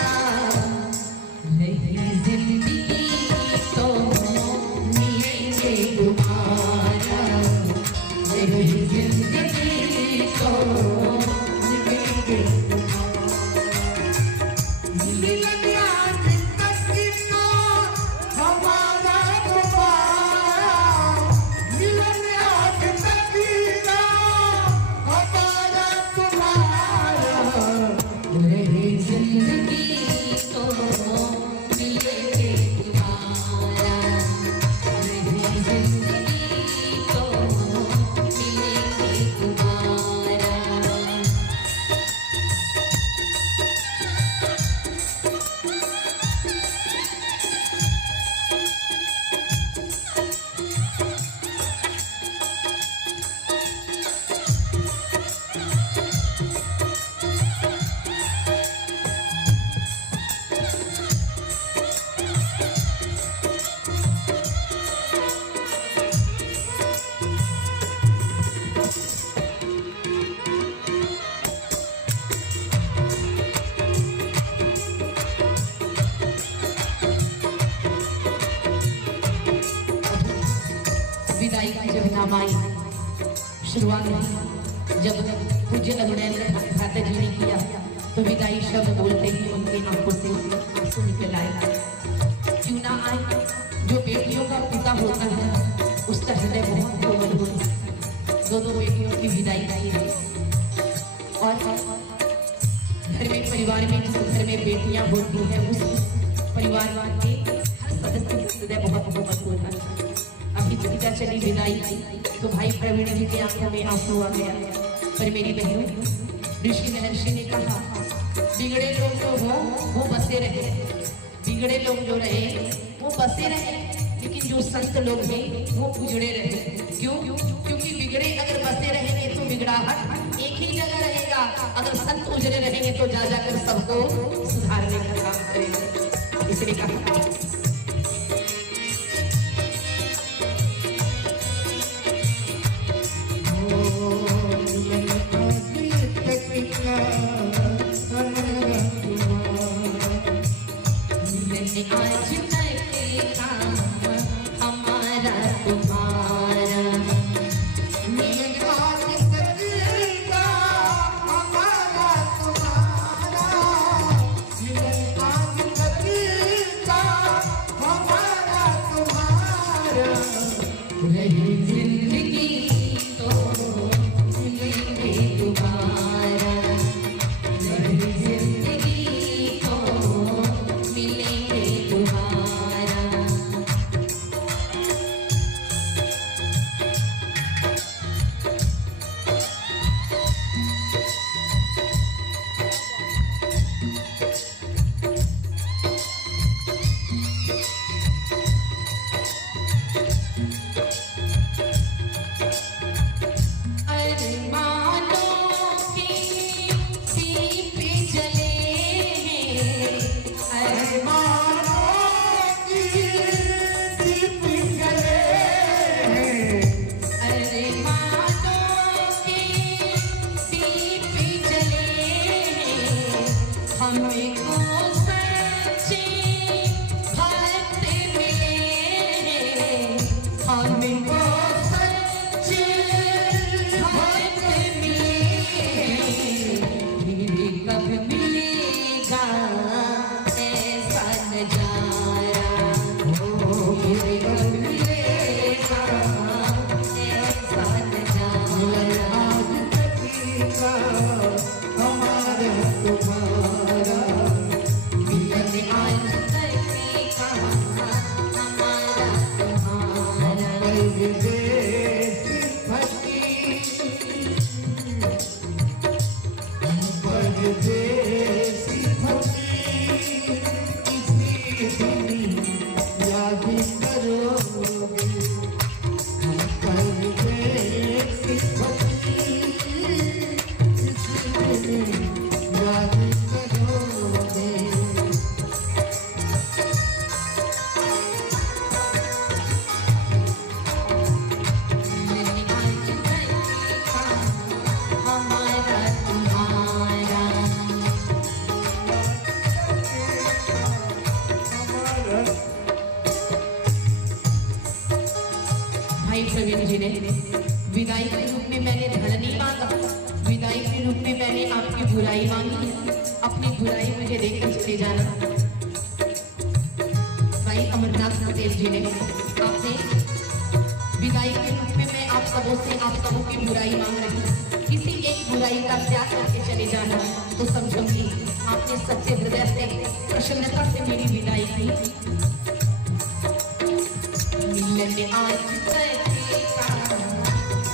रही जिंदगी तो मिलेंगे तुम्हारा, रही जिंदगी तो मिलेंगे तुम्हारा। मिलन आज विदाई की जब नाम आई, शुरुआत में जब पूज्य लघुनैंद्र भ्राता जी ने किया तो विदाई शब्द बोलते ही उनकी आंखों से आंसू निकल आए। क्यों ना आए, जो बेटियों का पिता होता है उसका हृदय बहुत कोमल होता है। दोनों बेटियों की विदाई की है और घर में परिवार में जिस घर में बेटियां होती हैं उस परिवार के हर सदस्य का हृदय बहुत कोमल होता है। अभी चिता चली विदाई तो भाई प्रवीण जी की आंखों में आंसू आ गया। पर मेरी बहनों, ऋषि महर्षि ने कहा बिगड़े लोग जो हो वो बसे रहे, बिगड़े लोग जो रहे वो बसे रहे, लेकिन जो संत लोग हैं वो उजड़े रहे। क्यों? क्योंकि बिगड़े अगर बसे रहेंगे तो बिगड़ाहट एक ही जगह रहेगा, अगर संत उजड़े रहेंगे तो जा जाकर सबको सुधारने का काम करेंगे। इसलिए कहा प्रवीण जी ने विदाई के रूप में मैंने धन नहीं मांगा, विदाई के रूप में मैंने आपकी बुराई मांगी, अपनी बुराई मुझे देकर चले जाना। भाई अमरनाथ पटेल जी ने आपने विदाई के रूप में मैं आप सबों से आप सबों की बुराई मांग रही हूँ, किसी एक बुराई का त्याग करके चले जाना तो समझूंगी आपने सच्चे हृदय से प्रसन्नता से मेरी विदाई की। मिलने आज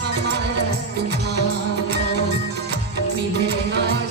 हमारा तुम्हारा मिले आज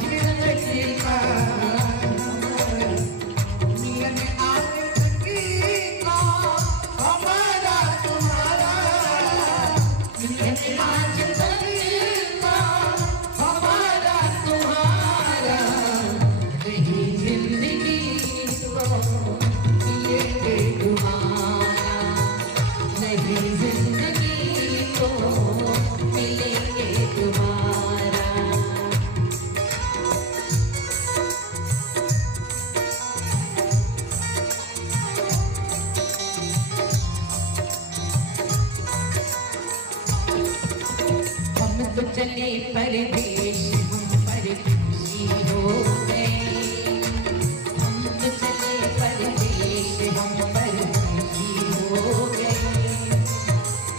चले परदेश हम परदेशी हो गए। हम तो चले परदेश हम परदेशी हो गए।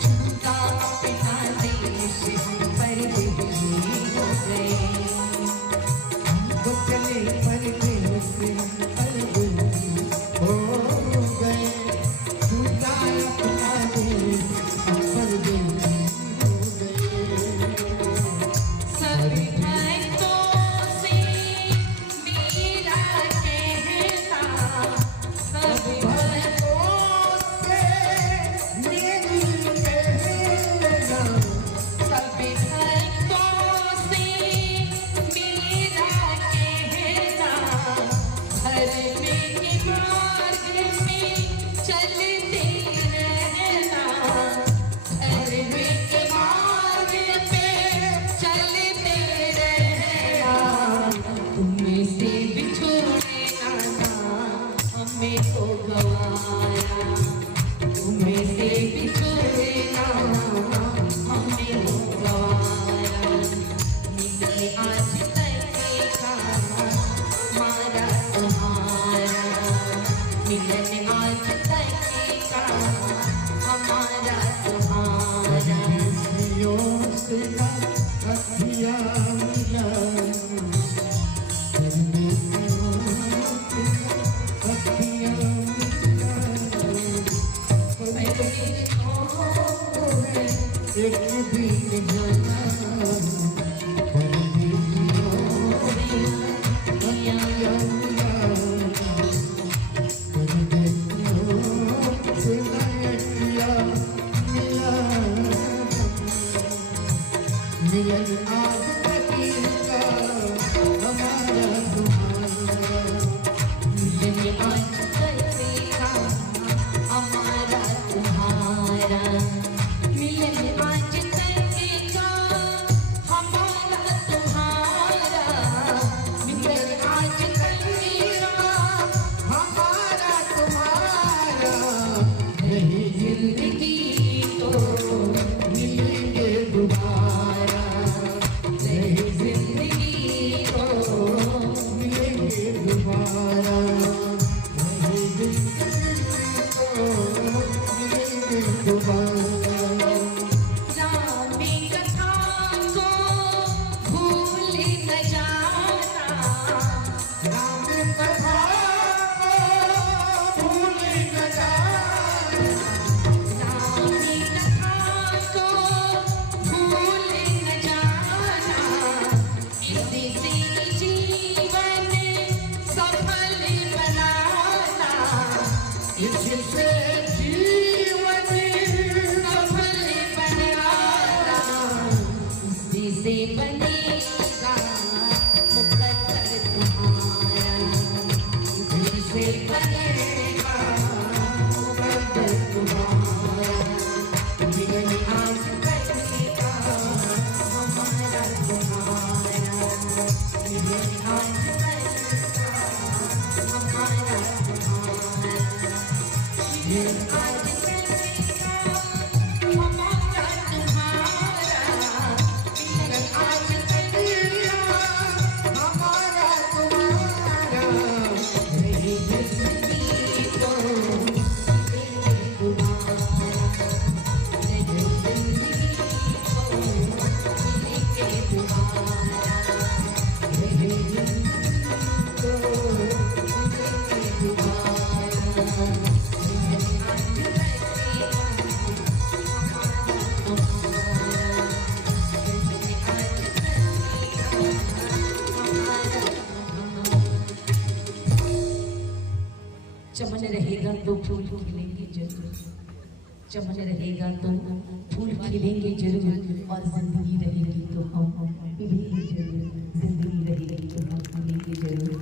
छूटा अपना देश हम परदेशी हो गए। हम तो चले परदेश हम परदेशी हो गए। छूटा अपना देश हम परदेशी हो गए। सभी भक्तों से मेरा कहना, सभी भक्तों से मेरी कहना। सभी भक्तों से मेरा कहना, धर्म के मार्ग में चलते रहना, धर्म के मार्ग पे चलते रहना। तुम्हें से बिछोड़े ना हमें तो गवाया। तुम्हें से बिछोड़े ना हमें तो गवाया। मिले आज तक का हमारा तुम्हारा। मिलन आज तक का हमारा तुम्हारा। एक दिन मिलन आज तक का हमारा तुम्हारा। मिलन आज तक का हमारा तुम्हारा। मिलन आज तक का हमारा तुम्हारा, मिलन आज तक का हमारा तुम्हारा। नहीं जिंदगी तो मिलेंगे दोबारा। नहीं जिंदगी तो मिलेंगे दोबारा। नहीं जिंदगी तो मिलेंगे दोबारा। राम कथा को भूल न जाना, राम कथा को भूल न जाना। राम कथा को भूल न जाना, इसी से जीवन सफल बनाना, इससे जीवन सफल बनाना। इसी से बनेगा मुकद्दर तुम्हारा। इसी से बनेगा मुकद्दर तुम्हारा। मिलन आज तक का हमारा तुम्हारा। मिलन आज तक का हमारा तुम्हारा। मिलन आज तक का हमारा तुम्हारा, मिलन आज तक हमारा तुम्हारा। नहीं जिंदगी तो मिलेंगे दोबारा। नहीं जिंदगी तो मिलेंगे दोबारा। नहीं जिंदगी तो मिलेंगे दोबारा। मिलन आज तक का चमन रहेगा तो फूल खिलेंगे जरूर, चमन रहेगा तो फूल खिलेंगे जरूर, और जिंदगी रहेगी तो हम मिलेंगे जरूर, जिंदगी रहेगी तो हम मिलेंगे जरूर।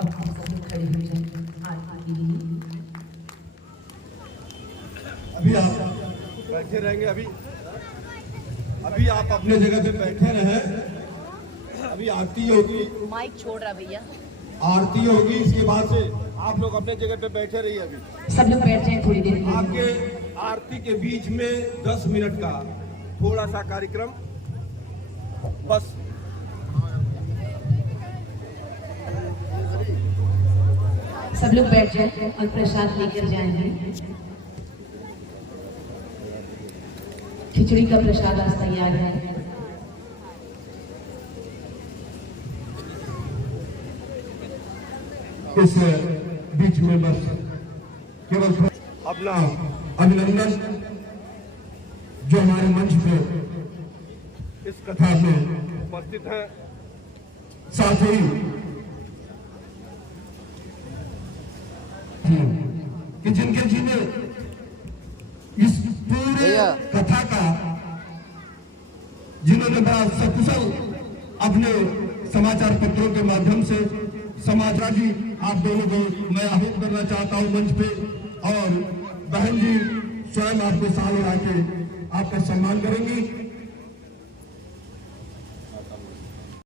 अब हम सब खड़े हो जाएं आने के लिए। अभी आप बैठे रहेंगे। अभी आप अपने जगह पे बैठे रहे। अभी आरती होगी, माइक छोड़ रहा भैया। आरती होगी, इसके बाद से आप लोग अपने जगह पे बैठे रहिए। अभी सब लोग बैठ जाएं थोड़ी देर। आपके आरती के बीच में 10 मिनट का थोड़ा सा कार्यक्रम बस सब लोग बैठ जाए और प्रसाद लेकर जाएंगे। खिचड़ी का प्रसाद आज तैयार है। इस बीच में बस केवल अपना अभिनंदन जो हमारे मंच पे इस कथा में उपस्थित है, साथ ही कि जिनके जिन्हें इस पूरे कथा का जिन्होंने बड़ा सकुशल अपने समाचार पत्रों के माध्यम से समाचार जी आप दोनों को मैं आहूत करना चाहता हूं मंच पे, और बहन जी स्वयं आपके साथ आके आपका सम्मान करेंगी।